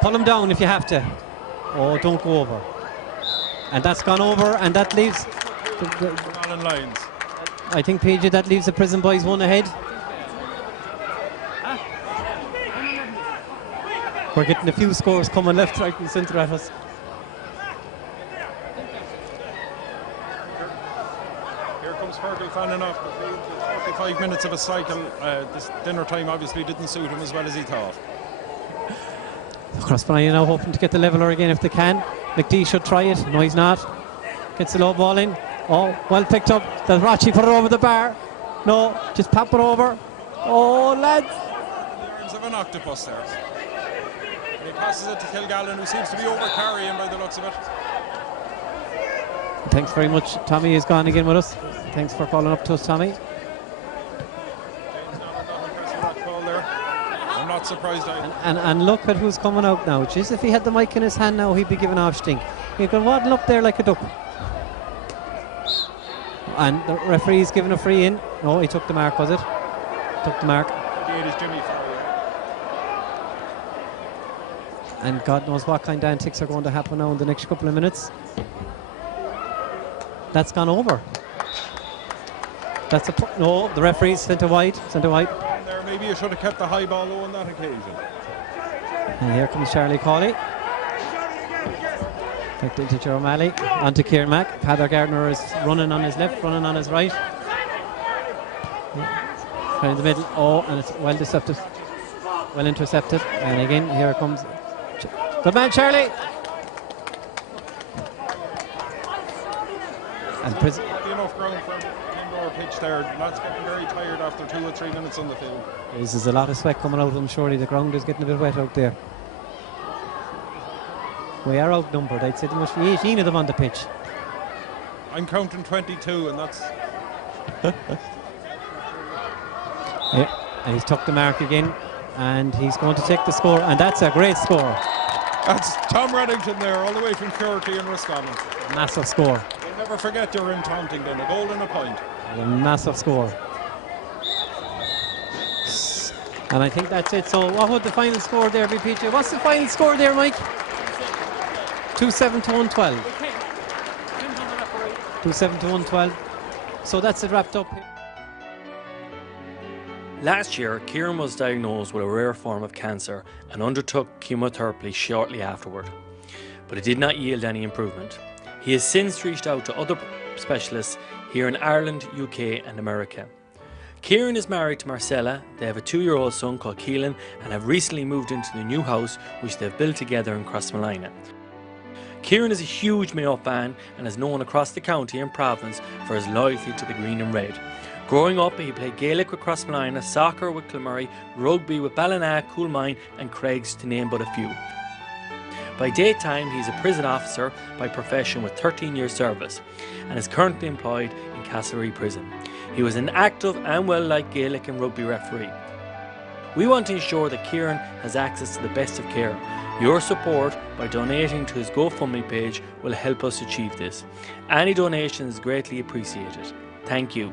Pull him down if you have to. Oh, don't go over. And that's gone over, and that leaves... Lines. I think, PJ, that leaves the prison boys 1 ahead. We're getting a few scores coming left, right and centre at us. Here comes Fergal fanning off the field. 45 minutes of a cycle. This dinner time obviously didn't suit him as well as he thought. Crossfire now hoping to get the leveller again if they can. McD should try it. No, he's not. Gets the low ball in. Oh, well picked up. Does Rachi put it over the bar? No, just pop it over. Oh, lads. The arms of an octopus there. And he passes it to Kilgallen, who seems to be over-carrying by the looks of it. Thanks very much. Tommy is gone again with us. Thanks for calling up to us, Tommy. I'm not not surprised. And look at who's coming out now. Jeez, if he had the mic in his hand now, he'd be giving off stink. He could waddle up there like a duck. And the referee's giving a free in. No, he took the mark, was it? Took the mark. And God knows what kind of antics are going to happen now in the next couple of minutes. That's gone over. That's no, the referee's sent a wide. There, maybe you should have kept the high ball low on that occasion. And here comes Charlie Cawley. Back into Joe O'Malley. On to Kieran Mack. Heather Gardner is running on his left, running on his right. Right in the middle. Oh, and it's well intercepted. Well intercepted. And again, here comes. Good man, Charlie. And enough ground for an indoor pitch there. Lads getting very tired after 2 or 3 minutes on the field. There's a lot of sweat coming out of them, surely. The ground is getting a bit wet out there. We are outnumbered. I'd say there must be 18 of them on the pitch. I'm counting 22, and that's... Yeah, and he's took the mark again, and he's going to take the score, and that's a great score. That's Tom Reddington there, all the way from Curity and Roscommon. Massive score. You'll never forget you're in Taunting then, a goal and a point. A massive score. And I think that's it. So what would the final score there be, PJ? What's the final score there, Mike? 2-7 to 112. 2-7 to 112. So that's it wrapped up. Last year, Kieran was diagnosed with a rare form of cancer and undertook chemotherapy shortly afterward, but it did not yield any improvement. He has since reached out to other specialists here in Ireland, UK and America. Kieran is married to Marcella. They have a 2-year-old son called Keelan and have recently moved into the new house which they've built together in Crossmolina. Kieran is a huge Mayo fan and is known across the county and province for his loyalty to the green and red. Growing up, he played Gaelic with Crossmolina, soccer with Kilmurray, rugby with Ballina, Coolmine and Craigs, to name but a few. By daytime, he is a prison officer by profession with 13 years service and is currently employed in Castlereagh Prison. He was an active and well-liked Gaelic and rugby referee. We want to ensure that Kieran has access to the best of care. Your support by donating to his GoFundMe page will help us achieve this. Any donation is greatly appreciated. Thank you.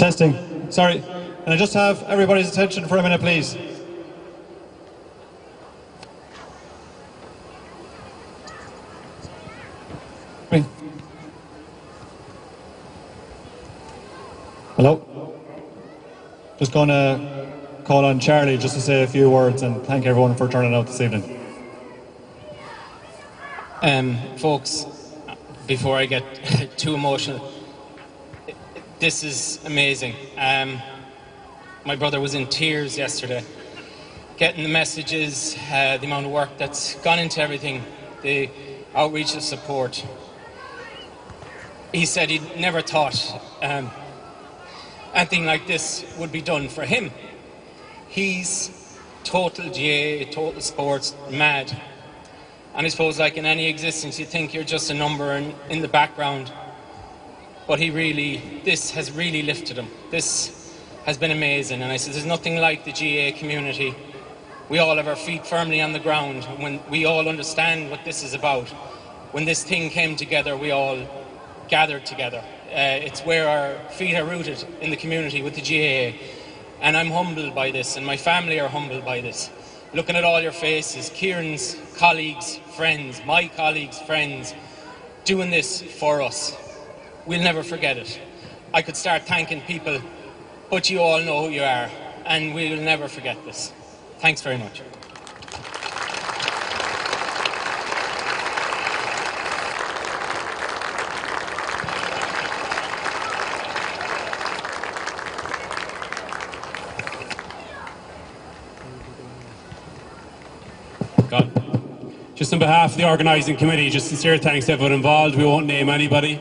Testing. Sorry. Can I just have everybody's attention for a minute, please? Hello? Just going to call on Charlie just to say a few words and thank everyone for turning out this evening. Folks, before I get too emotional, this is amazing. My brother was in tears yesterday, getting the messages, the amount of work that's gone into everything, the outreach of support. he said he'd never thought anything like this would be done for him. He's total GAA, total sports mad. And I suppose, like in any existence, you think you're just a number in the background. But this has really lifted him. This has been amazing. And I said, there's nothing like the GAA community. We all have our feet firmly on the ground. When we all understand what this is about. When this thing came together, we all gathered together. It's where our feet are rooted in the community with the GAA. And I'm humbled by this, and my family are humbled by this. Looking at all your faces, Kieran's colleagues, friends, my colleagues, friends, doing this for us. We'll never forget it. I could start thanking people, but you all know who you are, and we'll never forget this. Thanks very much. Just on behalf of the organising committee, just sincere thanks to everyone involved. We won't name anybody.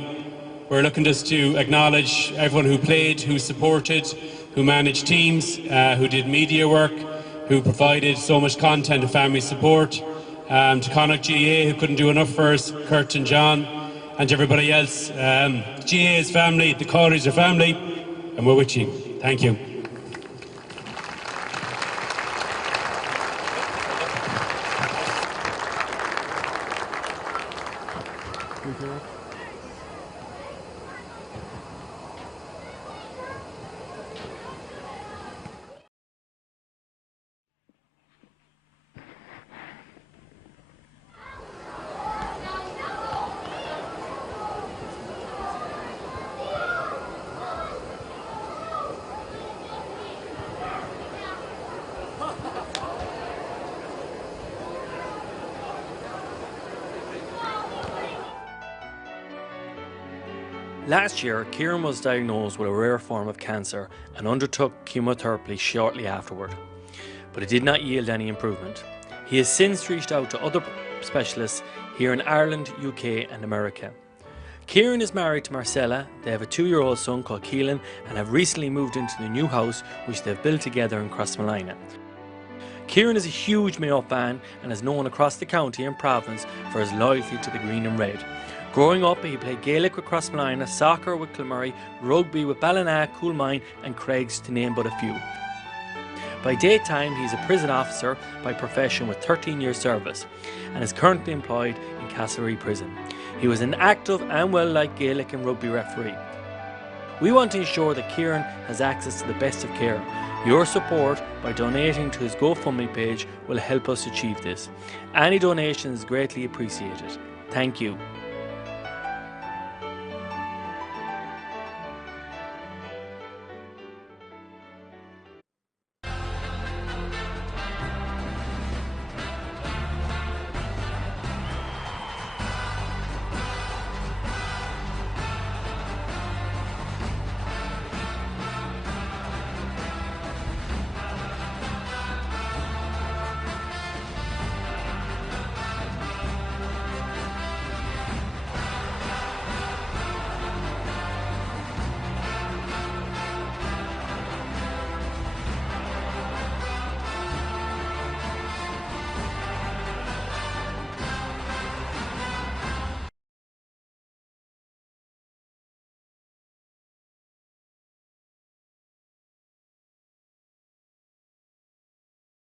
We're looking just to acknowledge everyone who played, who supported, who managed teams, who did media work, who provided so much content and family support. To Connacht GAA, who couldn't do enough for us, Kurt and John, and to everybody else. GAA is family, the Cawleys are family, and we're with you. Thank you. Last year, Kieran was diagnosed with a rare form of cancer and undertook chemotherapy shortly afterward, but it did not yield any improvement. He has since reached out to other specialists here in Ireland, UK and America. Kieran is married to Marcella. They have a 2-year-old son called Keelan and have recently moved into the new house which they've built together in Crossmolina. Kieran is a huge Mayo fan and is known across the county and province for his loyalty to the green and red. Growing up, he played Gaelic with Crossmolina, soccer with Kilmurray, rugby with Ballina, Coolmine and Craigs, to name but a few. By daytime, he is a prison officer by profession with 13 years service and is currently employed in Castlereagh Prison. He was an active and well-liked Gaelic and rugby referee. We want to ensure that Kieran has access to the best of care. Your support by donating to his GoFundMe page will help us achieve this. Any donation is greatly appreciated. Thank you.